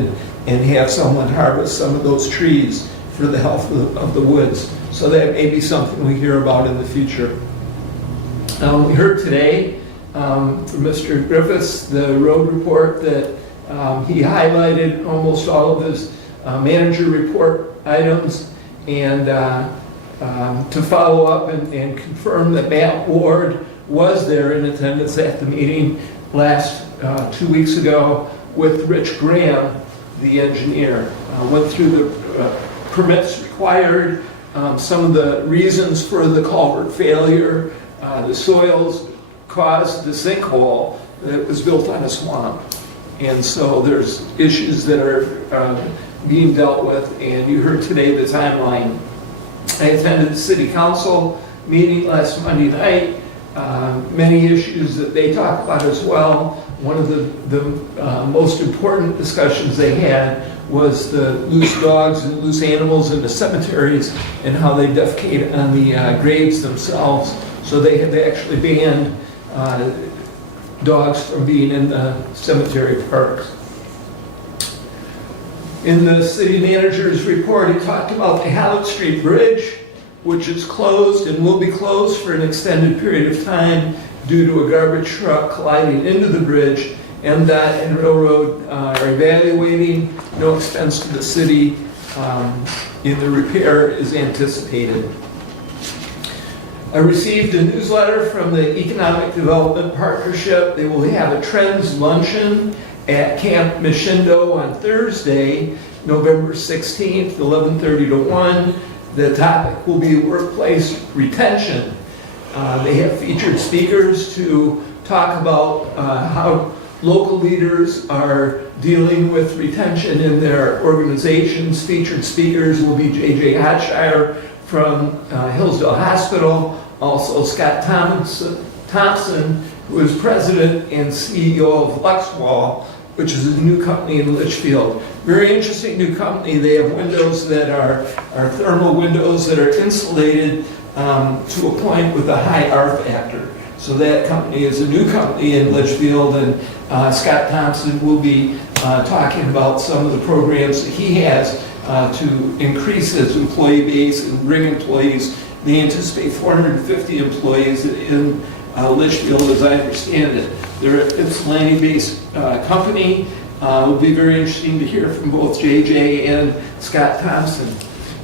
and have someone harvest some of those trees for the health of the woods. So that may be something we hear about in the future. We heard today from Mr. Griffiths, the road report, that he highlighted almost all of his manager report items, and to follow up and confirm that Matt Ward was there in attendance at the meeting last 2 weeks ago with Rich Graham, the engineer. Went through the permits required, some of the reasons for the culvert failure, the soils caused the sinkhole that was built on a swamp. And so there's issues that are being dealt with, and you heard today the timeline. I attended the city council meeting last Monday night. Many issues that they talked about as well. One of the most important discussions they had was the loose dogs and loose animals in the cemeteries and how they defecate on the graves themselves. So they have actually banned dogs from being in the cemetery parks. In the city manager's report, he talked about the Hallett Street Bridge, which is closed and will be closed for an extended period of time due to a garbage truck colliding into the bridge. MDOT and Railroad are evaluating. No expense to the city in the repair is anticipated. I received a newsletter from the Economic Development Partnership. They will have a Trends Luncheon at Camp Mishindo on Thursday, November 16th, 11:30 to 1. The topic will be workplace retention. They have featured speakers to talk about how local leaders are dealing with retention in their organizations. Featured speakers will be J.J. Hotshire from Hillsdale Hospital, also Scott Thompson, who is president and CEO of Luxwall, which is a new company in Litchfield. Very interesting new company. They have windows that are thermal windows that are insulated to a point with a high R factor. So that company is a new company in Litchfield, and Scott Thompson will be talking about some of the programs that he has to increase his employee base and bring employees. They anticipate 450 employees in Litchfield, as I understand it. They're an Ypsilanti-based company. It will be very interesting to hear from both JJ and Scott Thompson.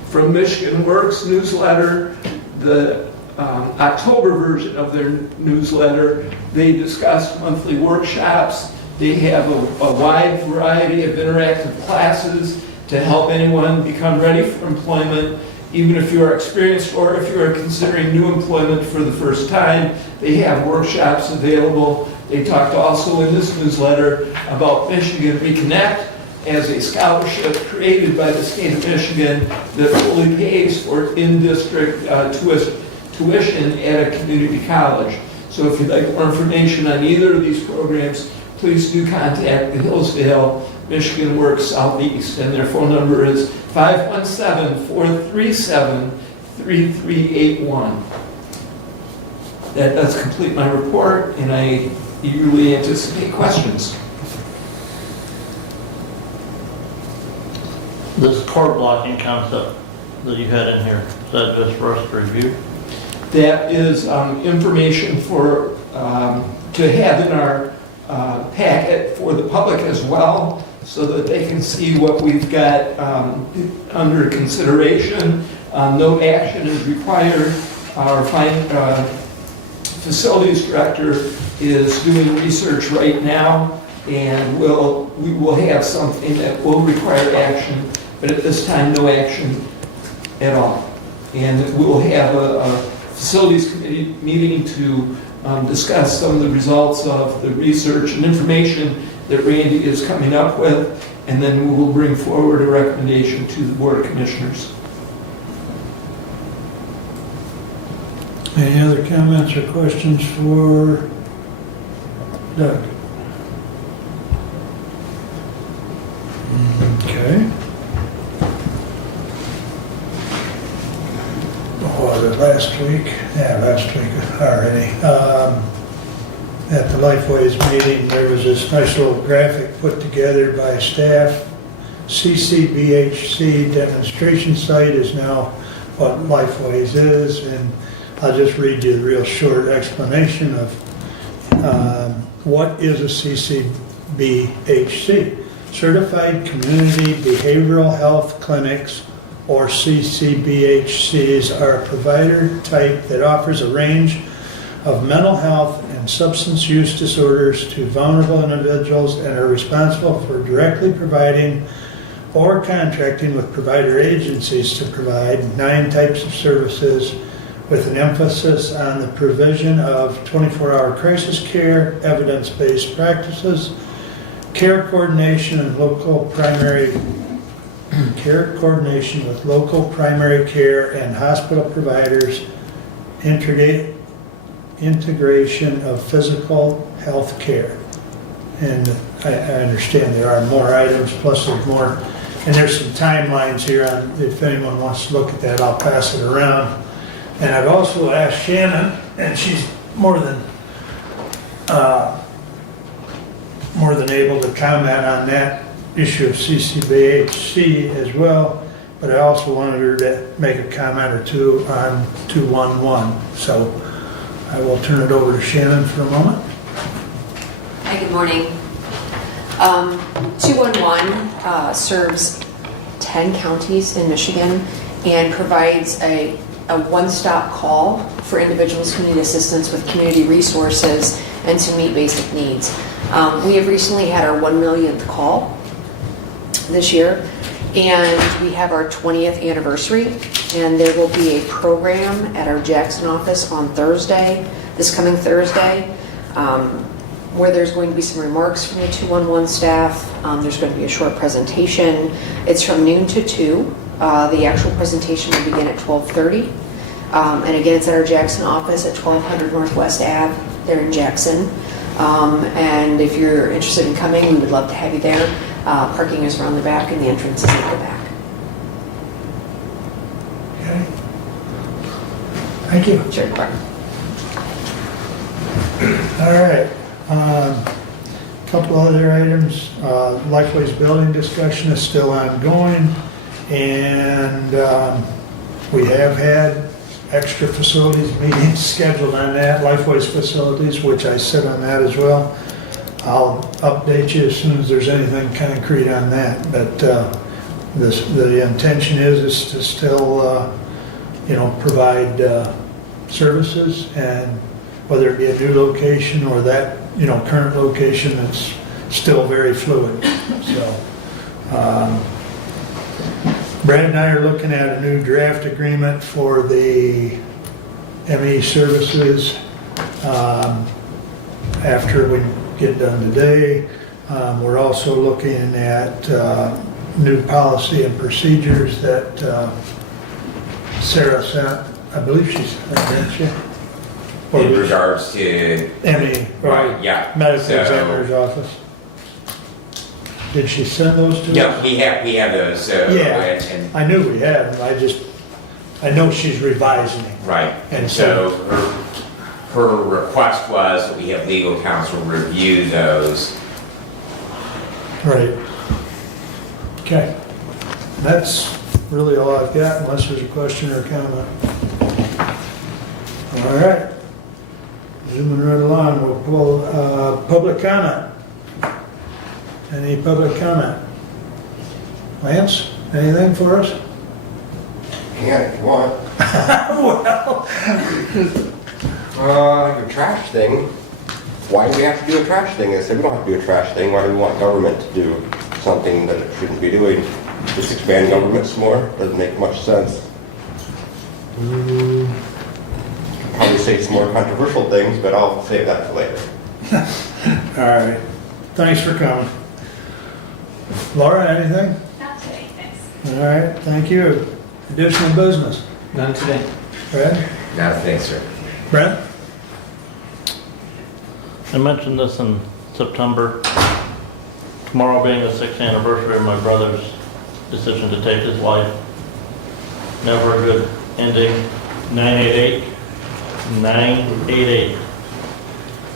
From Michigan Works newsletter, the October version of their newsletter, they discussed monthly workshops. They have a wide variety of interactive classes to help anyone become ready for employment, even if you are experienced or if you are considering new employment for the first time. They have workshops available. They talked also in this newsletter about Michigan Reconnect as a scholarship created by the state of Michigan that fully pays for in-district tuition at a community college. So if you'd like more information on either of these programs, please do contact the Hillsdale Michigan Works Southeast, and their phone number is 517-437-3381. That does complete my report, and I eagerly anticipate questions. This core blocking concept that you had in here, is that just for us to review? That is information for to have in our packet for the public as well, so that they can see what we've got under consideration. No action is required. Our facilities director is doing research right now, and we will have something that will require action, but at this time, no action at all. And we will have a facilities committee meeting to discuss some of the results of the research and information that Randy is coming up with, and then we will bring forward a recommendation to the Board of Commissioners. Any other comments or questions for Doug? Okay. Was it last week? Yeah, last week already. At the Lifeways meeting, there was this nice little graphic put together by staff. CCBHC demonstration site is now what Lifeways is, and I'll just read you the real short explanation of what is a CCBHC. Certified Community Behavioral Health Clinics, or CCBHCs, are a provider type that offers a range of mental health and substance use disorders to vulnerable individuals and are responsible for directly providing or contracting with provider agencies to provide 9 types of services, with an emphasis on the provision of 24-hour crisis care, evidence-based practices, care coordination with local primary care and hospital providers, integration of physical health care. And I understand there are more items, plus there's more, and there's some timelines here on, if anyone wants to look at that, I'll pass it around. And I've also asked Shannon, and she's more than able to comment on that issue of CCBHC as well, but I also wanted her to make a comment or two on 211. So I will turn it over to Shannon for a moment. Hi, good morning. 211 serves 10 counties in Michigan and provides a one-stop call for individuals who need assistance with community resources and to meet basic needs. We have recently had our 1 millionth call this year, and we have our 20th anniversary, and there will be a program at our Jackson office on Thursday, this coming Thursday, where there's going to be some remarks from the 211 staff. There's going to be a short presentation. It's from noon to 2. The actual presentation will begin at 12:30. And again, it's at our Jackson office at 1200 Northwest Ave there in Jackson. And if you're interested in coming, we would love to have you there. Parking is around the back and the entrance is at the back. Okay. Thank you. Sure. All right. Couple other items. Lifeways building discussion is still ongoing, and we have had extra facilities meetings scheduled on that, Lifeways facilities, which I sit on that as well. I'll update you as soon as there's anything concrete on that, but the intention is to still, provide services, and whether it be a new location or that, current location, it's still very fluid. So, Brad and I are looking at a new draft agreement for the ME services after we get done today. We're also looking at new policy and procedures that Sarah sent. I believe she sent, didn't she? In regards to, ME, right, yeah. Medical So- Examiner's Office. Did she send those to us? Yeah, we have those, so. Yeah, and- I knew we had them, I know she's revising it. Right, And and so her request was that we have legal counsel review those. Right. Okay. That's really all I've got, unless there's a question or a comment. All right. Zooming right along, we'll pull public comment. Any public comment? Lance, anything for us? Yeah, if you want. Well, Your trash thing. Why do we have to do a trash thing? I said we don't have to do a trash thing. Why do we want government to do something that it shouldn't be doing? Just expand government some more? Doesn't make much sense. Probably say some more controversial things, but I'll save that for later. all right. Thanks for coming. Laura, anything? Not today, thanks. All right, thank you. Additional business? None today. Brad? Nothing, sir. Brent? I mentioned this in September. Tomorrow being the 6th anniversary of my brother's decision to take his life. Never a good ending. 988. 988.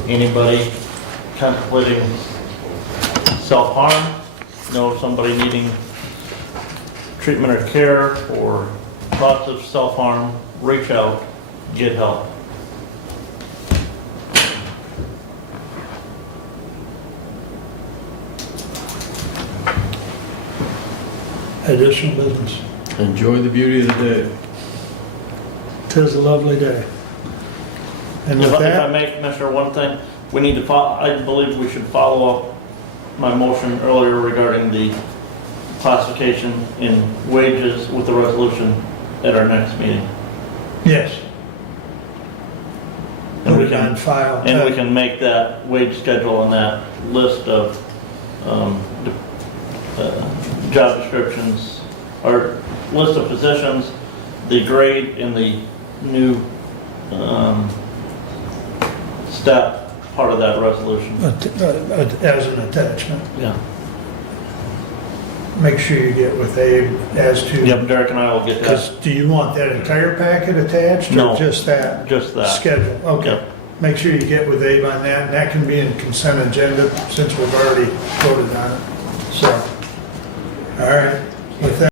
Anybody contemplating self-harm? Know of somebody needing treatment or care or thoughts of self-harm? Reach out, get help. Additional business? Enjoy the beauty of the day. 'Tis a lovely day. And with If I that, may, Commissioner, one thing, we need to follow, I believe we should follow up my motion earlier regarding the classification in wages with the resolution at our next meeting. yes. And Put we it can- on file. And we can make that wage schedule on that list of job descriptions, or list of positions, the grade in the new step part of that resolution. As an attachment. Yeah. Make sure you get with Abe as to. Yep, Derek and I will get Because that. do you want that entire packet attached or No. just that? Just that. Schedule, okay. Yep. Make sure you get with Abe on that, and that can be in consent agenda since we've already voted on it. So, all right, with that.